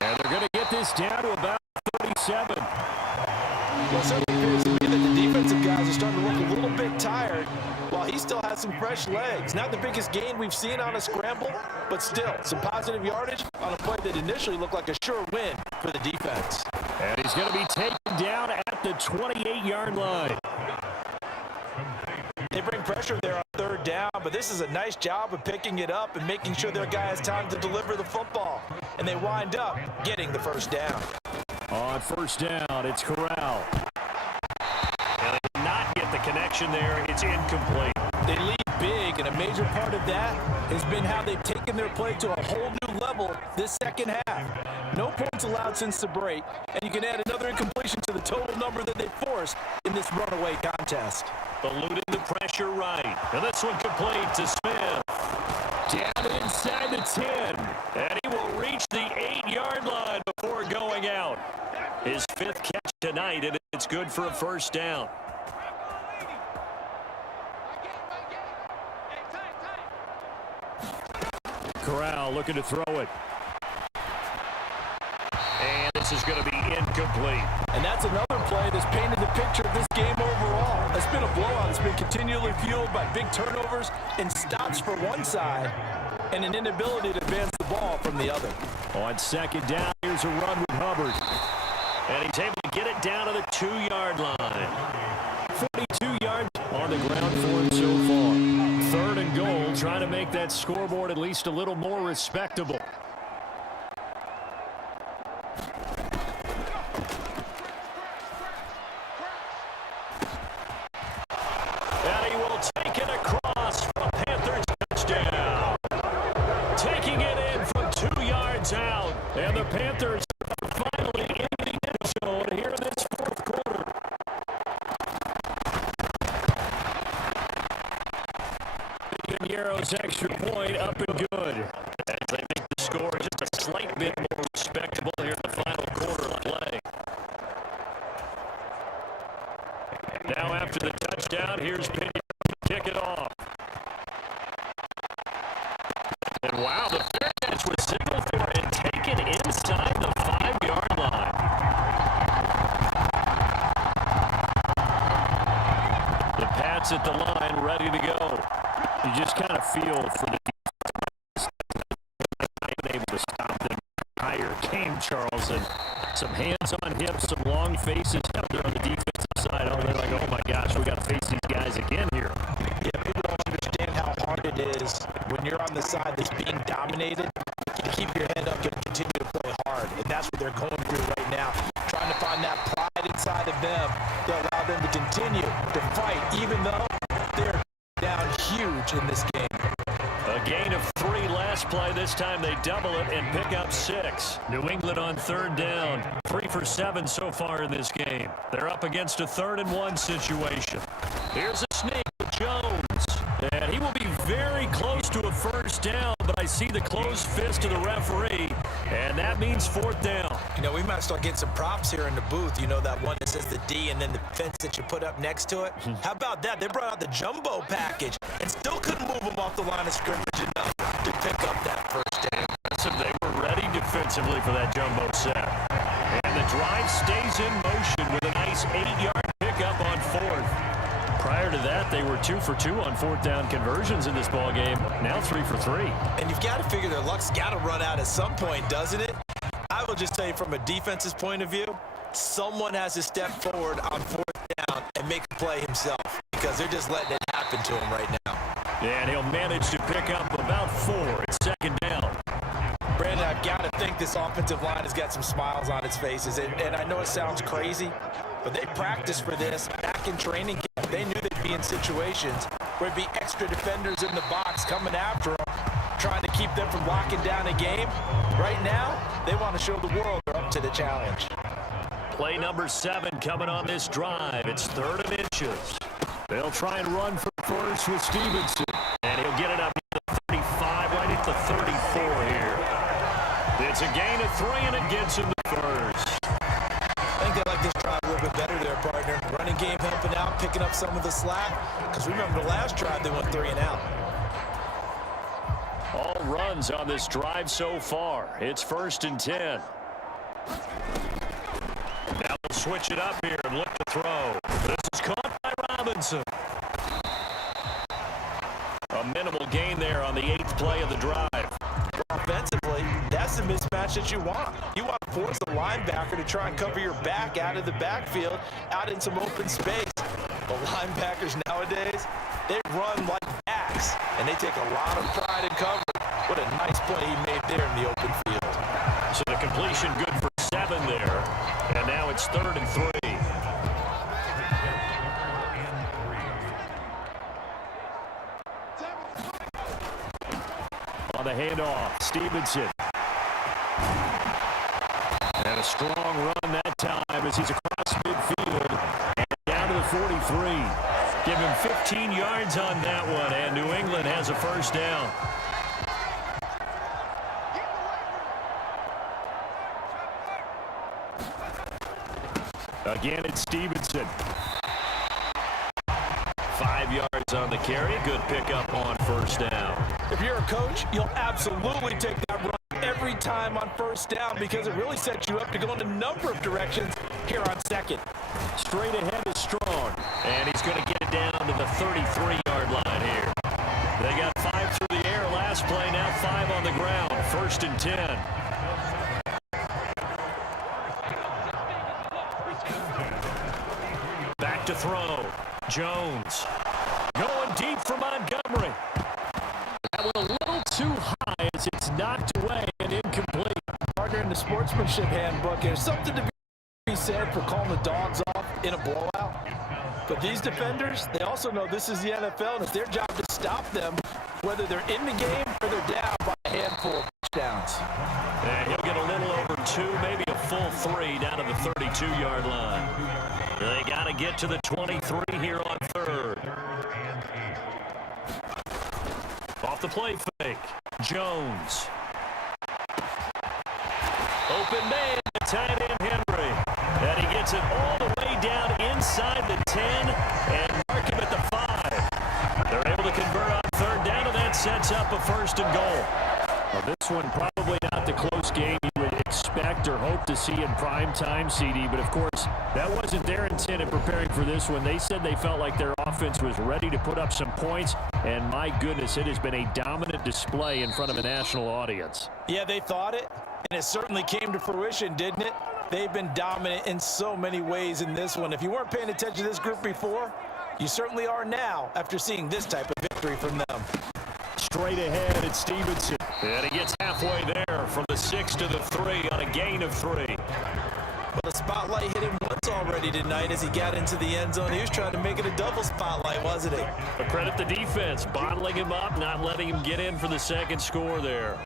And they're going to get this down to about 37. Well, it certainly appears to me that the defensive guys are starting to look a little bit tired while he still has some fresh legs. Not the biggest gain we've seen on a scramble, but still some positive yardage on a play that initially looked like a sure win for the defense. And he's going to be taken down at the 28-yard line. They bring pressure there on 3rd down, but this is a nice job of picking it up and making sure their guy has time to deliver the football. And they wind up getting the first down. On first down, it's Corral. And they did not get the connection there. It's incomplete. They lead big, and a major part of that has been how they've taken their play to a whole new level this second half. No points allowed since the break, and you can add another incompletion to the total number that they forced in this runaway contest. Eluding the pressure right. And this one complete to Smith. Down inside the 10. And he will reach the 8-yard line before going out. His 5th catch tonight, and it's good for a first down. Corral looking to throw it. And this is going to be incomplete. And that's another play that's painted the picture of this game overall. It's been a blowout. It's been continually fueled by big turnovers and stops for one side and an inability to advance the ball from the other. On 2nd down, here's a run with Hubbard. And he's able to get it down to the 2-yard line. 42 yards on the ground for him so far. 3rd and goal, trying to make that scoreboard at least a little more respectable. And he will take it across for a Panthers touchdown. Taking it in from 2 yards out. And the Panthers are finally in the end zone here in this 4th quarter. Pinheiro's extra point up and good. As they make the score just a slight bit more respectable here in the final quarter of play. Now after the touchdown, here's Pinheiro to kick it off. And wow, the fair catch was signaled for and taken inside the 5-yard line. The Pats at the line, ready to go. You just kind of feel for the defense. Not able to stop them. Higher came Charles, and some hands on hips, some long faces out there on the defensive side. Oh, they're like, oh my gosh, we got to face these guys again here. Yeah, people don't understand how hard it is when you're on the side that's being dominated. You keep your head up and continue to play hard, and that's what they're going through right now. Trying to find that pride inside of them to allow them to continue to fight, even though they're down huge in this game. A gain of 3 last play. This time they double it and pick up 6. New England on 3rd down. 3 for 7 so far in this game. They're up against a 3rd and 1 situation. Here's a sneak with Jones. And he will be very close first down, but I see the closed fist of the referee, and that means fourth down. You know, we might start getting some props here in the booth. You know, that one that says the D and then the fence that you put up next to it? How about that? They brought out the jumbo package and still couldn't move them off the line of scrimmage enough to pick up that first down. So they were ready defensively for that jumbo set. And the drive stays in motion with a nice 8-yard pickup on fourth. Prior to that, they were 2 for 2 on fourth down conversions in this ball game. Now 3 for 3. And you've got to figure their luck's got to run out at some point, doesn't it? I will just tell you from a defense's point of view, someone has to step forward on fourth down and make a play himself because they're just letting it happen to him right now. And he'll manage to pick up about 4 at second down. Brandon, I've got to think this offensive line has got some smiles on its faces. And I know it sounds crazy, but they practiced for this back in training camp. They knew they'd be in situations where it'd be extra defenders in the box coming after them, trying to keep them from locking down a game. Right now, they want to show the world they're up to the challenge. Play number 7 coming on this drive. It's 3rd and inches. They'll try and run for first with Stevenson. And he'll get it up to the 35, right at the 34 here. It's a gain of 3, and it gets him the first. I think they like this drive a little bit better there, partner. Running game helping out, picking up some of the slack. Because remember the last drive, they went 3 and out. All runs on this drive so far. It's 1st and 10. Now we'll switch it up here and look to throw. This is caught by Robinson. A minimal gain there on the 8th play of the drive. Offensively, that's the mismatch that you want. You want to force a linebacker to try and cover your back out of the backfield, out in some open space. The linebackers nowadays, they run like backs, and they take a lot of pride in cover. What a nice play he made there in the open field. So the completion good for 7 there, and now it's 3rd and 3. On the handoff, Stevenson. And a strong run that time as he's across midfield and down to the 43. Give him 15 yards on that one, and New England has a first down. Again, it's Stevenson. 5 yards on the carry. Good pickup on first down. If you're a coach, you'll absolutely take that run every time on first down because it really sets you up to go in a number of directions here on second. Straight ahead is strong, and he's going to get it down to the 33-yard line here. They got 5 through the air last play, now 5 on the ground. 1st and 10. Back to throw. Jones going deep for Montgomery. That went a little too high as it's knocked away and incomplete. Partner, in the sportsmanship handbook, there's something to be said for calling the dogs off in a blowout. But these defenders, they also know this is the NFL, and it's their job to stop them, whether they're in the game or they're down by a handful of touchdowns. And he'll get a little over 2, maybe a full 3 down to the 32-yard line. They got to get to the 23 here on 3rd. Off the play fake. Jones. Open man, the tight end Henry. And he gets it all the way down inside the 10 and mark him at the 5. They're able to convert on 3rd down, and that sets up a 1st and goal. Well, this one probably not the close game you would expect or hope to see in prime time, CD, but of course that wasn't their intent in preparing for this one. They said they felt like their offense was ready to put up some points, and my goodness, it has been a dominant display in front of a national audience. Yeah, they thought it, and it certainly came to fruition, didn't it? They've been dominant in so many ways in this one. If you weren't paying attention to this group before, you certainly are now after seeing this type of victory from them. Straight ahead, it's Stevenson. And he gets halfway there from the 6 to the 3 on a gain of 3. Well, the spotlight hit him once already tonight as he got into the end zone. He was trying to make it a double spotlight, wasn't he? But credit the defense, bottling him up, not letting him get in for the second score there.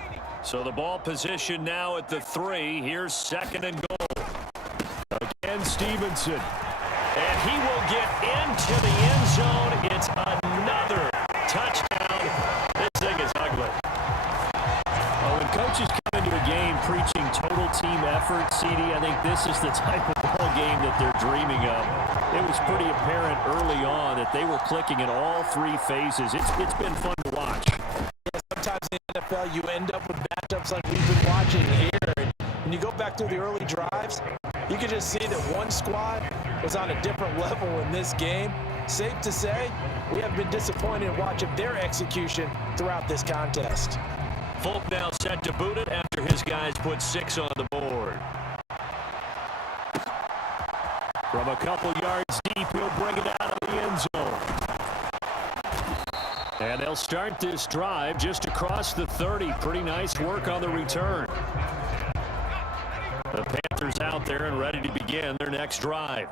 So the ball position now at the 3. Here's 2nd and goal. Again, Stevenson. And he will get into the end zone. It's another touchdown. This thing is ugly. effort, CD. I think this is the type of ball game that they're dreaming of. It was pretty apparent early on that they were clicking in all three phases. It's been fun to watch. Yeah, sometimes in the NFL you end up with matchups like we've been watching here. And when you go back through the early drives, you can just see that one squad was on a different level in this game. Safe to say, we have been disappointed in watching their execution throughout this contest. Folk now set to boot it after his guys put 6 on the board. From a couple yards deep, he'll bring it out of the end zone. And they'll start this drive just across the 30. Pretty nice work on the return. The Panthers out there and ready to begin their next drive.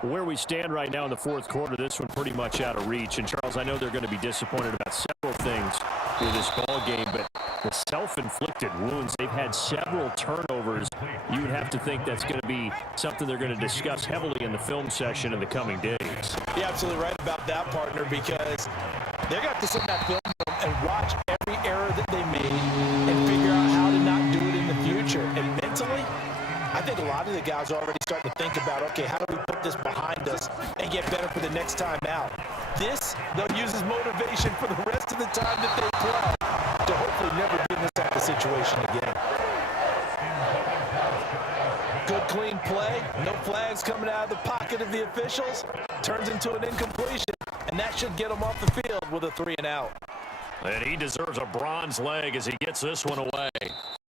Where we stand right now in the fourth quarter, this one pretty much out of reach. And, Charles, I know they're going to be disappointed about several things with this ball game, but the self-inflicted wounds, they've had several turnovers. You would have to think that's going to be something they're going to discuss heavily in the film session in the coming days. You're absolutely right about that, partner, because they're going to have to sit in that film room and watch every error that they made and figure out how to not do it in the future. And mentally, I think a lot of the guys are already starting to think about, okay, how do we put this behind us and get better for the next time out? This, they'll use as motivation for the rest of the time that they play to hopefully never be in this type of situation again. Good, clean play. No flags coming out of the pocket of the officials. Turns into an incompletion, and that should get them off the field with a 3-and-out. And he deserves a bronze leg as he gets this one away.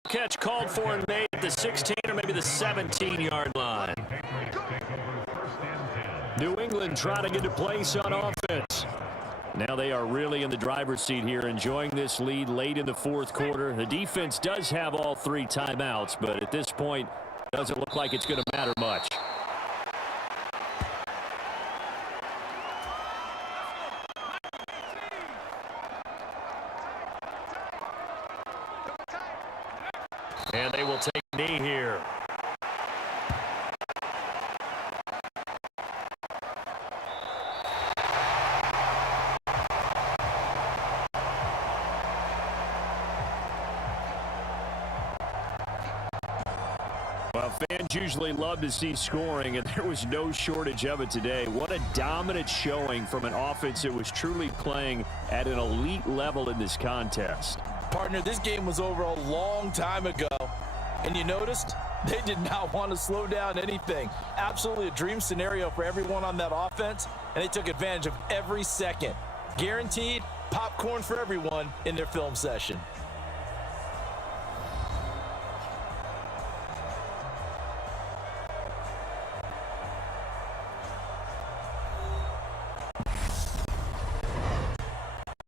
Catch called for and made at the 16 or maybe the 17-yard line. New England trying to get a place on offense. Now they are really in the driver's seat here, enjoying this lead late in the fourth quarter. The defense does have all 3 timeouts, but at this point, doesn't look like it's going to matter much. And they will take a knee here. Well, fans usually love to see scoring, and there was no shortage of it today. What a dominant showing from an offense that was truly playing at an elite level in this contest. Partner, this game was over a long time ago, and you noticed they did not want to slow down anything. Absolutely a dream scenario for everyone on that offense, and they took advantage of every second. Guaranteed popcorn for everyone in their film session.